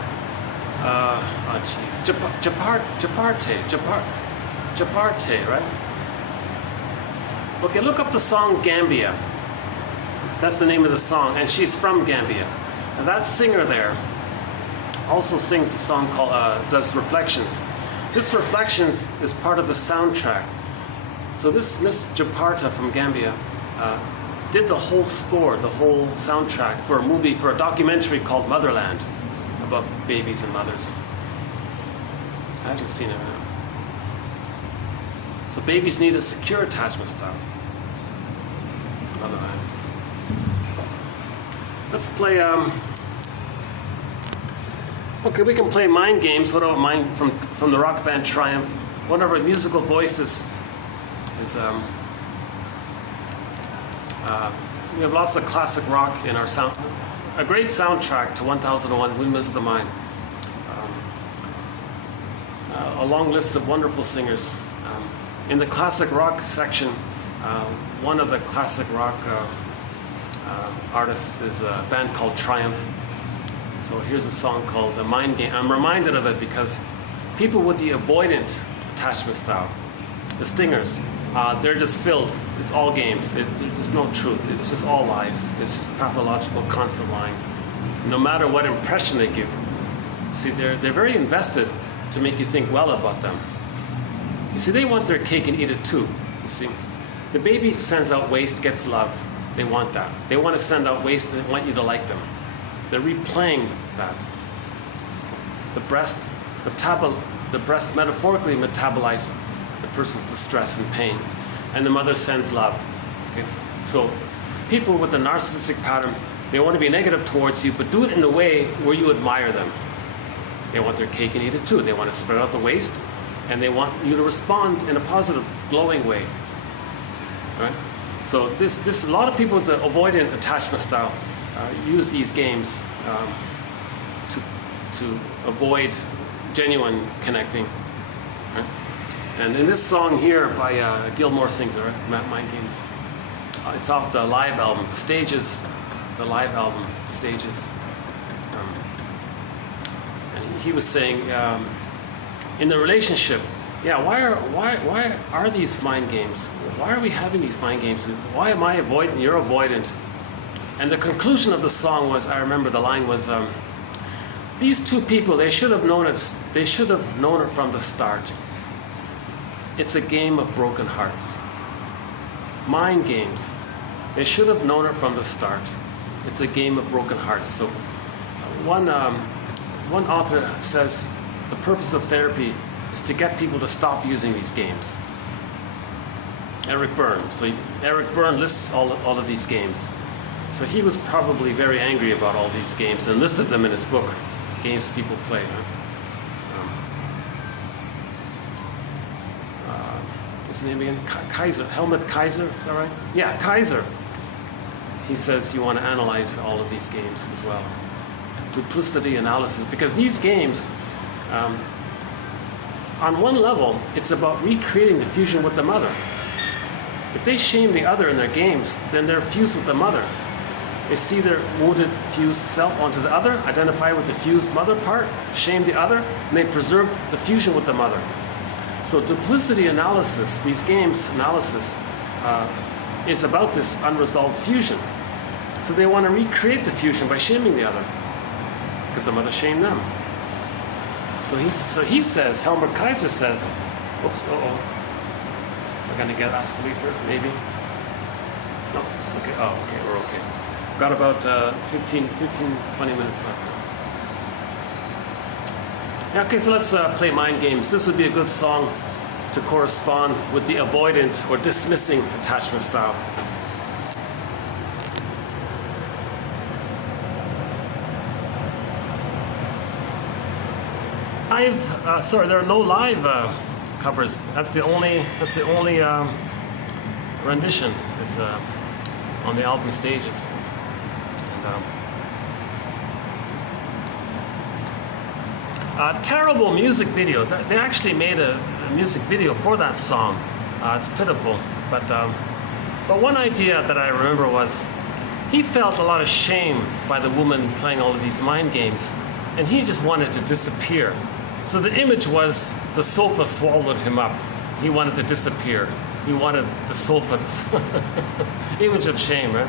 Japarte, right? Okay, look up the song Gambia. That's the name of the song, and she's from Gambia. And that singer there also sings a song called, does Reflections. This Reflections is part of a soundtrack. So this Miss Japarta from Gambia did the whole score, the whole soundtrack for a movie, for a documentary called Motherland, about babies and mothers. I haven't seen it now. So babies need a secure attachment style. Motherland. Let's play, okay, we can play Mind Games. What about Mind from the rock band Triumph? One of our musical voices is, we have lots of classic rock in our sound, a great soundtrack to 1001 Windmills of the Mind. A long list of wonderful singers. In the classic rock section, one of the classic rock artists is a band called Triumph. So here's a song called The Mind Game. I'm reminded of it because people with the avoidant attachment style, the stingers, they're just filled. It's all games. There's no truth. It's just all lies. It's just pathological, constant lying. No matter what impression they give. See, they're very invested to make you think well about them. You see, they want their cake and eat it too. You see, the baby sends out waste, gets love. They want that. They want to send out waste and they want you to like them. They're replaying that. The breast metaphorically metabolizes the person's distress and pain, and the mother sends love. Okay? So people with a narcissistic pattern, they want to be negative towards you, but do it in a way where you admire them. They want their cake and eat it too. They want to spread out the waste, and they want you to respond in a positive, glowing way. All right? So a lot of people with the avoidant attachment style use these games to avoid genuine connecting. Right? And in this song here by Gilmore sings it, right? Mind Games. It's off the live album, the live album, Stages. And he was saying, in the relationship, Yeah, why are these mind games? Why are we having these mind games? Why am I avoidant? You're avoidant. And the conclusion of the song was, I remember the line was, these two people, they should have known it. They should have known it from the start. It's a game of broken hearts. Mind games. They should have known it from the start. It's a game of broken hearts. So, one author says the purpose of therapy is to get people to stop using these games. Eric Berne. So Eric Berne lists all of these games. So he was probably very angry about all these games and listed them in his book, Games People Play. What's his name again? Kaiser. Helmut Kaiser, is that right? Yeah, Kaiser. He says you want to analyze all of these games as well. Duplicity analysis, because these games, on one level, it's about recreating the fusion with the mother. If they shame the other in their games, then they're fused with the mother. They see their wounded, fused self onto the other, identify with the fused mother part, shame the other, and they preserve the fusion with the mother. So duplicity analysis, these games analysis, is about this unresolved fusion. So they want to recreate the fusion by shaming the other, because the mother shamed them. So he says, Helmut Kaiser says, oops, we're going to get asked to leave here, maybe? No, it's okay. Oh, okay, we're okay. Got about 15, 20 minutes left. Yeah, okay, so let's play mind games. This would be a good song to correspond with the avoidant or dismissing attachment style. Sorry, there are no live covers. That's the only rendition is on the album stages. And, terrible music video. They actually made a music video for that song. It's pitiful, but one idea that I remember was he felt a lot of shame by the woman playing all of these mind games, and he just wanted to disappear. So the image was the sofa swallowed him up. He wanted to disappear. He wanted the sofa to image of shame, right?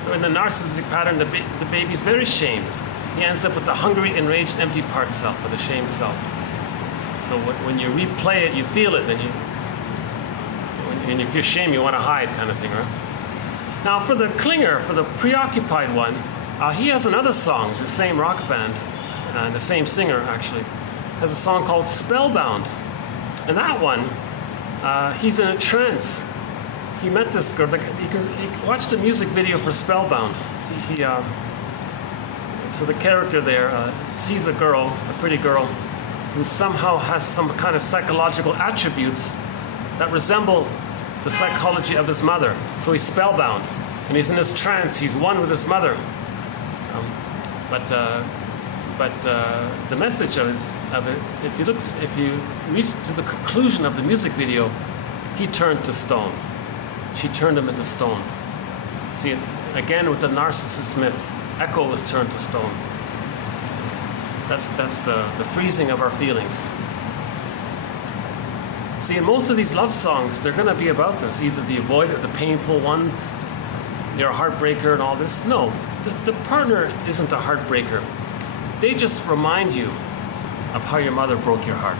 So in the narcissistic pattern, the baby's very shamed. He ends up with the hungry, enraged, empty part self, or the shame self. So when you replay it, you feel it, and if you're shame, you want to hide, kind of thing, right? Now for the clinger, for the preoccupied one, he has another song, the same rock band, and the same singer actually, has a song called Spellbound. And that one, he's in a trance. He met this girl, he watched a music video for Spellbound. So the character there sees a girl, a pretty girl, who somehow has some kind of psychological attributes that resemble the psychology of his mother. So he's spellbound, and he's in this trance. He's one with his mother. But the message of it, if you reach to the conclusion of the music video, he turned to stone. She turned him into stone. See, again with the narcissist myth, Echo was turned to stone. That's the freezing of our feelings. See, in most of these love songs, they're going to be about this, either the avoidant, the painful one, you're a heartbreaker and all this. No, the partner isn't a heartbreaker. They just remind you of how your mother broke your heart.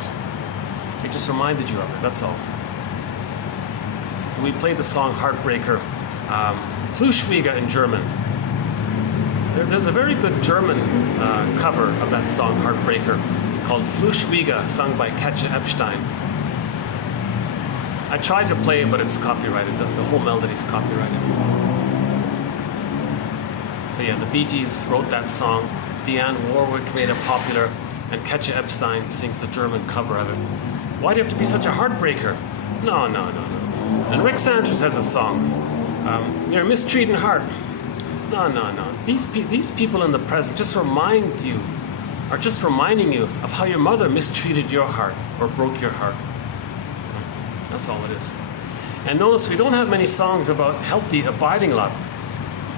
They just reminded you of it, that's all. So we played the song Heartbreaker, Flüchtlinge in German. There's a very good German cover of that song Heartbreaker called Flüchtlinge, sung by Katja Epstein. I tried to play it, but it's copyrighted. The whole melody is copyrighted. So yeah, the Bee Gees wrote that song. Dionne Warwick made it popular, and Katja Epstein sings the German cover of it. Why do you have to be such a heartbreaker? No. And Rick Sanchez has a song. You're a mistreating heart. No. These people in the present just reminding you of how your mother mistreated your heart or broke your heart. That's all it is. And notice we don't have many songs about healthy, abiding love.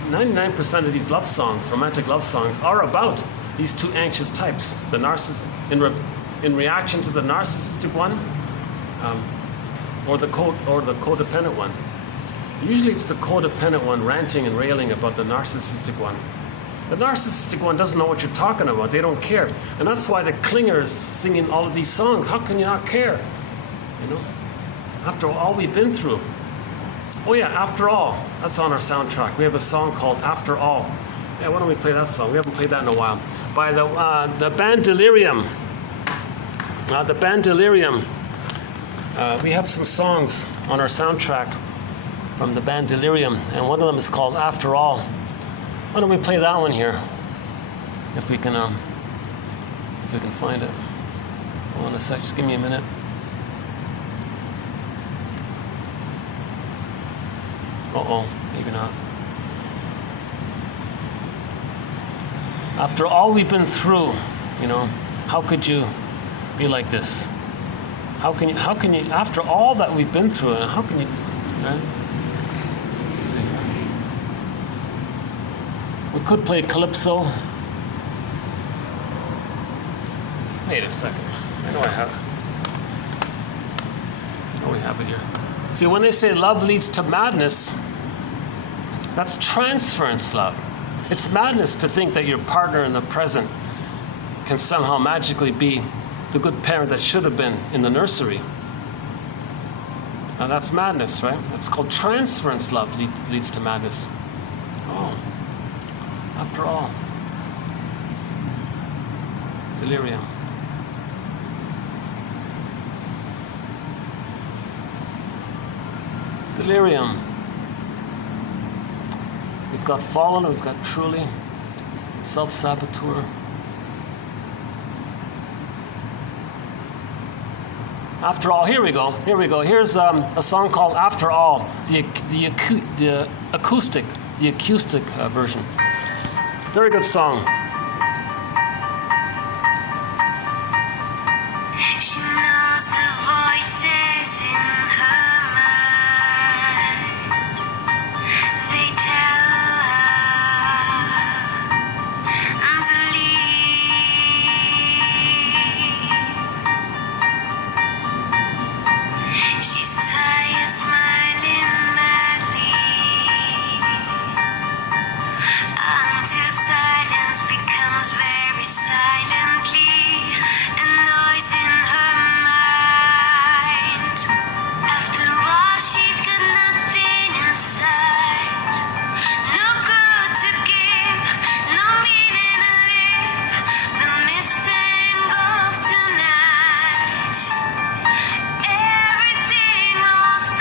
99% of these love songs, romantic love songs, are about these two anxious types, the narcissist in reaction to the narcissistic one, or the codependent one. Usually it's the codependent one ranting and railing about the narcissistic one. The narcissistic one doesn't know what you're talking about. They don't care. And that's why the clinger is singing all of these songs. How can you not care? You know? After all we've been through. Oh yeah, After All. That's on our soundtrack. We have a song called After All. Yeah, why don't we play that song? We haven't played that in a while. By the band Delirium. The band Delirium. We have some songs on our soundtrack from the band Delirium, and one of them is called After All. Why don't we play that one here, if we can find it. Hold on a sec, just give me a minute. Uh-oh, maybe not. After all we've been through, you know, how could you be like this? How can you, after all that we've been through, how can you, right? See. We could play Calypso. Wait a second. I know I have it. I know we have it here. See, when they say love leads to madness, that's transference love. It's madness to think that your partner in the present can somehow magically be the good parent that should have been in the nursery. Now that's madness, right? That's called transference love leads to madness. Oh, After All. Delirium. Delirium. We've got Fallen, we've got Truly, Self-Saboteur. After All, here we go. Here's a song called After All, the acoustic version. Very good song. She knows the voices in her mind. They tell her to leave. She's tired, smiling madly, until silence becomes very silently a noise in her mind. After all, she's got nothing inside, no good to give, no meaning to live. The mist engulfed tonight, everything lost.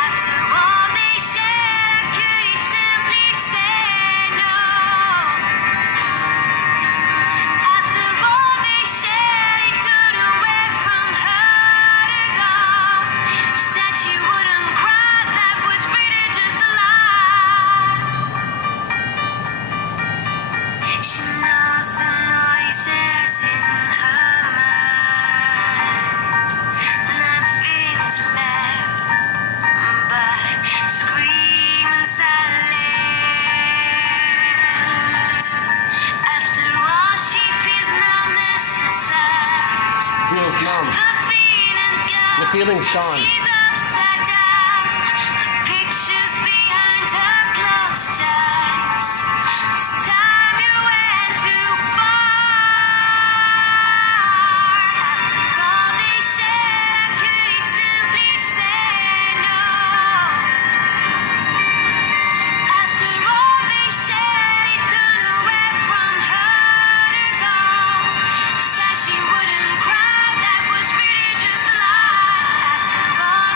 After all they shared, could he simply say no? After all they shared, he turned away from her to go. She said she wouldn't cry, that was really just a lie. She knows the noises in her mind. Nothing's left but screaming silence. After all, she feels numbness inside. Feels numb. The feeling's The feeling's gone. gone. She's upside down. The pictures behind her closed eyes. This time you went too far. After all they shared, could he simply say no? After all they shared, he turned away from her to go. She said she wouldn't cry, that was really just a lie. After all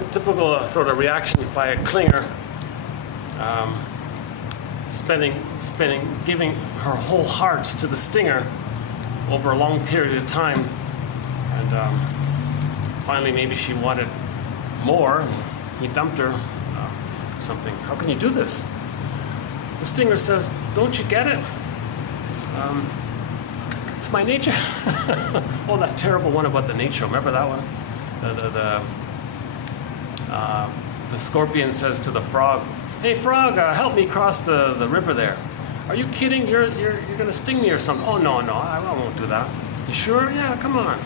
typical sort of reaction by a clinger, giving her whole heart to the stinger over a long period of time, and finally maybe she wanted more, and he dumped her, something. How can you do this? The stinger says, don't you get it? It's my nature. Oh, that terrible one about the nature. Remember that one? The scorpion says to the frog, "Hey, frog, help me cross the river there." "Are you kidding? You're going to sting me or something." "Oh, no, I won't do that." "You sure?" "Yeah, come on."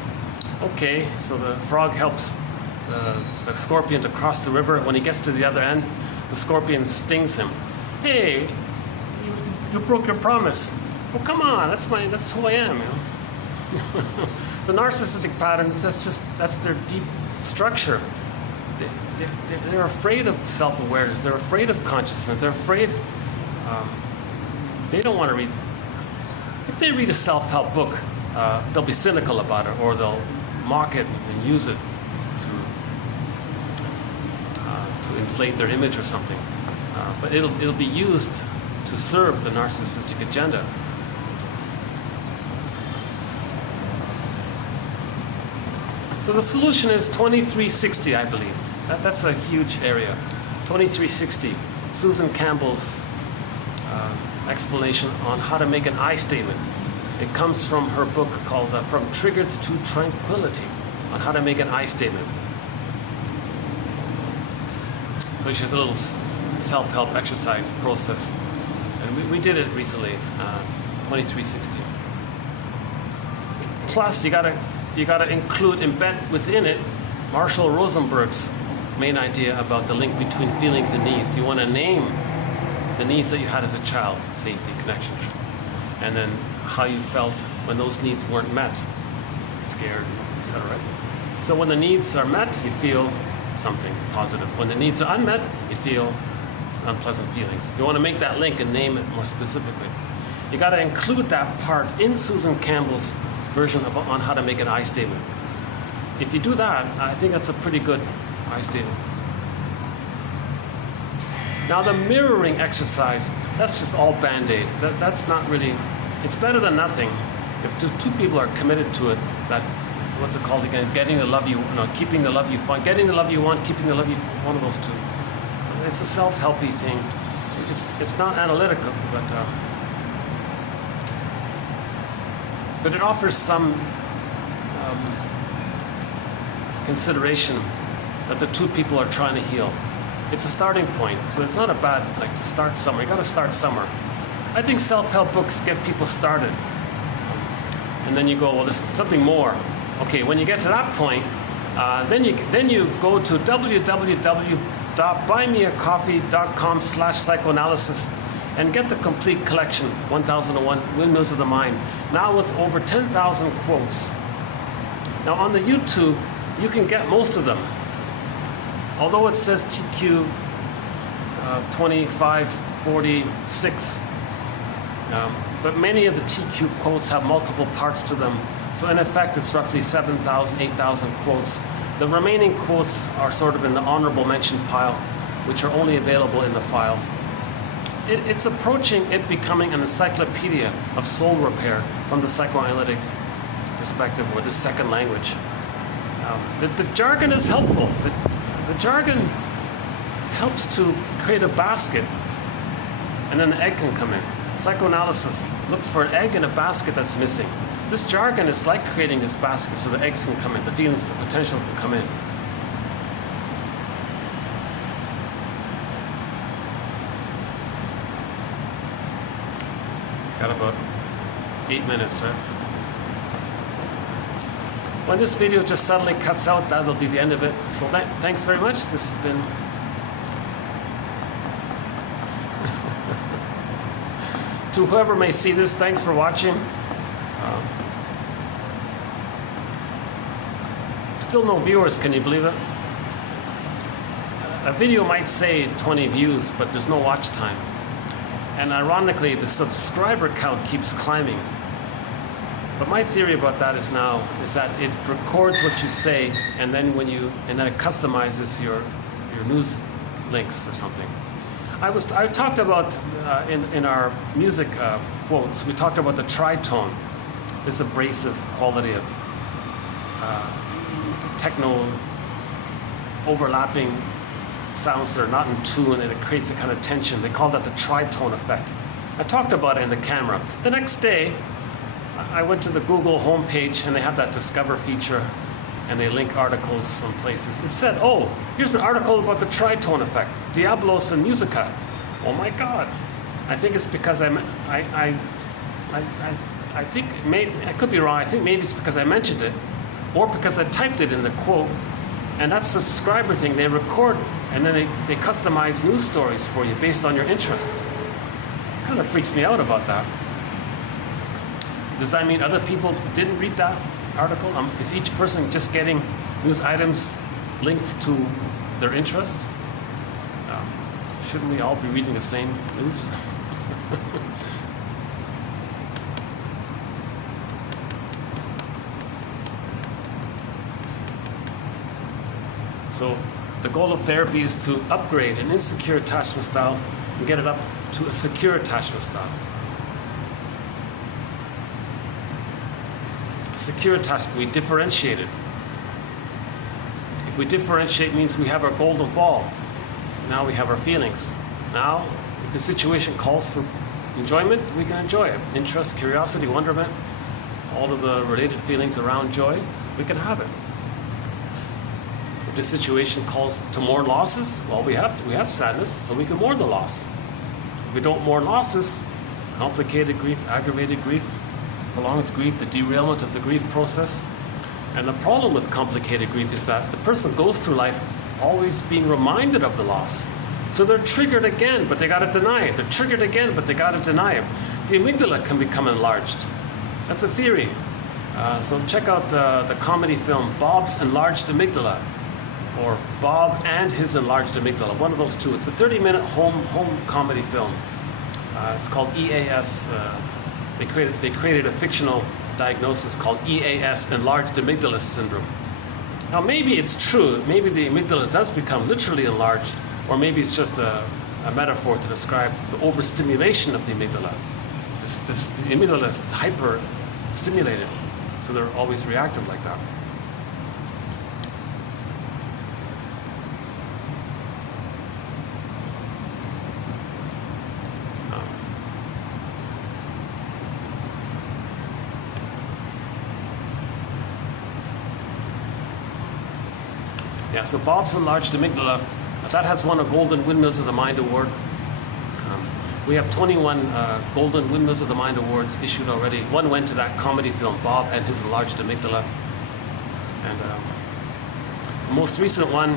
Okay, so the frog helps the scorpion to cross the river. When he gets to the other end, the scorpion stings him. "Hey, you broke your promise." "Well, come on, that's who I am, you know." The narcissistic pattern, that's their deep structure. They're afraid of self-awareness. They're afraid of consciousness. They're afraid. They don't want to read. If they read a self-help book, they'll be cynical about it, or they'll mock it and use it to inflate their image or something. But it'll be used to serve the narcissistic agenda. So the solution is 2360, I believe. That's a huge area. 2360, Susan Campbell's explanation on how to make an I statement. It comes from her book called From Triggered to Tranquility, on how to make an I statement. So she has a little self-help exercise process. And we did it recently, 2360. Plus, you gotta embed within it Marshall Rosenberg's main idea about the link between feelings and needs. You want to name the needs that you had as a child: safety, connection, and then how you felt when those needs weren't met, scared, etc. So when the needs are met, you feel something positive. When the needs are unmet, you feel unpleasant feelings. You want to make that link and name it more specifically. You got to include that part in Susan Campbell's version on how to make an I statement. If you do that, I think that's a pretty good I statement. Now the mirroring exercise, that's just all Band-Aid. That's not really, it's better than nothing. If two people are committed to it, that, what's it called again? Getting the love you, no, keeping the love you find, getting the love you want, keeping the love you, one of those two. It's a self-helpy thing. It's not analytical, but it offers some consideration that the two people are trying to heal. It's a starting point, so it's not a bad, to start somewhere. You got to start somewhere. I think self-help books get people started, and then you go, well, there's something more. Okay, when you get to that point, then you go to www.buymeacoffee.com/psychoanalysis and get the complete collection, 1001 Windmills of the Mind, now with over 10,000 quotes. Now on the YouTube, you can get most of them. Although it says TQ 2546, but many of the TQ quotes have multiple parts to them. So in effect, it's roughly 7,000, 8,000 quotes. The remaining quotes are sort of in the honorable mention pile, which are only available in the file. It's approaching it becoming an encyclopedia of soul repair from the psychoanalytic perspective, or the second language. The jargon is helpful. The jargon helps to create a basket, and then the egg can come in. Psychoanalysis looks for an egg in a basket that's missing. This jargon is like creating this basket so the eggs can come in, the feelings, the potential can come in. Got about 8 minutes, right? When this video just suddenly cuts out, that'll be the end of it. So thanks very much. This has been to whoever may see this, thanks for watching. Still no viewers, can you believe it? A video might say 20 views, but there's no watch time. And ironically, the subscriber count keeps climbing. But my theory about that is that it records what you say, and then it customizes your news links or something. I talked about in our music quotes. We talked about the tritone, this abrasive quality of techno overlapping sounds that are not in tune, and it creates a kind of tension. They call that the tritone effect. I talked about it in the camera. The next day, I went to the Google homepage, and they have that Discover feature, and they link articles from places. It said, oh, here's an article about the tritone effect, Diablos and Musica. Oh my God. I think it's because I think maybe, I could be wrong, I think maybe it's because I mentioned it, or because I typed it in the quote, and that subscriber thing, they record, and then they customize news stories for you based on your interests. Kind of freaks me out about that. Does that mean other people didn't read that article? Is each person just getting news items linked to their interests? Shouldn't we all be reading the same news? So the goal of therapy is to upgrade an insecure attachment style and get it up to a secure attachment style. Secure attachment, we differentiate it. If we differentiate, means we have our golden ball. Now we have our feelings. Now, if the situation calls for enjoyment, we can enjoy it. Interest, curiosity, wonderment, all of the related feelings around joy, we can have it. If the situation calls to mourn losses, well, we have sadness, so we can mourn the loss. If we don't mourn losses, complicated grief, aggravated grief, prolonged grief, the derailment of the grief process. And the problem with complicated grief is that the person goes through life always being reminded of the loss. So they're triggered again, but they gotta deny it. They're triggered again, but they gotta deny it. The amygdala can become enlarged. That's a theory. So check out the comedy film Bob's Enlarged Amygdala, or Bob and His Enlarged Amygdala, one of those two. It's a 30-minute home comedy film. It's called EAS. They created a fictional diagnosis called EAS, Enlarged Amygdala Syndrome. Now maybe it's true, maybe the amygdala does become literally enlarged, or maybe it's just a metaphor to describe the overstimulation of the amygdala. The amygdala is hyper stimulated, so they're always reactive like that. Yeah, so Bob's Enlarged Amygdala, that has won a Golden Windmills of the Mind Award. We have 21 Golden Windmills of the Mind Awards issued already. One went to that comedy film, Bob and His Enlarged Amygdala. And the most recent one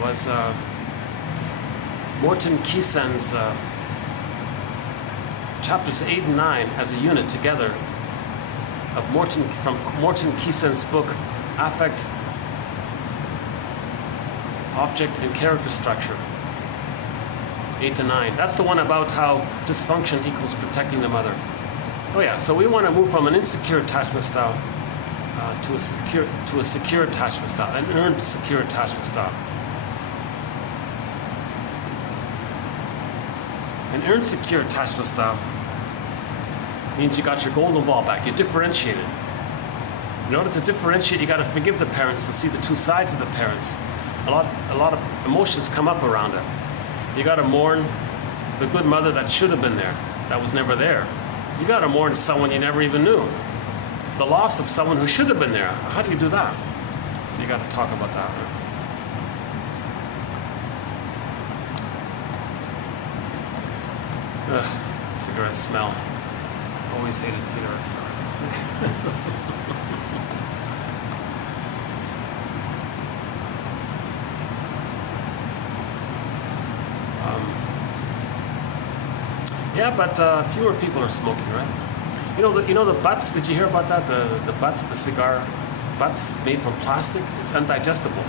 was Morton Kiesen's chapters 8 and 9 as a unit together from Morton Kiesen's book, Affect, Object and Character Structure, 8 to 9. That's the one about how dysfunction equals protecting the mother. Oh yeah, so we want to move from an insecure attachment style to a secure attachment style, an earned secure attachment style. An earned secure attachment style means you got your golden ball back. You differentiate it. In order to differentiate, you got to forgive the parents and see the two sides of the parents. A lot of emotions come up around it. You got to mourn the good mother that should have been there, that was never there. You got to mourn someone you never even knew. The loss of someone who should have been there. How do you do that? So you got to talk about that. Ugh, cigarette smell. Always hated cigarette smell. Yeah, but fewer people are smoking, right? You know the butts. Did you hear about that? The butts, the cigar butts, is made from plastic. It's undigestible.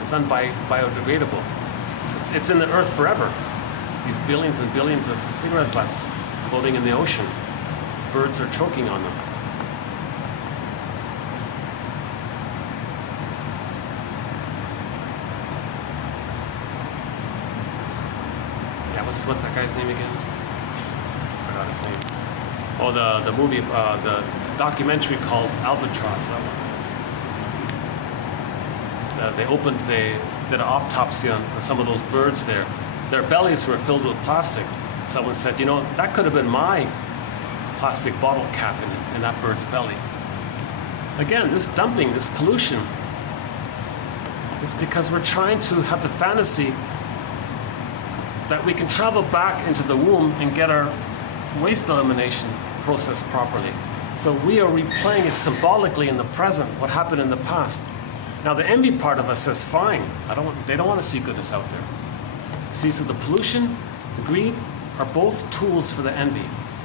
It's unbiodegradable. It's in the earth forever. These billions and billions of cigarette butts floating in the ocean. birds are choking on them. Yeah, what's that guy's name again? I forgot his name. Oh, the movie, the documentary called Albatross. They did an autopsy on some of those birds there. Their bellies were filled with plastic. Someone said, you know, that could have been my plastic bottle cap in that bird's belly. Again, this dumping, this pollution, is because we're trying to have the fantasy that we can travel back into the womb and get our waste elimination process properly. So we are replaying it symbolically in the present, what happened in the past. Now the envy part of us says, fine, they don't want to see goodness out there. See, so the pollution, the greed, are both tools for the envy.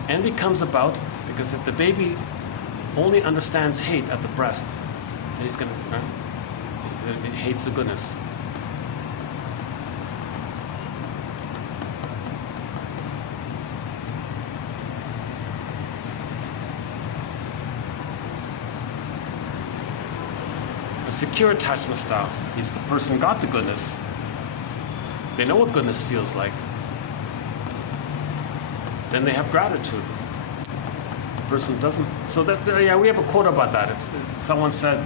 Envy comes about because if the baby only understands hate at the breast, then he's going to, he hates the goodness. A secure attachment style means the person got the goodness. They know what goodness feels like. Then they have gratitude. The person doesn't. So that, yeah, we have a quote about that. Someone said,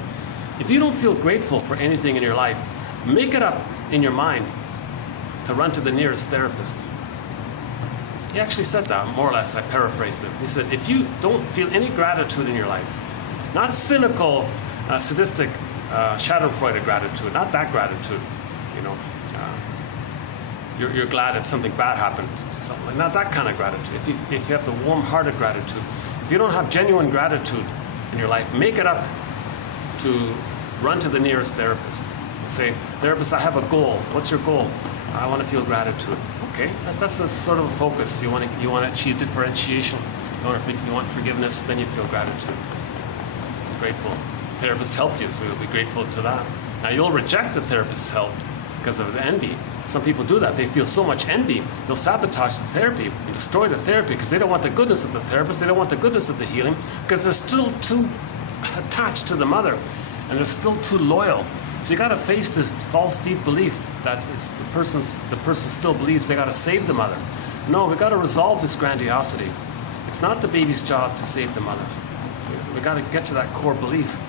if you don't feel grateful for anything in your life, make it up in your mind to run to the nearest therapist. He actually said that, more or less. I paraphrased it. He said, if you don't feel any gratitude in your life, not cynical, sadistic, Schadenfreude gratitude, not that gratitude, you know, you're glad that something bad happened to something, like not that kind of gratitude. If you have the warm-hearted gratitude, if you don't have genuine gratitude in your life, make it up to run to the nearest therapist and say, therapist, I have a goal. What's your goal? I want to feel gratitude. Okay, that's a sort of a focus. You want to achieve differentiation. You want forgiveness, then you feel gratitude. Grateful. The therapist helped you, so you'll be grateful to that. Now you'll reject the therapist's help because of the envy. Some people do that. They feel so much envy, they'll sabotage the therapy and destroy the therapy because they don't want the goodness of the therapist, they don't want the goodness of the healing because they're still too attached to the mother and they're still too loyal. So you got to face this false deep belief that it's the person still believes they got to save the mother. No, we got to resolve this grandiosity. It's not the baby's job to save the mother. We got to get to that core belief.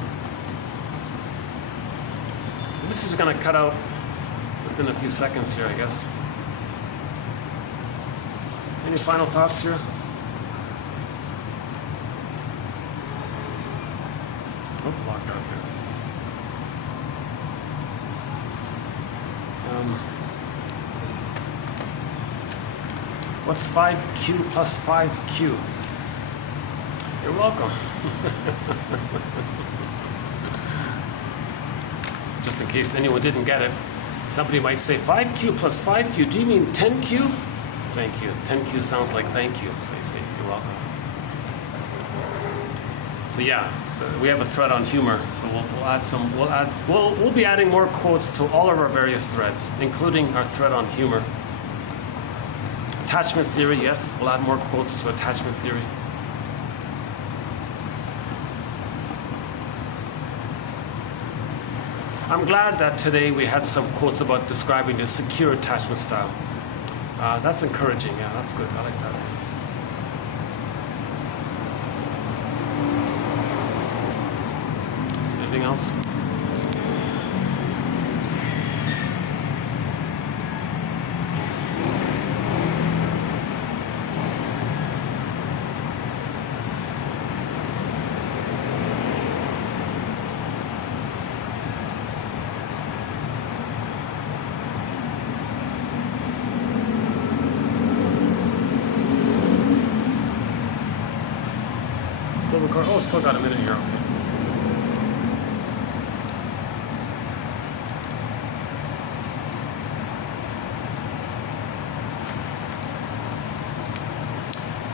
This is going to cut out within a few seconds here, I guess. Any final thoughts here? Oh, locked out here. What's 5Q plus 5Q? You're welcome. Just in case anyone didn't get it, somebody might say 5Q plus 5Q. Do you mean 10Q? Thank you. 10Q sounds like thank you, so I say you're welcome. So yeah, we have a thread on humor, so we'll be adding more quotes to all of our various threads, including our thread on humor. Attachment theory, yes, we'll add more quotes to attachment theory. I'm glad that today we had some quotes about describing the secure attachment style. That's encouraging, yeah, that's good, I like that. Anything else? Still record? Oh, still got a minute here, okay.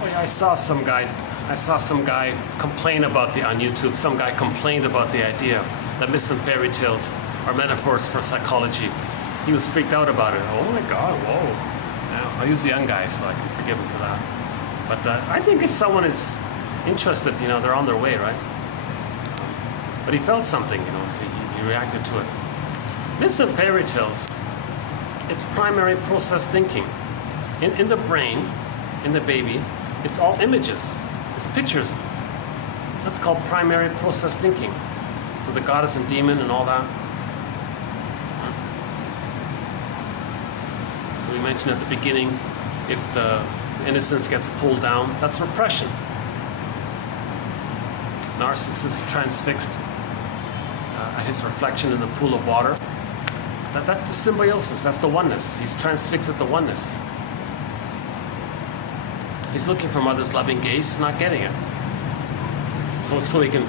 Oh yeah, I saw some guy complain about on YouTube, some guy complained about the idea that myths and fairy tales are metaphors for psychology. He was freaked out about it. Oh my God, whoa. Now, I'll use the young guy so I can forgive him for that. But I think if someone is interested, they're on their way, right? But he felt something, so he reacted to it. Myths and fairy tales, it's primary process thinking. In the brain, in the baby, it's all images, it's pictures. That's called primary process thinking. So the goddess and demon and all that. So we mentioned at the beginning, if the innocence gets pulled down, that's repression. Narcissist transfixed at his reflection in the pool of water. That's the symbiosis, that's the oneness. He's transfixed at the oneness. He's looking for mother's loving gaze, he's not getting it. So he can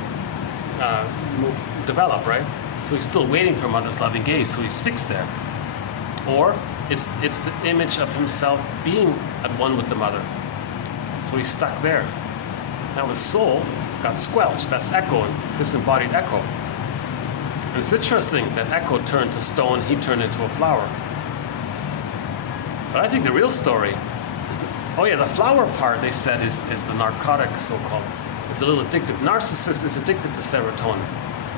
develop, right? So he's still waiting for mother's loving gaze, so he's fixed there. Or it's the image of himself being at one with the mother. So he's stuck there. Now his soul got squelched, that's echo, disembodied echo. And it's interesting that echo turned to stone, he turned into a flower. But I think the real story is, the flower part, they said, is the narcotic, so-called. It's a little addictive. Narcissist is addicted to serotonin,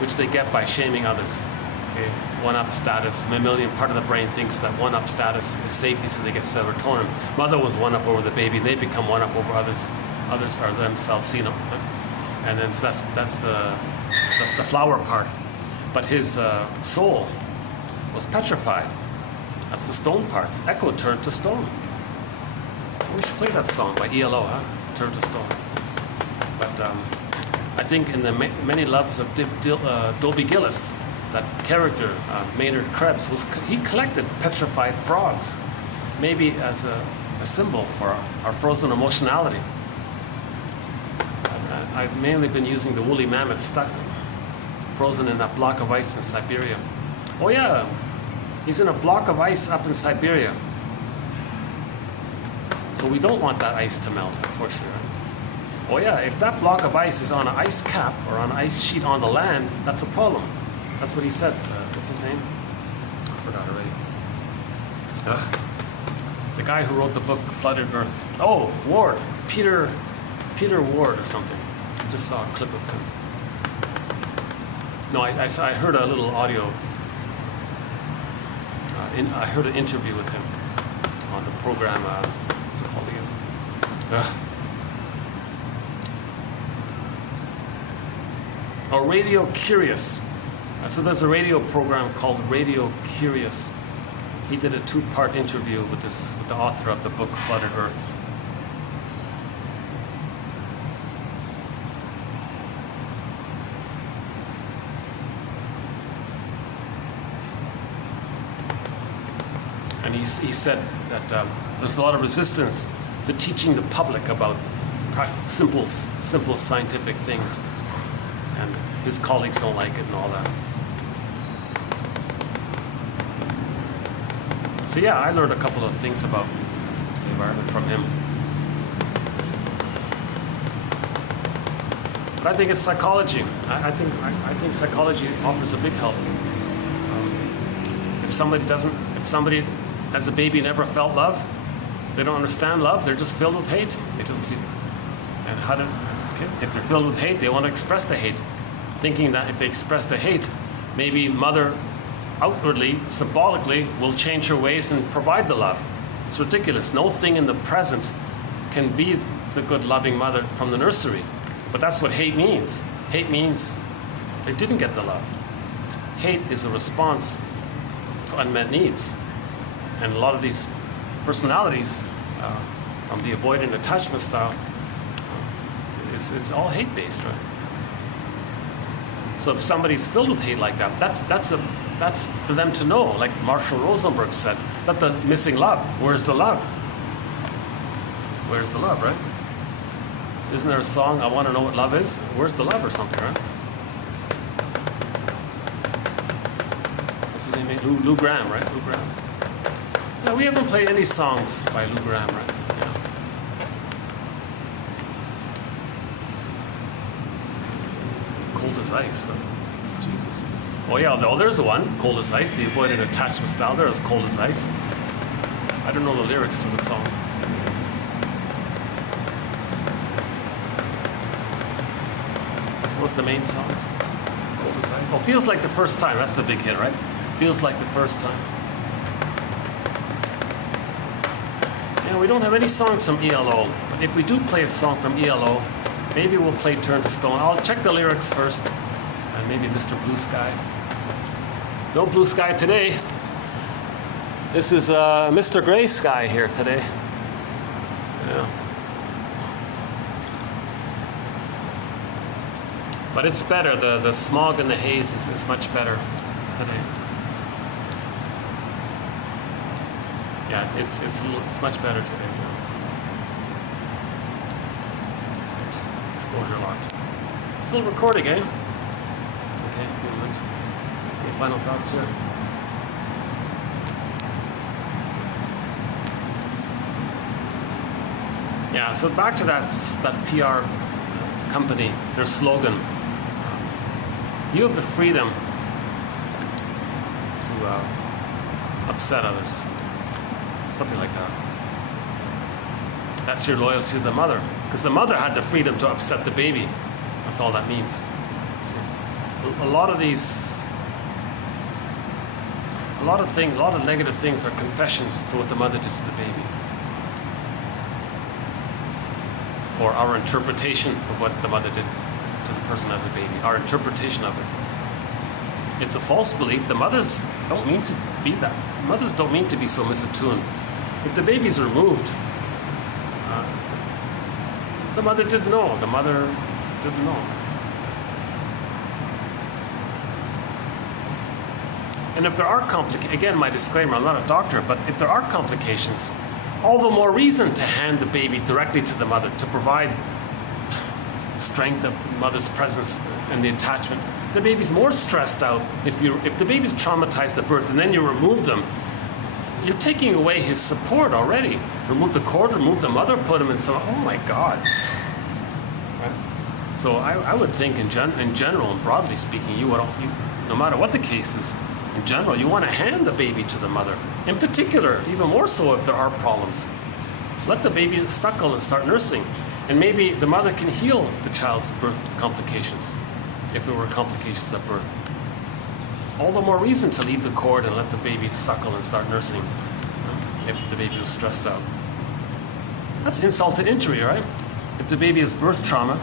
which they get by shaming others. Okay, one-up status. Mammalian part of the brain thinks that one-up status is safety, so they get serotonin. Mother was one-up over the baby, and they become one-up over others. Others are themselves seen. And then that's the flower part. But his soul was petrified. That's the stone part. Echo turned to stone. We should play that song by ELO, huh? Turn to Stone. But I think in the many loves of Dobie Gillis, that character, Maynard Krebs, he collected petrified frogs, maybe as a symbol for our frozen emotionality. I've mainly been using the woolly mammoth stuck, frozen in that block of ice in Siberia. Oh yeah, he's in a block of ice up in Siberia. So we don't want that ice to melt, unfortunately. Oh yeah, if that block of ice is on an ice cap or on an ice sheet on the land, that's a problem. That's what he said. What's his name? I forgot already. The guy who wrote the book Flooded Earth. Oh, Ward. Peter Ward or something. I just saw a clip of him. No, I heard a little audio. I heard an interview with him on the program. What's it called again? Oh, Radio Curious. So there's a radio program called Radio Curious. He did a 2-part interview with the author of the book Flooded Earth. And he said that there's a lot of resistance to teaching the public about simple scientific things, and his colleagues don't like it and all that. So yeah, I learned a couple of things about the environment from him. But I think it's psychology. I think psychology offers a big help. If somebody as a baby never felt love, they don't understand love, they're just filled with hate. They don't see. And if they're filled with hate, they want to express the hate, thinking that if they express the hate, maybe mother outwardly, symbolically, will change her ways and provide the love. It's ridiculous. No thing in the present can be the good, loving mother from the nursery. But that's what hate means. Hate means they didn't get the love. Hate is a response to unmet needs. And a lot of these personalities from the avoidant attachment style, it's all hate-based, right? So if somebody's filled with hate like that, that's for them to know, like Marshall Rosenberg said, that the missing love. Where's the love? Where's the love, right? Isn't there a song, I Want to Know What Love Is? Where's the love or something, right? What's his name? Lou Gramm, right? Lou Gramm. Yeah, we haven't played any songs by Lou Gramm, right? Yeah. Cold as Ice. Jesus. Oh yeah, there's one, Cold as Ice. The avoidant attachment style there is Cold as Ice. I don't know the lyrics to the song. What's the main song? Oh, Feels Like the First Time. That's the big hit, right? Feels Like the First Time. Yeah, we don't have any songs from ELO, but if we do play a song from ELO, maybe we'll play Turn to Stone. I'll check the lyrics first, and maybe Mr. Blue Sky. No blue sky today. This is Mr. Gray Sky here today. Yeah. But it's better. The smog and the haze is much better today. Yeah, it's much better today. Oops, exposure locked. Still recording, eh? Okay, a few minutes. Okay, final thoughts here. Yeah, so back to that PR company, their slogan. You have the freedom to upset others, something like that. That's your loyalty to the mother, because the mother had the freedom to upset the baby. That's all that means. So, a lot of negative things are confessions to what the mother did to the baby, or our interpretation of what the mother did to the person as a baby, our interpretation of it. It's a false belief. The mothers don't mean to be that. Mothers don't mean to be so misattuned. If the baby's removed, the mother didn't know. The mother didn't know. And if there are complications, again, my disclaimer, I'm not a doctor, but if there are complications, all the more reason to hand the baby directly to the mother to provide the strength of the mother's presence and the attachment. The baby's more stressed out if the baby's traumatized at birth and then you remove them. You're taking away his support already. Remove the cord, remove the mother, put him in some. Oh my God. Right? So I would think in general and broadly speaking, no matter what the case is, in general, you want to hand the baby to the mother. In particular, even more so if there are problems. Let the baby suckle and start nursing. And maybe the mother can heal the child's birth complications, if there were complications at birth. All the more reason to leave the cord and let the baby suckle and start nursing if the baby was stressed out. That's insult to injury, right? If the baby has birth trauma,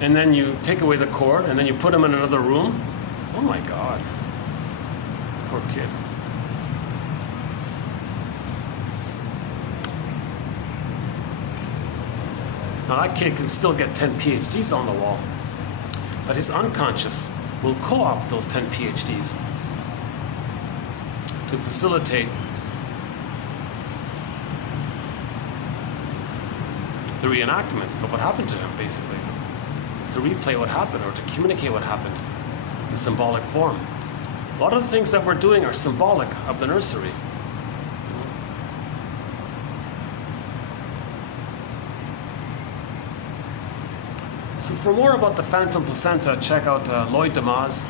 and then you take away the cord, and then you put him in another room, oh my God. Poor kid. Now that kid can still get 10 PhDs on the wall, but his unconscious will co-opt those 10 PhDs to facilitate the reenactment of what happened to him, basically. To replay what happened or to communicate what happened in symbolic form. A lot of the things that we're doing are symbolic of the nursery. So for more about the phantom placenta, check out Lloyd Demas.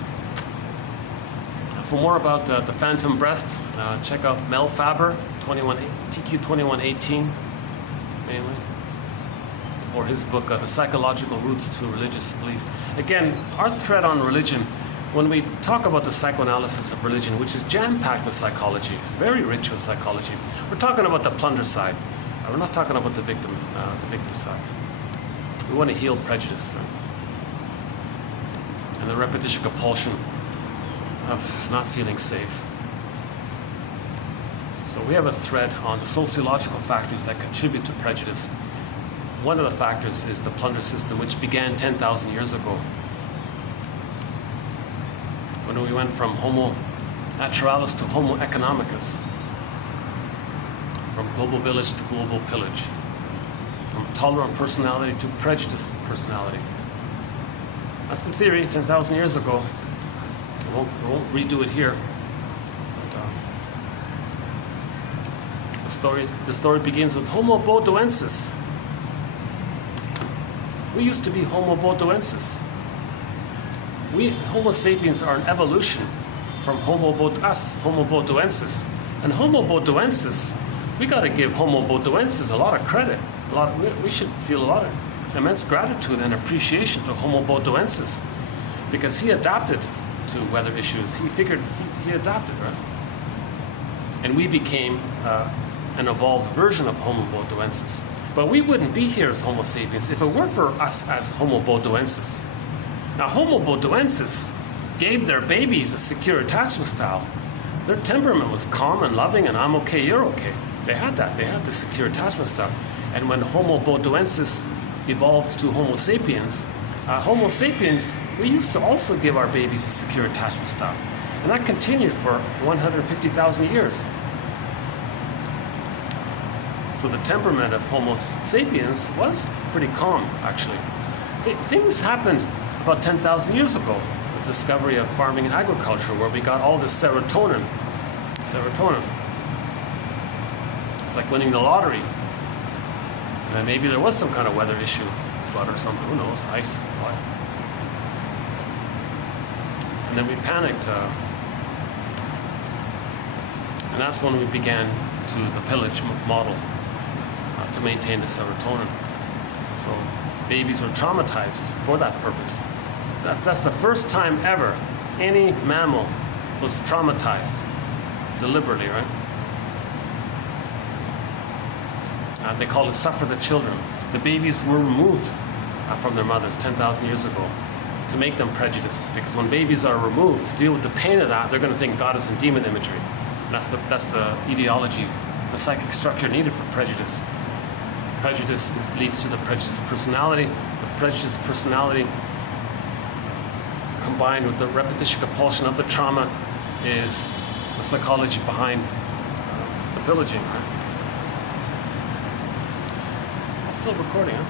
For more about the phantom breast, check out Mel Faber, TQ2118, mainly. Or his book, The Psychological Roots to Religious Belief. Again, our thread on religion, when we talk about the psychoanalysis of religion, which is jam-packed with psychology, very rich with psychology, we're talking about the plunder side. We're not talking about the victim side. We want to heal prejudice, right? And the repetition compulsion of not feeling safe. So we have a thread on the sociological factors that contribute to prejudice. One of the factors is the plunder system, which began 10,000 years ago, when we went from Homo naturalis to Homo economicus, from global village to global pillage, from tolerant personality to prejudiced personality. That's the theory 10,000 years ago. We won't redo it here. But, the story begins with Homo bodoensis. We used to be Homo bodoensis. We, Homo sapiens, are an evolution from Homo bodoensis. And Homo bodoensis, we got to give Homo bodoensis a lot of credit. We should feel a lot of immense gratitude and appreciation to Homo bodoensis, because he adapted to weather issues. He figured he adapted, right? And we became an evolved version of Homo bodoensis. But we wouldn't be here as Homo sapiens if it weren't for us as Homo bodoensis. Now, Homo bodoensis gave their babies a secure attachment style. Their temperament was calm and loving, and I'm okay, you're okay. They had that. They had the secure attachment style. And when Homo bodoensis evolved to Homo sapiens, we used to also give our babies a secure attachment style. And that continued for 150,000 years. So the temperament of Homo sapiens was pretty calm, actually. Things happened about 10,000 years ago, the discovery of farming and agriculture, where we got all this serotonin. It's like winning the lottery. And maybe there was some kind of weather issue, flood or something, who knows, ice, flood. And then we panicked. And that's when we began to the pillage model to maintain the serotonin. So babies are traumatized for that purpose. So that's the first time ever any mammal was traumatized deliberately, right? They call it suffer the children. The babies were removed from their mothers 10,000 years ago to make them prejudiced, because when babies are removed to deal with the pain of that, they're going to think goddess and demon imagery. And that's the ideology, the psychic structure needed for prejudice. Prejudice leads to the prejudiced personality. The prejudiced personality combined with the repetition compulsion of the trauma is the psychology behind the pillaging. Right? I'm still recording, huh?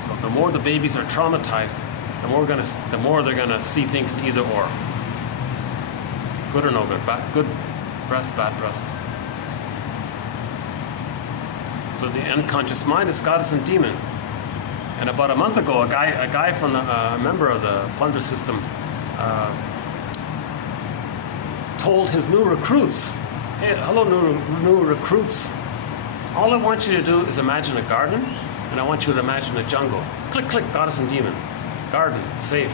So the more the babies are traumatized, the more they're gonna see things in either or. Good or no good, good breast, bad breast. So the unconscious mind is goddess and demon. And about a month ago, a guy from a member of the plunder system told his new recruits, "Hey, hello, new recruits. All I want you to do is imagine a garden, and I want you to imagine a jungle. Click, click, goddess and demon. Garden, safe.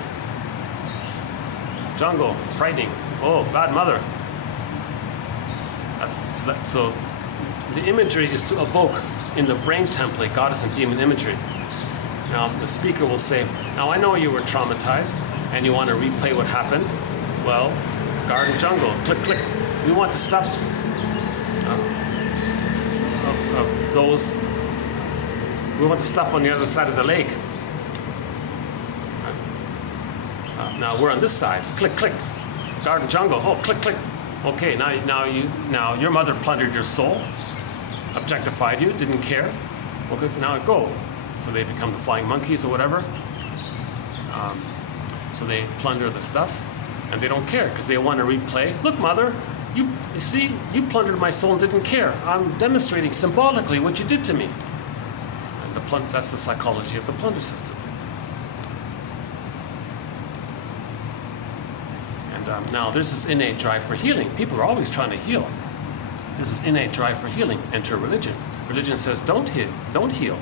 Jungle, frightening. Oh, bad mother." So the imagery is to evoke in the brain template goddess and demon imagery. Now the speaker will say, "Now I know you were traumatized and you want to replay what happened. Well, garden, jungle, click, click. We want the stuff of those. We want the stuff on the other side of the lake. Now we're on this side. Click, click. Garden, jungle. Oh, click, click. Okay, now your mother plundered your soul, objectified you, didn't care. Okay, now go." So they become the flying monkeys or whatever. So they plunder the stuff, and they don't care because they want to replay. "Look, mother, you see, you plundered my soul and didn't care. I'm demonstrating symbolically what you did to me." And that's the psychology of the plunder system. Now, there's this innate drive for healing. People are always trying to heal. This is innate drive for healing. Enter religion. Religion says, don't heal.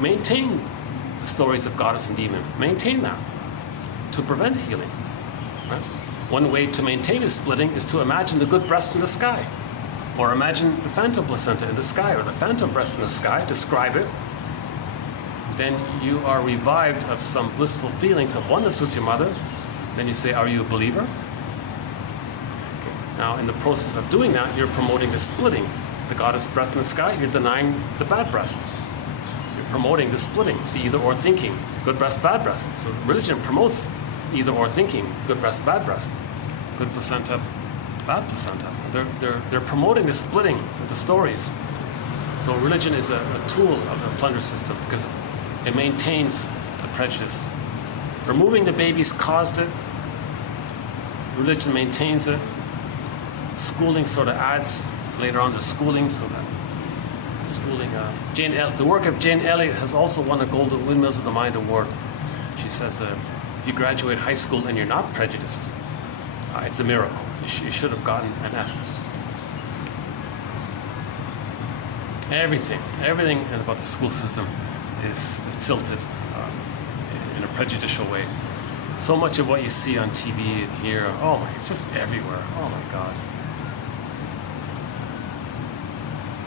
Maintain the stories of goddess and demon. Maintain that to prevent healing. Right? One way to maintain a splitting is to imagine the good breast in the sky, or imagine the phantom placenta in the sky, or the phantom breast in the sky. Describe it. Then you are revived of some blissful feelings of oneness with your mother. Then you say, "Are you a believer?" Now, in the process of doing that, you're promoting the splitting. The goddess breast in the sky, you're denying the bad breast. You're promoting the splitting, the either-or thinking, good breast, bad breast. So religion promotes either-or thinking, good breast, bad breast, good placenta, bad placenta. They're promoting the splitting of the stories. So religion is a tool of the plunder system because it maintains the prejudice. Removing the babies caused it. Religion maintains it. Schooling sort of adds later on to schooling, so that schooling. The work of Jane Elliott has also won a Golden Windmills of the Mind Award. She says that if you graduate high school and you're not prejudiced, it's a miracle. You should have gotten an F. Everything about the school system is tilted in a prejudicial way. So much of what you see on TV and here, it's just everywhere. Oh my God.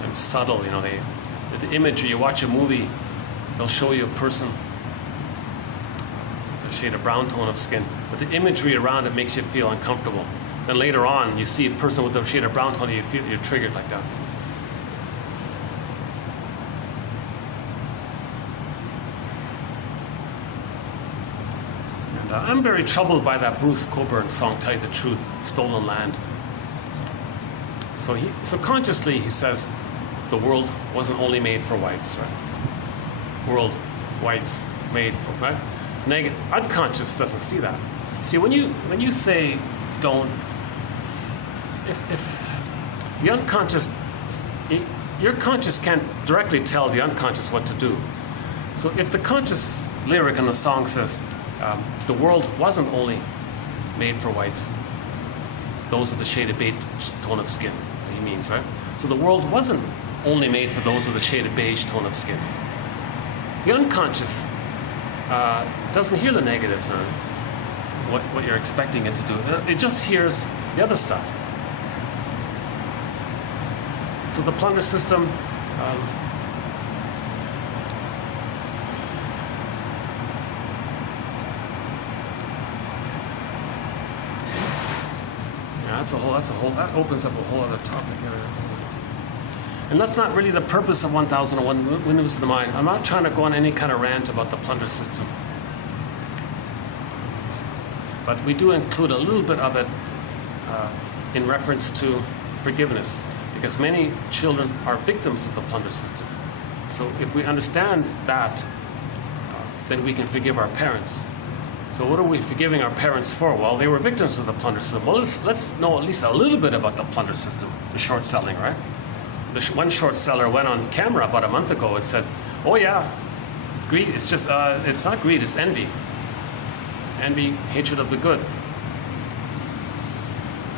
And subtle, the imagery. You watch a movie, they'll show you a person with a shade of brown tone of skin, but the imagery around it makes you feel uncomfortable. Then later on, you see a person with a shade of brown tone, you feel you're triggered like that. And I'm very troubled by that Bruce Cockburn song, Tell You the Truth, Stolen Land. So subconsciously he says the world wasn't only made for whites, right? World, whites, made for, right? Unconscious doesn't see that. See, when you say don't, if the unconscious, your conscious can't directly tell the unconscious what to do. So if the conscious lyric in the song says, the world wasn't only made for whites, those with the shade of beige tone of skin, he means, right? So the world wasn't only made for those with a shade of beige tone of skin. The unconscious doesn't hear the negatives or what you're expecting it to do. It just hears the other stuff. So the plunder system, that opens up a whole other topic. And that's not really the purpose of 1001 Windmills of the Mind. I'm not trying to go on any kind of rant about the plunder system. But we do include a little bit of it in reference to forgiveness, because many children are victims of the plunder system. So if we understand that, then we can forgive our parents. So what are we forgiving our parents for? Well, they were victims of the plunder system. Well, let's know at least a little bit about the plunder system, the short selling, right? One short seller went on camera about a month ago and said, oh yeah, it's greed. It's just, it's not greed, it's envy. Envy, hatred of the good.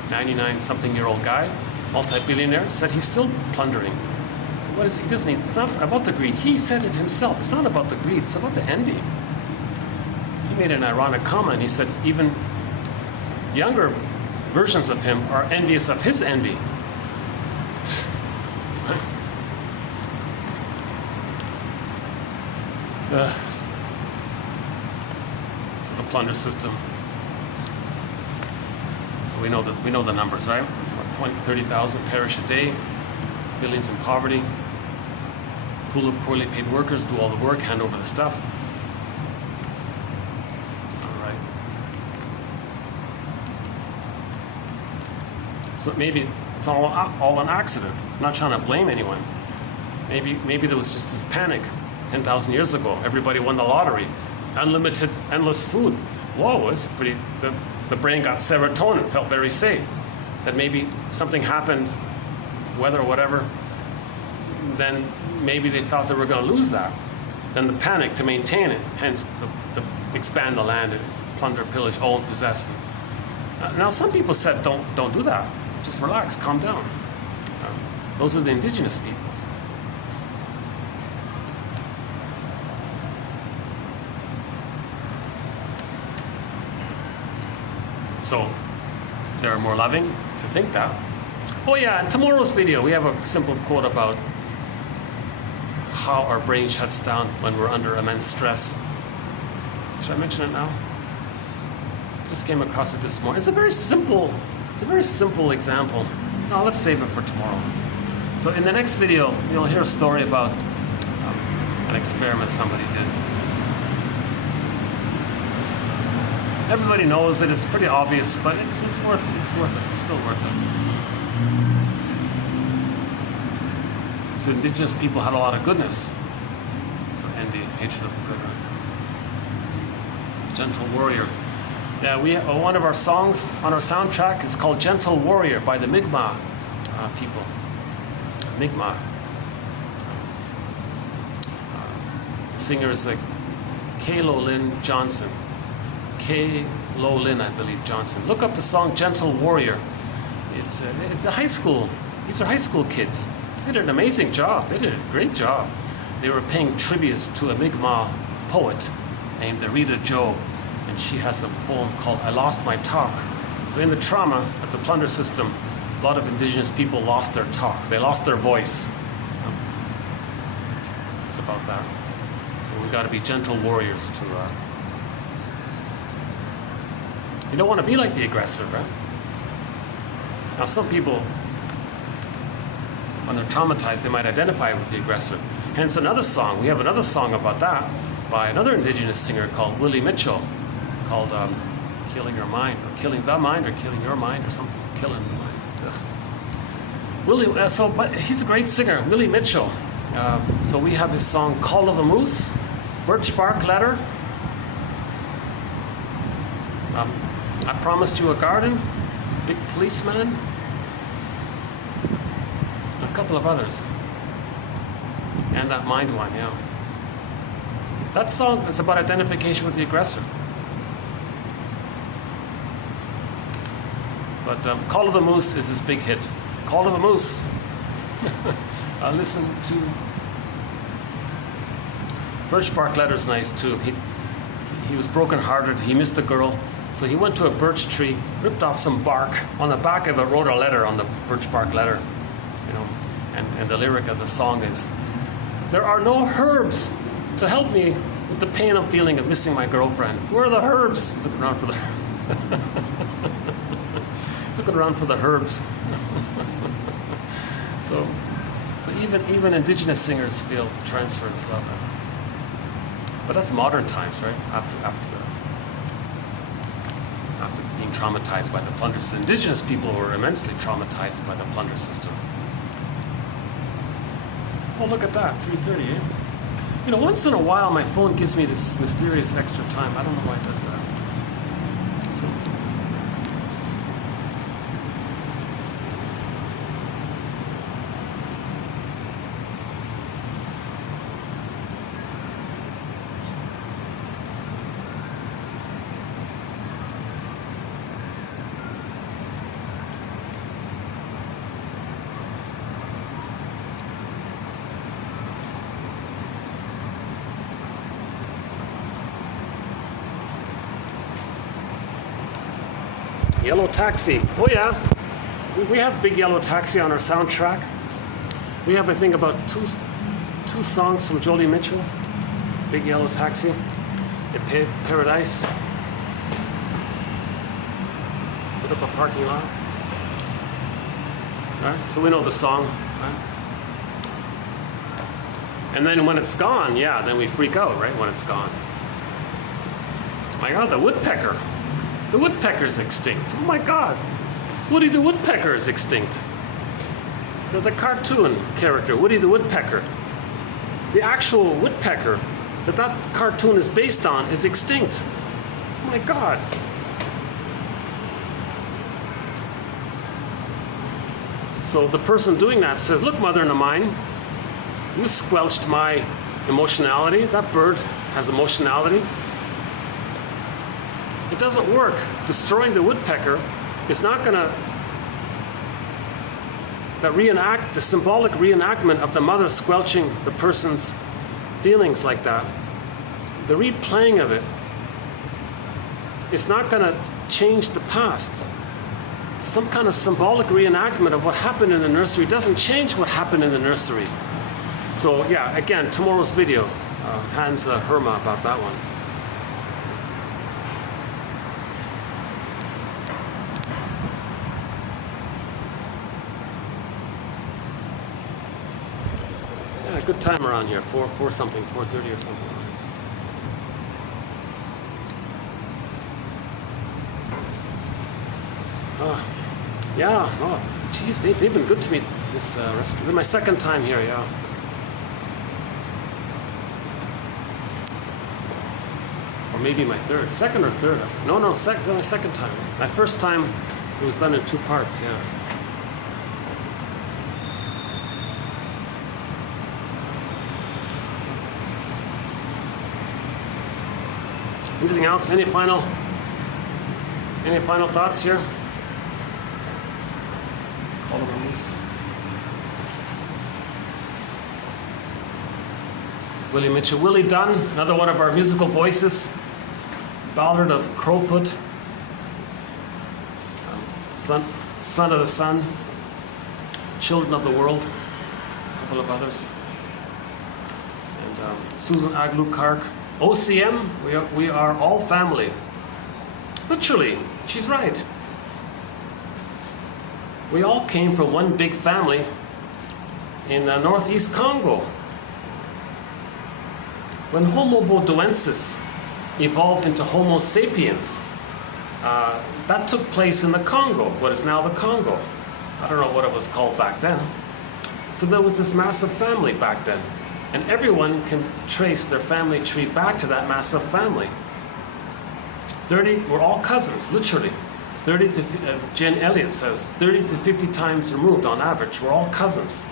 99-something-year-old guy, multi-billionaire, said he's still plundering. What is it? He doesn't need, it's not about the greed. He said it himself. It's not about the greed, it's about the envy. He made an ironic comment. He said even younger versions of him are envious of his envy. So the plunder system. So we know the numbers, right? 20, 30,000 perish a day, billions in poverty. Poorly paid workers do all the work, hand over the stuff. It's not right. So maybe it's all an accident. I'm not trying to blame anyone. Maybe there was just this panic 10,000 years ago. Everybody won the lottery. Unlimited, endless food. Whoa, it's pretty. The brain got serotonin, felt very safe. That maybe something happened, weather or whatever, then maybe they thought they were going to lose that. Then the panic to maintain it, hence the expand the land and plunder, pillage, own, possess. Now some people said don't do that. Just relax, calm down. Those are the indigenous people. So they're more loving to think that. Oh yeah, in tomorrow's video we have a simple quote about how our brain shuts down when we're under immense stress. Should I mention it now? Just came across it this morning. It's a very simple example. No, let's save it for tomorrow. So in the next video, you'll hear a story about an experiment somebody did. Everybody knows that it's pretty obvious, but it's worth it. It's still worth it. So indigenous people had a lot of goodness. So envy, hatred of the good. Gentle Warrior. Yeah, we one of our songs on our soundtrack is called Gentle Warrior by the Mi'kmaq people. Mi'kmaq. The singer is like Kalo Lynn Johnson. K-Lo Lynn, I believe, Johnson. Look up the song Gentle Warrior. It's a high school. These are high school kids. They did an amazing job. They did a great job. They were paying tribute to a Mi'kmaq poet named Rita Joe, and she has a poem called I Lost My Talk. So in the trauma of the plunder system, a lot of indigenous people lost their talk. They lost their voice. It's about that. So we got to be gentle warriors to... you don't want to be like the aggressor, right? Now some people, when they're traumatized, they might identify with the aggressor. Hence another song. We have another song about that by another indigenous singer called Willie Mitchell, called Killing Your Mind, or Killing the Mind, or Killing Your Mind, or something. Killing the Mind. Ugh. Willie, but he's a great singer, Willie Mitchell. So we have his song Call of the Moose, Birch Bark Letter, I Promised You a Garden, Big Policeman, a couple of others. And that Mind one, yeah. That song is about identification with the aggressor. But Call of the Moose is his big hit. Call of the Moose. I listened to... Birch Bark Letter's nice too. He was broken-hearted. He missed a girl. So he went to a birch tree, ripped off some bark. On the back of it wrote a letter on the birch bark letter. You know, and the lyric of the song is, there are no herbs to help me with the pain I'm feeling of missing my girlfriend. Where are the herbs? Looking around for the looking around for the herbs. So even indigenous singers feel transference love. But that's modern times, right? After being traumatized by the plunder system. Indigenous people were immensely traumatized by the plunder system. Oh, look at that, 3:30, eh? You know, once in a while my phone gives me this mysterious extra time. I don't know why it does that. So. Yellow Taxi. Oh yeah, we have Big Yellow Taxi on our soundtrack. We have, I think, about two songs from Joni Mitchell. Big Yellow Taxi, Paradise. Put up a parking lot. Right? So we know the song. Right? And then when it's gone, yeah, then we freak out, right? When it's gone. My God, the woodpecker. The woodpecker's extinct. Oh my God. Woody the Woodpecker is extinct. The cartoon character, Woody the Woodpecker. The actual woodpecker that cartoon is based on is extinct. Oh my God. So the person doing that says, look, mother of mine, you squelched my emotionality. That bird has emotionality. It doesn't work. Destroying the woodpecker is not going to reenact the symbolic reenactment of the mother squelching the person's feelings like that. The replaying of it is not going to change the past. Some kind of symbolic reenactment of what happened in the nursery doesn't change what happened in the nursery. So yeah, again, tomorrow's video, Hans Herma about that one. Good time around here, 4 something, 4:30 or something. Yeah, oh, geez, they've been good to me, this restaurant. This is my second time here, yeah. Or maybe my third, second or third. No, my second time. My first time, it was done in 2 parts, yeah. Anything else? Any final thoughts here? Call of the Moose. Willie Mitchell. Willie Dunn, another one of our musical voices. Ballad of Crowfoot. Son of the Sun. Children of the World. A couple of others. And Susan Aglu Clark. OCM, we are all family. Literally, she's right. We all came from one big family in northeast Congo. When Homo bodoensis evolved into Homo sapiens, that took place in the Congo, what is now the Congo. I don't know what it was called back then. So there was this massive family back then. And everyone can trace their family tree back to that massive family. 30, we're all cousins, literally. 30 to, Jen Elliott says, 30 to 50 times removed on average. We're all cousins.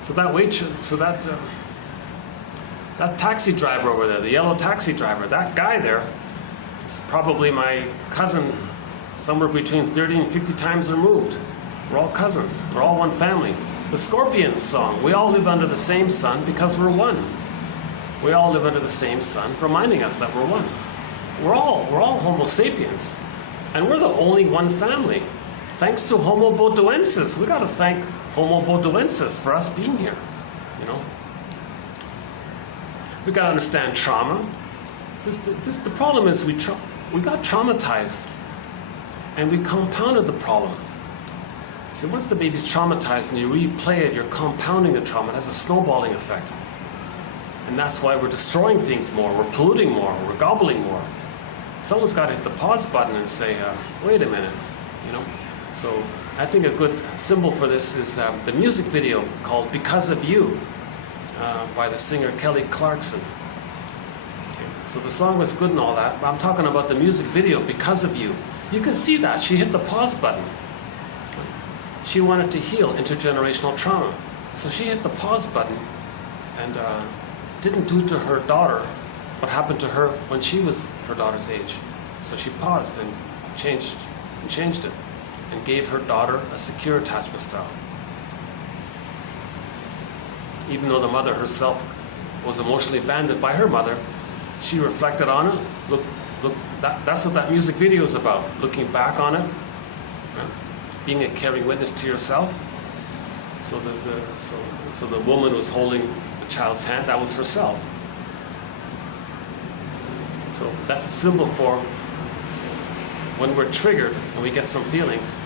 So that that taxi driver over there, the yellow taxi driver, that guy there is probably my cousin, somewhere between 30 and 50 times removed. We're all cousins. We're all one family. The Scorpions song, we all live under the same sun because we're one. We all live under the same sun, reminding us that we're one. We're all Homo sapiens, and we're the only one family. Thanks to Homo bodoensis. We got to thank Homo bodoensis for us being here. You know, we got to understand trauma. The problem is we got traumatized, and we compounded the problem. So once the baby's traumatized and you replay it, you're compounding the trauma. It has a snowballing effect. And that's why we're destroying things more, we're polluting more, we're gobbling more. Someone's got to hit the pause button and say, wait a minute, you know. So I think a good symbol for this is the music video called Because of You by the singer Kelly Clarkson. Okay. So the song was good and all that, but I'm talking about the music video, Because of You. You can see that, she hit the pause button. She wanted to heal intergenerational trauma. So she hit the pause button and didn't do to her daughter what happened to her when she was her daughter's age. So she paused and changed it and gave her daughter a secure attachment style. Even though the mother herself was emotionally abandoned by her mother, she reflected on it. Look, that's what that music video is about, looking back on it. Being a caring witness to yourself. So the woman was holding the child's hand, that was herself. So that's a symbol for when we're triggered and we get some feelings.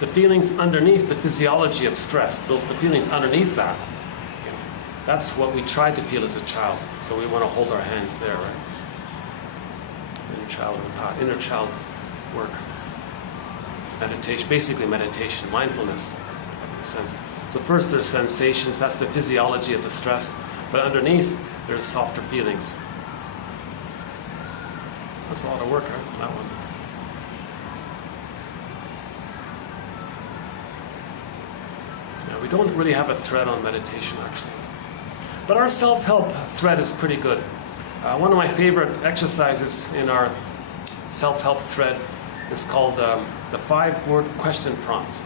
The feelings underneath the physiology of stress, the feelings underneath that, that's what we tried to feel as a child. So we want to hold our hands there, right? Inner child work, meditation, basically meditation, mindfulness, that makes sense. So first there's sensations, that's the physiology of the stress, but underneath there's softer feelings. That's a lot of work, right? That one. Yeah, we don't really have a thread on meditation actually, but our self-help thread is pretty good. One of my favorite exercises in our self-help thread is called the 5-word question prompt.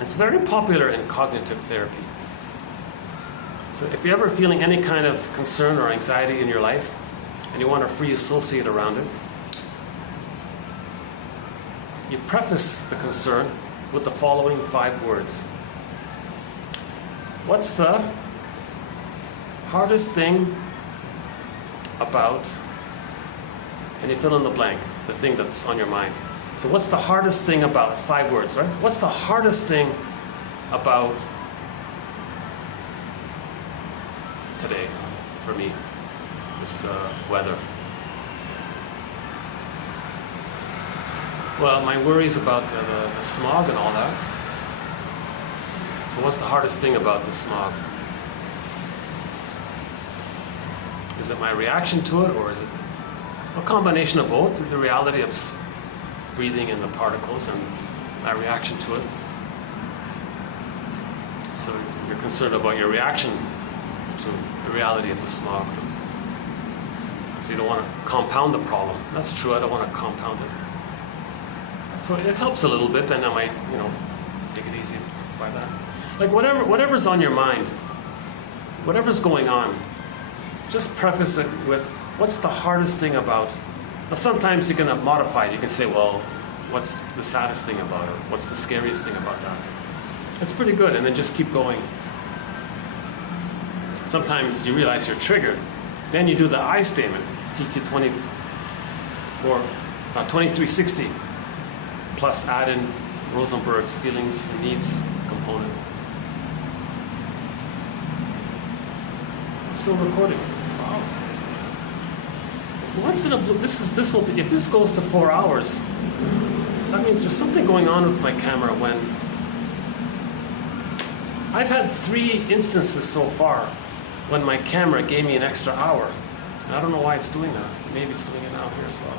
It's very popular in cognitive therapy. So if you're ever feeling any kind of concern or anxiety in your life and you want a free associate around it, you preface the concern with the following 5 words. What's the hardest thing about, and you fill in the blank, the thing that's on your mind. So what's the hardest thing about, it's 5 words, right? What's the hardest thing about today for me? This weather. Well, my worries about the smog and all that. So what's the hardest thing about the smog? Is it my reaction to it, or is it a combination of both? The reality of breathing in the particles and my reaction to it. So you're concerned about your reaction to the reality of the smog. So you don't want to compound the problem. That's true, I don't want to compound it. So it helps a little bit, and I might, take it easy by that. Like whatever's on your mind, whatever's going on, just preface it with, what's the hardest thing about? Now sometimes you can modify it. You can say, well, what's the saddest thing about it? What's the scariest thing about that? It's pretty good, and then just keep going. Sometimes you realize you're triggered. Then you do the I statement, TQ 2360, plus add in Rosenberg's feelings and needs component. Still recording. Wow. Once in a blue, this will be, if this goes to 4 hours, that means there's something going on with my camera when I've had 3 instances so far when my camera gave me an extra hour. And I don't know why it's doing that. Maybe it's doing it now here as well.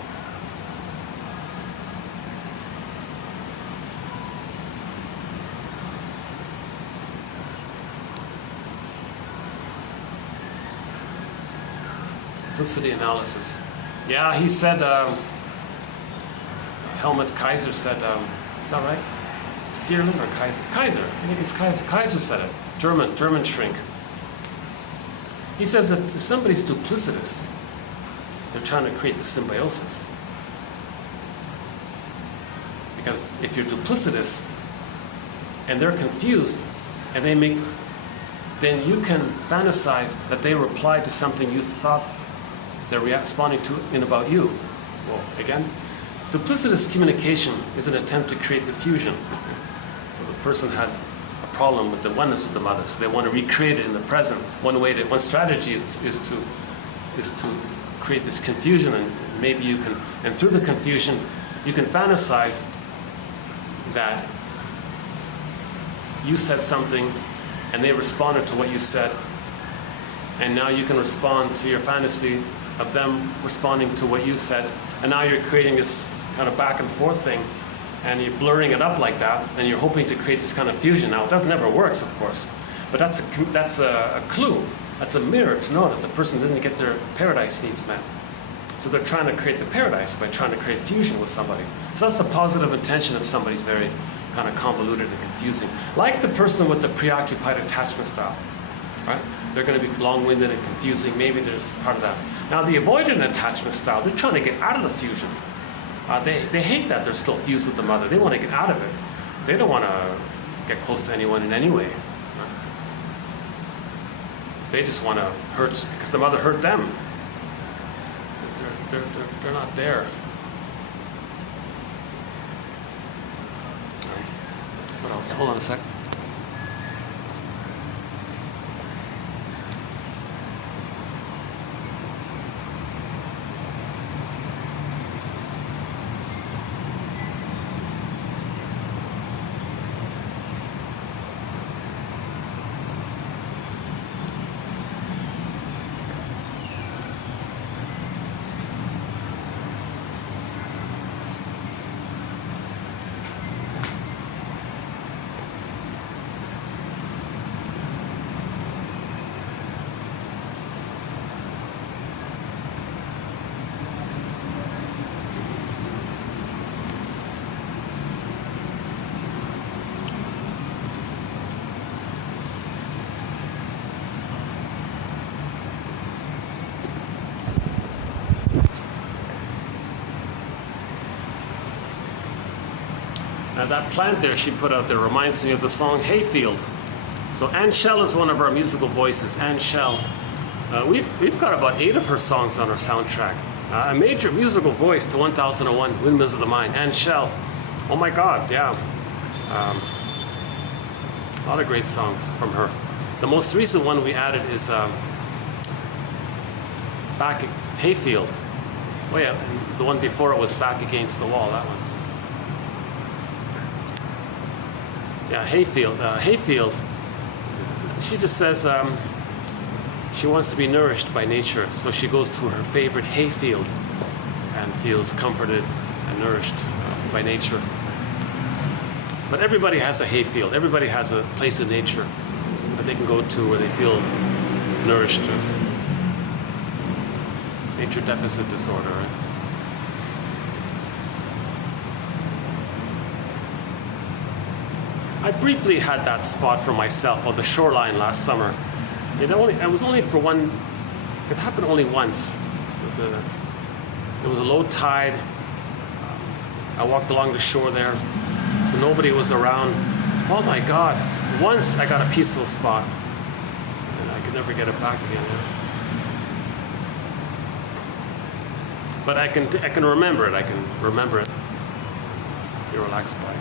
Duplicity analysis. Yeah, he said, Helmut Kaiser said, is that right? Stierlin or Kaiser? Kaiser, I think it's Kaiser. Kaiser said it, German shrink. He says if somebody's duplicitous, they're trying to create the symbiosis. Because if you're duplicitous and they're confused and they make, then you can fantasize that they replied to something you thought they're responding to in about you. Well, again, duplicitous communication is an attempt to create diffusion. So the person had a problem with the oneness of the mother, so they want to recreate it in the present. One strategy is to create this confusion, and maybe you can, and through the confusion, you can fantasize that you said something and they responded to what you said, and now you can respond to your fantasy of them responding to what you said, and now you're creating this kind of back and forth thing, and you're blurring it up like that, and you're hoping to create this kind of fusion. Now, it never works, of course, but that's a clue. That's a mirror to know that the person didn't get their paradise needs met. So they're trying to create the paradise by trying to create fusion with somebody. So that's the positive intention if somebody's very kind of convoluted and confusing. Like the person with the preoccupied attachment style, right? They're going to be long-winded and confusing. Maybe there's part of that. Now, the avoidant attachment style, they're trying to get out of the fusion. They hate that they're still fused with the mother. They want to get out of it. They don't want to get close to anyone in any way. Right? They just want to hurt because the mother hurt them. They're not there. All right. What else? Hold on a sec. Now that plant there she put out there reminds me of the song Hayfield. So Ann Shell is one of our musical voices. Ann Shell. We've got about 8 of her songs on our soundtrack. A major musical voice to 1001 Windmills of the Mind. Ann Shell. Oh my God, yeah. A lot of great songs from her. The most recent one we added is Back Hayfield. Oh yeah, and the one before it was Back Against the Wall, that one. Yeah, Hayfield. Hayfield, she just says she wants to be nourished by nature, so she goes to her favorite hayfield and feels comforted and nourished by nature. But everybody has a hayfield. Everybody has a place in nature that they can go to where they feel nourished. Nature deficit disorder, right? I briefly had that spot for myself on the shoreline last summer. It happened only once. There was a low tide. I walked along the shore there, so nobody was around. Oh my God, once I got a peaceful spot, and I could never get it back again. But I can remember it. I can remember it. Be relaxed by it.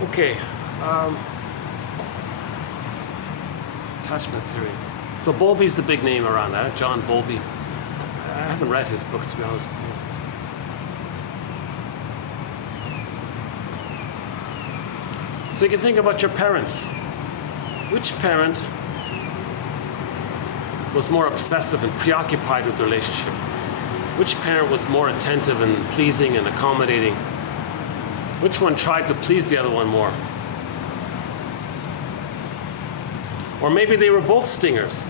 Okay. Attachment theory. So Bowlby's the big name around that. John Bowlby. I haven't read his books, to be honest with you. So you can think about your parents. Which parent was more obsessive and preoccupied with the relationship? Which parent was more attentive and pleasing and accommodating? Which one tried to please the other one more? Or maybe they were both stingers.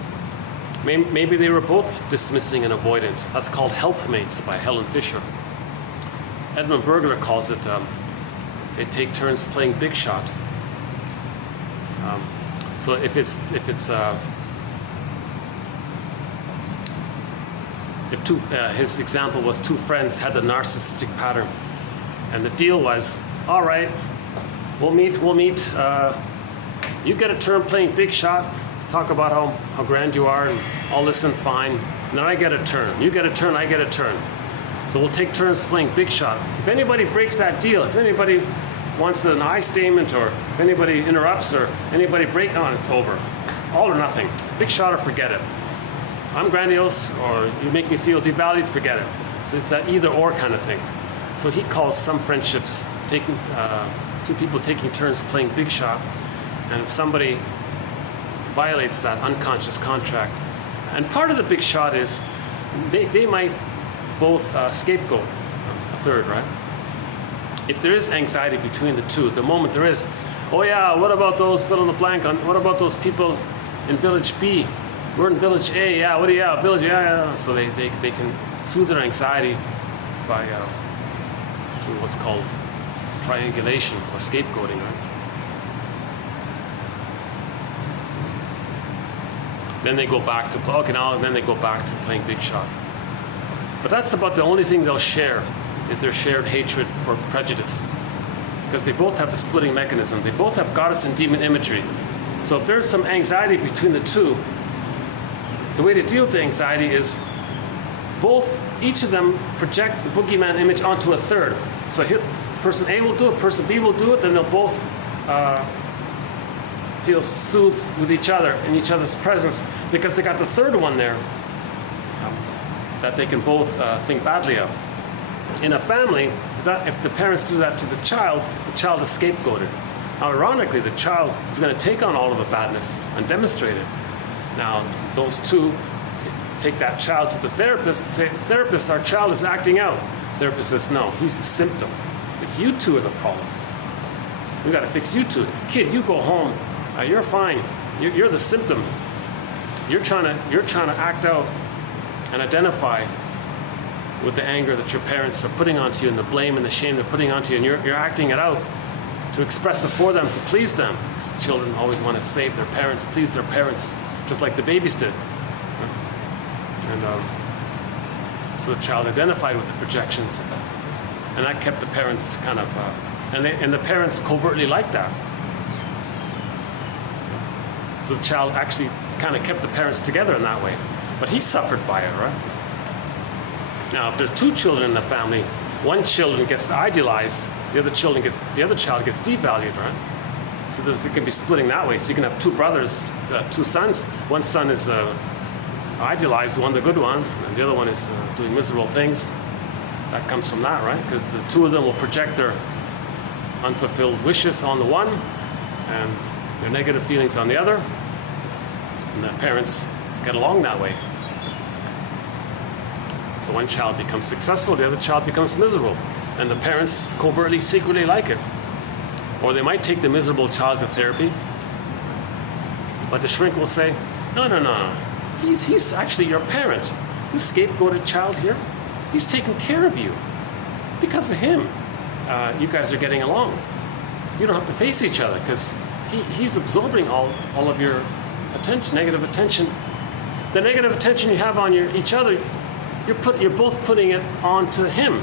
Maybe they were both dismissing and avoidant. That's called helpmates by Helen Fisher. Edmund Burglar calls it, they take turns playing big shot. So if his example was two friends had the narcissistic pattern, and the deal was, all right, we'll meet. You get a turn playing big shot, talk about how grand you are, and I'll listen fine. And then I get a turn. You get a turn, I get a turn. So we'll take turns playing big shot. If anybody breaks that deal, if anybody wants an I statement, or if anybody interrupts, or anybody breaks on, it's over. All or nothing. Big shot or forget it. I'm grandiose, or you make me feel devalued, forget it. So it's that either or kind of thing. So he calls some friendships two people taking turns playing big shot, and if somebody violates that unconscious contract. And part of the big shot is they might both scapegoat a third, right? If there is anxiety between the two, the moment there is, oh yeah, what about those fill in the blank on, what about those people in village B? We're in village A, yeah, village, yeah. So they can soothe their anxiety by through what's called triangulation or scapegoating, right? Then they go back to playing big shot. But that's about the only thing they'll share, is their shared hatred for prejudice. Because they both have the splitting mechanism. They both have goddess and demon imagery. So if there's some anxiety between the two, the way to deal with the anxiety is each of them project the boogeyman image onto a third. So person A will do it, person B will do it, then they'll both feel soothed with each other in each other's presence, because they got the third one there that they can both think badly of. In a family, if the parents do that to the child is scapegoated. Now, ironically, the child is going to take on all of the badness and demonstrate it. Now, those two take that child to the therapist and say, therapist, our child is acting out. The therapist says, no, he's the symptom. It's you two are the problem. We got to fix you two. Kid, you go home. You're fine. You're the symptom. You're trying to act out and identify with the anger that your parents are putting onto you, and the blame and the shame they're putting onto you, and you're acting it out to express it for them, to please them. Children always want to save their parents, please their parents, just like the babies did. And so the child identified with the projections, and that kept the parents kind of, and the parents covertly liked that. So the child actually kind of kept the parents together in that way, but he suffered by it, right? Now, if there's two children in the family, one child gets idealized, the other child gets devalued, right? So there can be splitting that way. So you can have two brothers, two sons. One son is idealized, one the good one, and the other one is doing miserable things. That comes from that, right? Because the two of them will project their unfulfilled wishes on the one, and their negative feelings on the other, and the parents get along that way. So one child becomes successful, the other child becomes miserable, and the parents covertly, secretly like it. Or they might take the miserable child to therapy, but the shrink will say, no, he's actually your parent. This scapegoated child here, he's taking care of you. because of him, you guys are getting along. You don't have to face each other because he's absorbing all of your attention, negative attention. The negative attention you have on each other, you're both putting it onto him.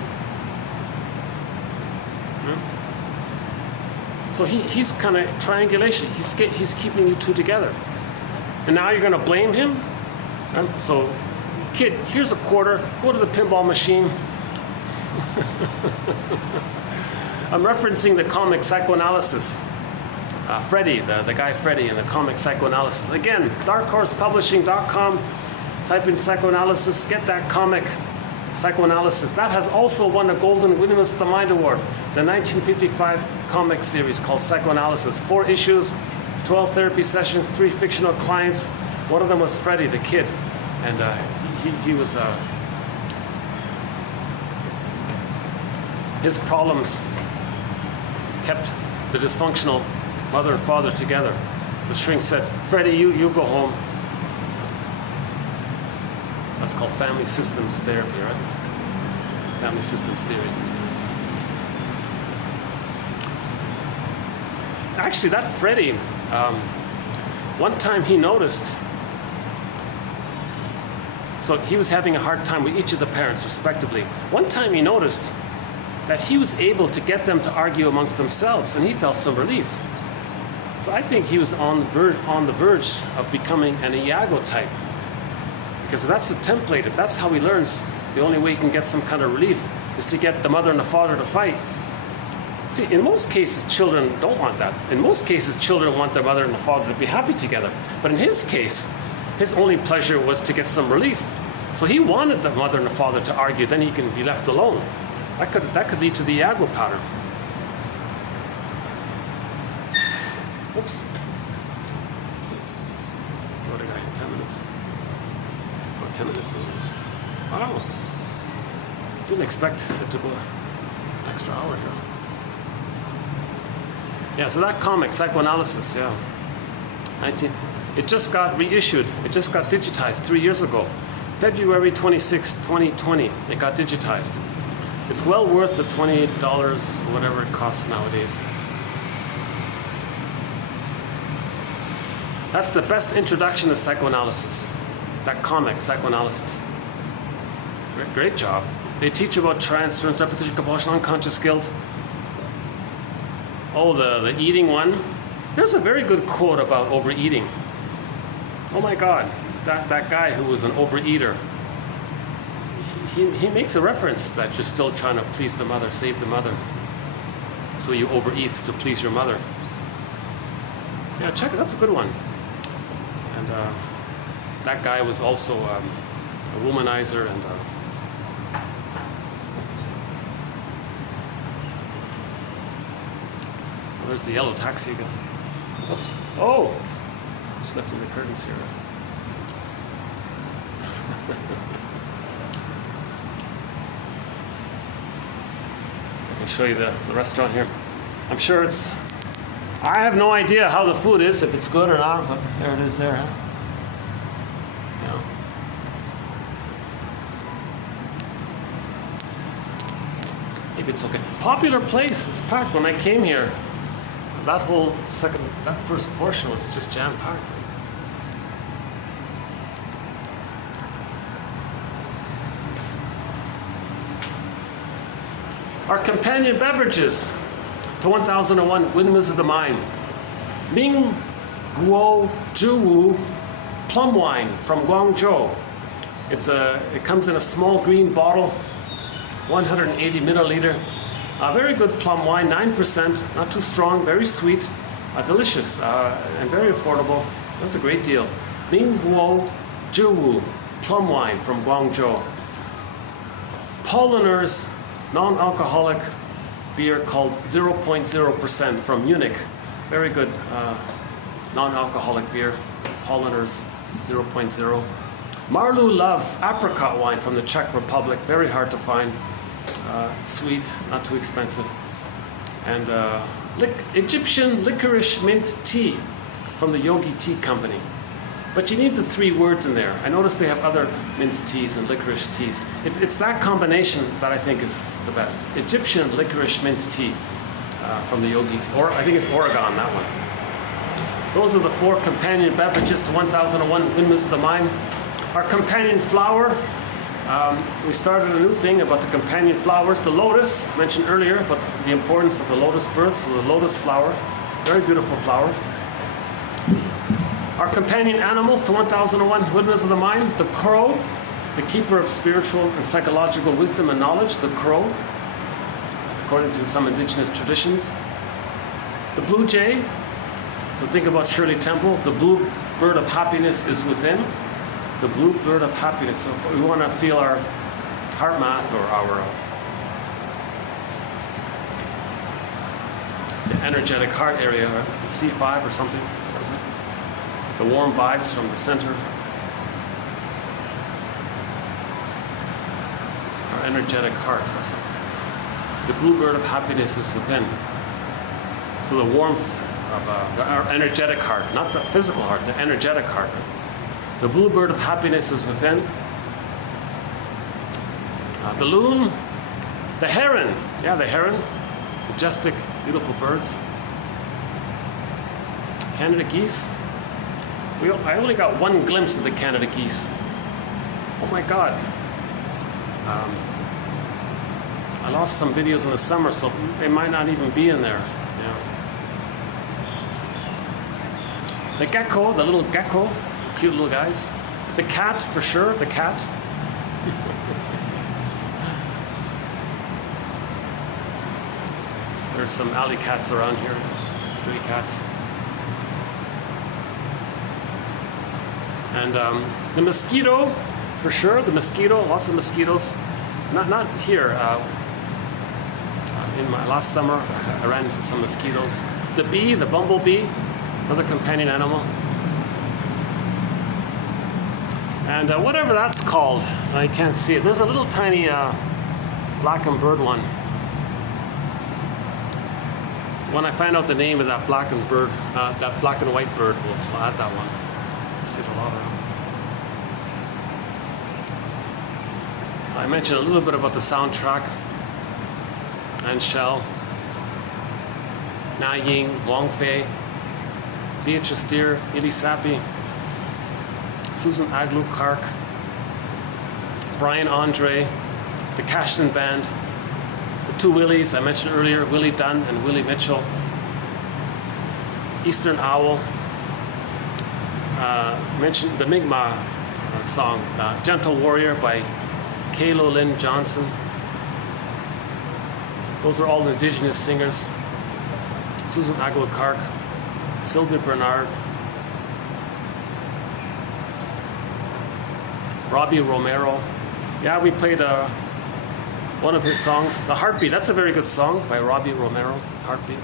So he's kind of triangulation. He's keeping you two together. And now you're going to blame him? So, kid, here's a quarter. Go to the pinball machine. I'm referencing the comic Psychoanalysis. Freddy, the guy Freddy in the comic Psychoanalysis. Again, darkhorsepublishing.com. Type in Psychoanalysis. Get that comic, Psychoanalysis. That has also won a Golden Windmills of the Mind Award. The 1955 comic series called Psychoanalysis. 4 issues, 12 therapy sessions, 3 fictional clients. One of them was Freddy, the kid. And he was... his problems kept the dysfunctional mother and father together. So shrink said, Freddy, you go home. That's called family systems therapy, right? Family systems theory. Actually, that Freddy, one time he noticed, so he was having a hard time with each of the parents respectively. One time he noticed that he was able to get them to argue amongst themselves, and he felt some relief. So I think he was on the verge of becoming an Iago type. Because if that's the template, if that's how he learns, the only way he can get some kind of relief is to get the mother and the father to fight. See, in most cases, children don't want that. In most cases, children want their mother and the father to be happy together. But in his case, his only pleasure was to get some relief. So he wanted the mother and the father to argue, then he can be left alone. That could lead to the Iago pattern. Oops. What a guy, 10 minutes. Oh, 10 minutes maybe. Wow. Didn't expect it to go an extra hour here. Yeah, so that comic, Psychoanalysis, yeah. It just got reissued. It just got digitized 3 years ago. February 26, 2020, it got digitized. It's well worth the $28, whatever it costs nowadays. That's the best introduction to psychoanalysis. That comic, Psychoanalysis. Great job. They teach about transference, repetition, compulsion, unconscious guilt. Oh, the eating one. There's a very good quote about overeating. Oh my God, that guy who was an overeater. He makes a reference that you're still trying to please the mother, save the mother. So you overeat to please your mother. Yeah, check it, that's a good one. And that guy was also a womanizer and so there's the yellow taxi again. Oops. Oh! Just lifting the curtains here. Let me show you the restaurant here. I'm sure it's... I have no idea how the food is, if it's good or not, but there it is there, huh? Yeah. Maybe it's okay. Popular place, it's packed. When I came here, that first portion was just jam-packed. Our companion beverages to 1001 Windmills of the Mind. Ming Guo Juwu plum wine from Guangzhou. It comes in a small green bottle, 180 milliliter. Very good plum wine, 9%, not too strong, very sweet, delicious, and very affordable. That's a great deal. Ming Guo Juwu plum wine from Guangzhou. Polliner's non-alcoholic beer called 0.0% from Munich. Very good non-alcoholic beer. Polliner's 0.0. Marlu Love apricot wine from the Czech Republic. Very hard to find. Sweet, not too expensive. And Egyptian licorice mint tea from the Yogi Tea Company. But you need the three words in there. I noticed they have other mint teas and licorice teas. It's that combination that I think is the best. Egyptian licorice mint tea from the yogi, or I think it's Oregon, that one. Those are the four companion beverages to 1001 Windmills of the Mind. Our companion flower, we started a new thing about the companion flowers. The lotus, mentioned earlier, but the importance of the lotus birth, so the lotus flower, very beautiful flower. Our companion animals to 1001 Windmills of the Mind. The crow, the keeper of spiritual and psychological wisdom and knowledge, the crow, according to some indigenous traditions. The blue jay, so think about Shirley Temple. The blue bird of happiness is within. The blue bird of happiness. So if we want to feel our heart math or our the energetic heart area, the C5 or something, what is it? The warm vibes from the center. Our energetic heart or something. The blue bird of happiness is within. So the warmth of our energetic heart, not the physical heart, the energetic heart. The blue bird of happiness is within. The loon, the heron, yeah, the heron, majestic, beautiful birds. Canada geese. I only got one glimpse of the Canada geese. Oh my God. I lost some videos in the summer, so they might not even be in there. Yeah. The gecko, the little gecko, cute little guys. The cat, for sure, the cat. There's some alley cats around here, stray cats. And the mosquito, for sure, the mosquito, lots of mosquitoes. Not here. In my last summer, I ran into some mosquitoes. The bee, the bumblebee, another companion animal. And whatever that's called, I can't see it. There's a little tiny black and bird one. When I find out the name of that black and white bird, we'll add that one. See it a lot around. So I mentioned a little bit about the soundtrack. And Shell, Na Ying, Wong Fei, Beatrice Deer, Ili Sapi, Susan Aglu Kark, Brian Andre, the Cashton Band, the two Willies I mentioned earlier, Willie Dunn and Willie Mitchell, Eastern Owl, mentioned the Mi'kmaq song, Gentle Warrior by Kalo Lynn Johnson. Those are all indigenous singers. Susan Aglu Kark, Sylvia Bernard, Robbie Romero. Yeah, we played one of his songs, The Heartbeat. That's a very good song by Robbie Romero, Heartbeat.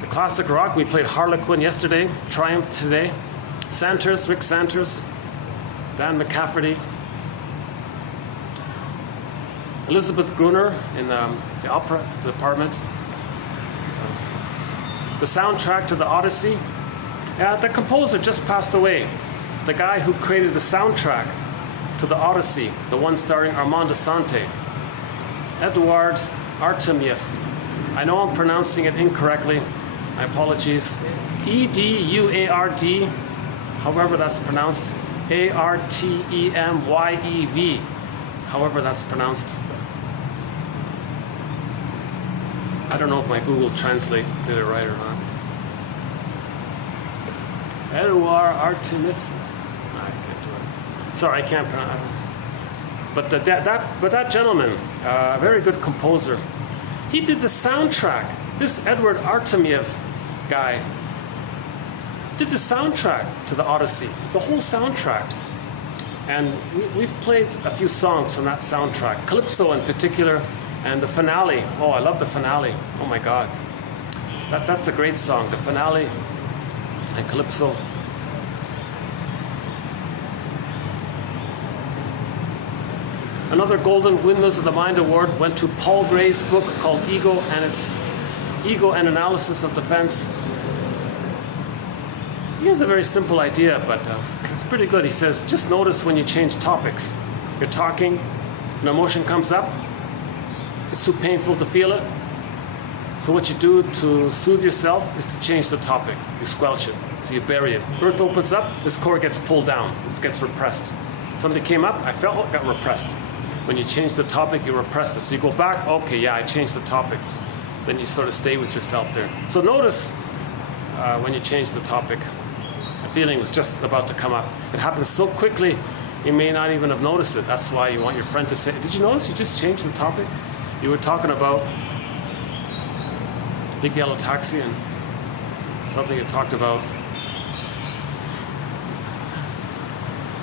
The classic rock, we played Harlequin yesterday, Triumph today. Santers, Rick Santers, Dan McCafferty, Elizabeth Gruner in the opera department. The soundtrack to the Odyssey. Yeah, the composer just passed away. The guy who created the soundtrack to the Odyssey, the one starring Armand Assante. Eduard Artemiev. I know I'm pronouncing it incorrectly. My apologies. E-D-U-A-R-D, however that's pronounced. A-R-T-E-M-Y-E-V, however that's pronounced. I don't know if my Google Translate did it right or not. Eduard Artemiev. I can't do it. Sorry, I can't pronounce it. But that gentleman, a very good composer, he did the soundtrack. This Eduard Artemiev guy did the soundtrack to the Odyssey, the whole soundtrack. And we've played a few songs from that soundtrack, Calypso in particular, and the finale. Oh, I love the finale. Oh my God. That's a great song, the finale and Calypso. Another Golden Windmills of the Mind Award went to Paul Gray's book called Ego and Analysis of Defense. he has a very simple idea, but it's pretty good. He says, just notice when you change topics. You're talking, an emotion comes up, it's too painful to feel it. So what you do to soothe yourself is to change the topic. You squelch it, so you bury it. Earth opens up, this core gets pulled down, it gets repressed. Something came up, I felt it got repressed. When you change the topic, you repress it. So you go back, okay, yeah, I changed the topic. Then you sort of stay with yourself there. So notice when you change the topic, the feeling was just about to come up. It happens so quickly, you may not even have noticed it. That's why you want your friend to say, did you notice you just changed the topic? You were talking about Big Yellow Taxi and something you talked about.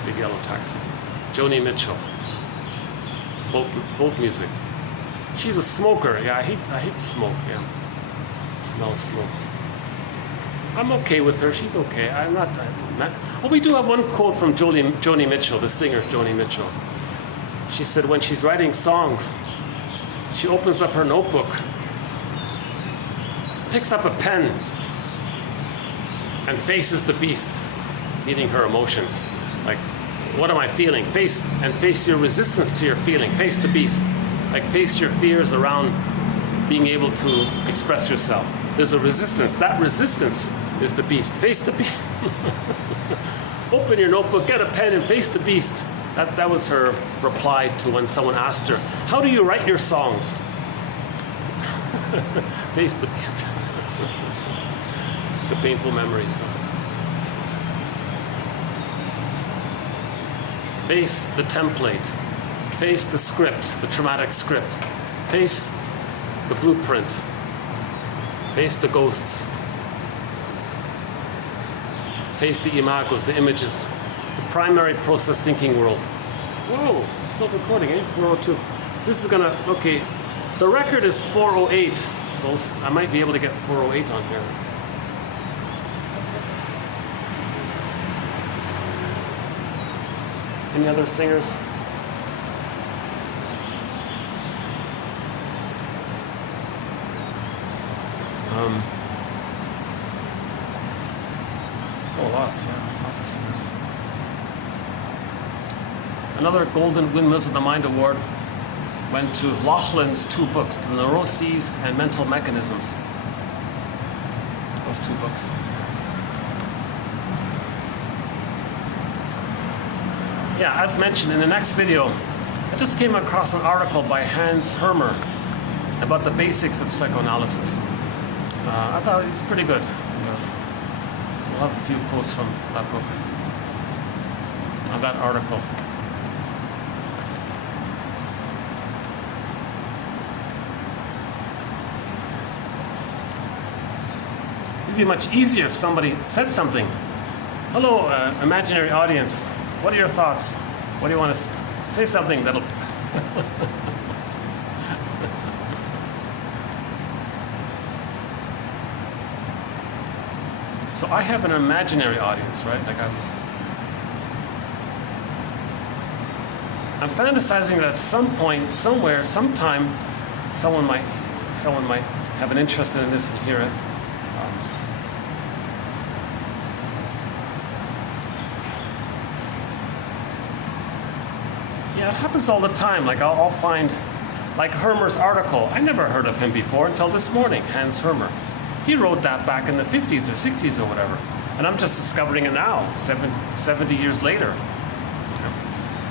Big Yellow Taxi. Joni Mitchell. Folk music. She's a smoker. Yeah, I hate smoke. Yeah, smell of smoke. I'm okay with her. She's okay. I'm not. Oh, we do have one quote from Joni Mitchell, the singer Joni Mitchell. She said when she's writing songs, she opens up her notebook, picks up a pen, and faces the beast, meaning her emotions. Like, what am I feeling? Face your resistance to your feeling. Face the beast. Like, face your fears around being able to express yourself. There's a resistance. That resistance is the beast. Face the beast. Open your notebook, get a pen, and face the beast. That was her reply to when someone asked her, how do you write your songs? Face the beast. The painful memories. Face the template. Face the script, the traumatic script. Face the blueprint. Face the ghosts. Face the imagos, the images. The primary process thinking world. Whoa, it's still recording, eh? 402. This is gonna, okay, the record is 408, so I might be able to get 408 on here. Any other singers? Oh, lots of singers. Another Golden Windmills of the Mind Award went to Laughlin's two books, The Neuroses and Mental Mechanisms. Those two books. Yeah, as mentioned in the next video, I just came across an article by Hans Hermer about the basics of psychoanalysis. I thought it's pretty good. So we'll have a few quotes from that book, that article. It'd be much easier if somebody said something. Hello, imaginary audience. What are your thoughts? What do you want to say? Something that'll... So I have an imaginary audience, right? Like I'm fantasizing that at some point, somewhere, sometime, someone might have an interest in this and hear it. Yeah, it happens all the time. Like I'll find, like Hermer's article. I never heard of him before until this morning. Hans Hermer. He wrote that back in the 50s or 60s or whatever, and I'm just discovering it now, 70 years later.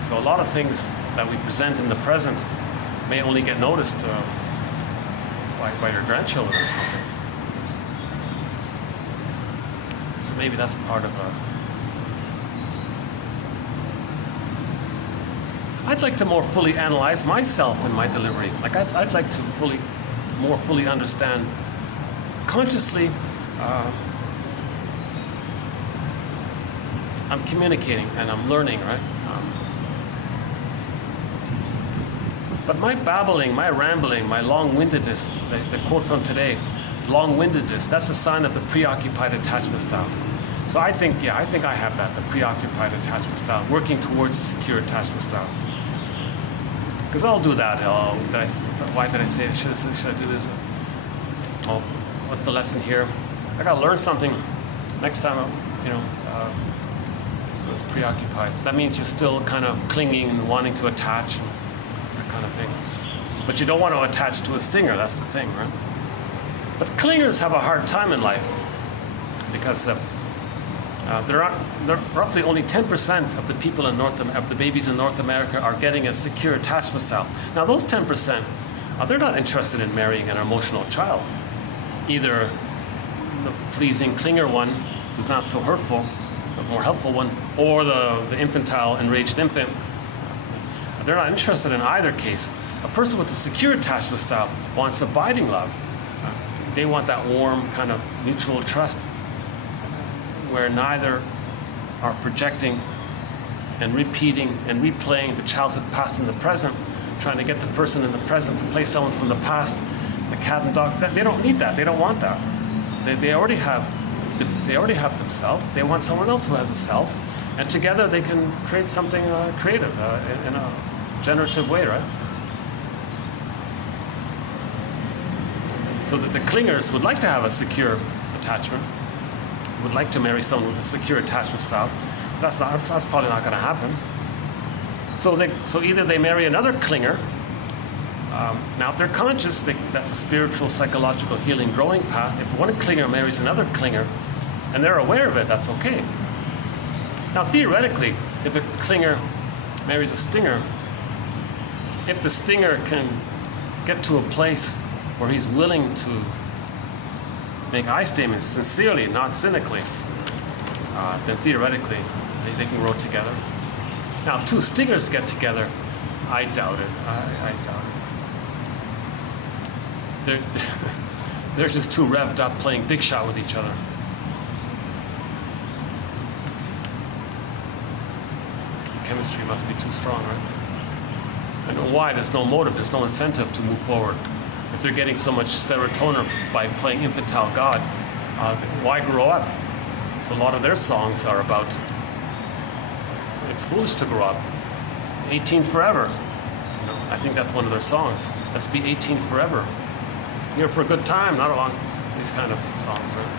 So a lot of things that we present in the present may only get noticed by your grandchildren or something. So maybe that's part of I'd like to more fully analyze myself in my delivery. Like I'd like to more fully understand consciously. I'm communicating and I'm learning, right? But my babbling, my rambling, my long-windedness, the quote from today, long-windedness, that's a sign of the preoccupied attachment style. So I think I have that, the preoccupied attachment style, working towards a secure attachment style. Because I'll do that. Why did I say it? Should I do this? Oh, what's the lesson here? I gotta learn something next time. you know, so it's preoccupied. So that means you're still kind of clinging and wanting to attach and that kind of thing. But you don't want to attach to a stinger, that's the thing, right? But clingers have a hard time in life because there are roughly only 10% of the people of the babies in North America are getting a secure attachment style. Now those 10%, they're not interested in marrying an emotional child. Either the pleasing clinger one, who's not so hurtful, the more helpful one, or the infantile, enraged infant. They're not interested in either case. A person with a secure attachment style wants abiding love. They want that warm kind of mutual trust where neither are projecting and repeating and replaying the childhood past in the present, trying to get the person in the present to play someone from the past, the cat and dog. They don't need that. They don't want that. They already have themselves. They want someone else who has a self, and together they can create something creative in a generative way, right? So that the clingers would like to have a secure attachment, would like to marry someone with a secure attachment style. That's probably not going to happen. So either they marry another clinger. Now, if they're conscious, that's a spiritual, psychological healing, growing path. If one clinger marries another clinger, and they're aware of it, that's okay. Now, theoretically, if a clinger marries a stinger, if the stinger can get to a place where he's willing to make I statements sincerely, not cynically, then theoretically they can grow together. Now, if two stingers get together, I doubt it. I doubt it. They're just too revved up playing big shot with each other. The chemistry must be too strong, right? I know why. There's no motive. There's no incentive to move forward. If they're getting so much serotonin by playing infantile God, why grow up? So a lot of their songs are about, it's foolish to grow up. 18 forever. You know, I think that's one of their songs. Let's be 18 forever. Here for a good time, not along these kind of songs, right?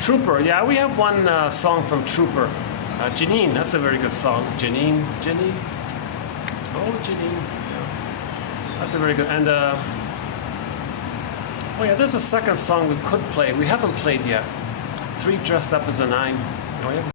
Trooper, yeah, we have one song from Trooper. Janine, that's a very good song. Janine. Oh, Janine. Yeah. That's a very good, and oh yeah, there's a second song we could play. We haven't played yet. 3 dressed up as a 9. Oh yeah.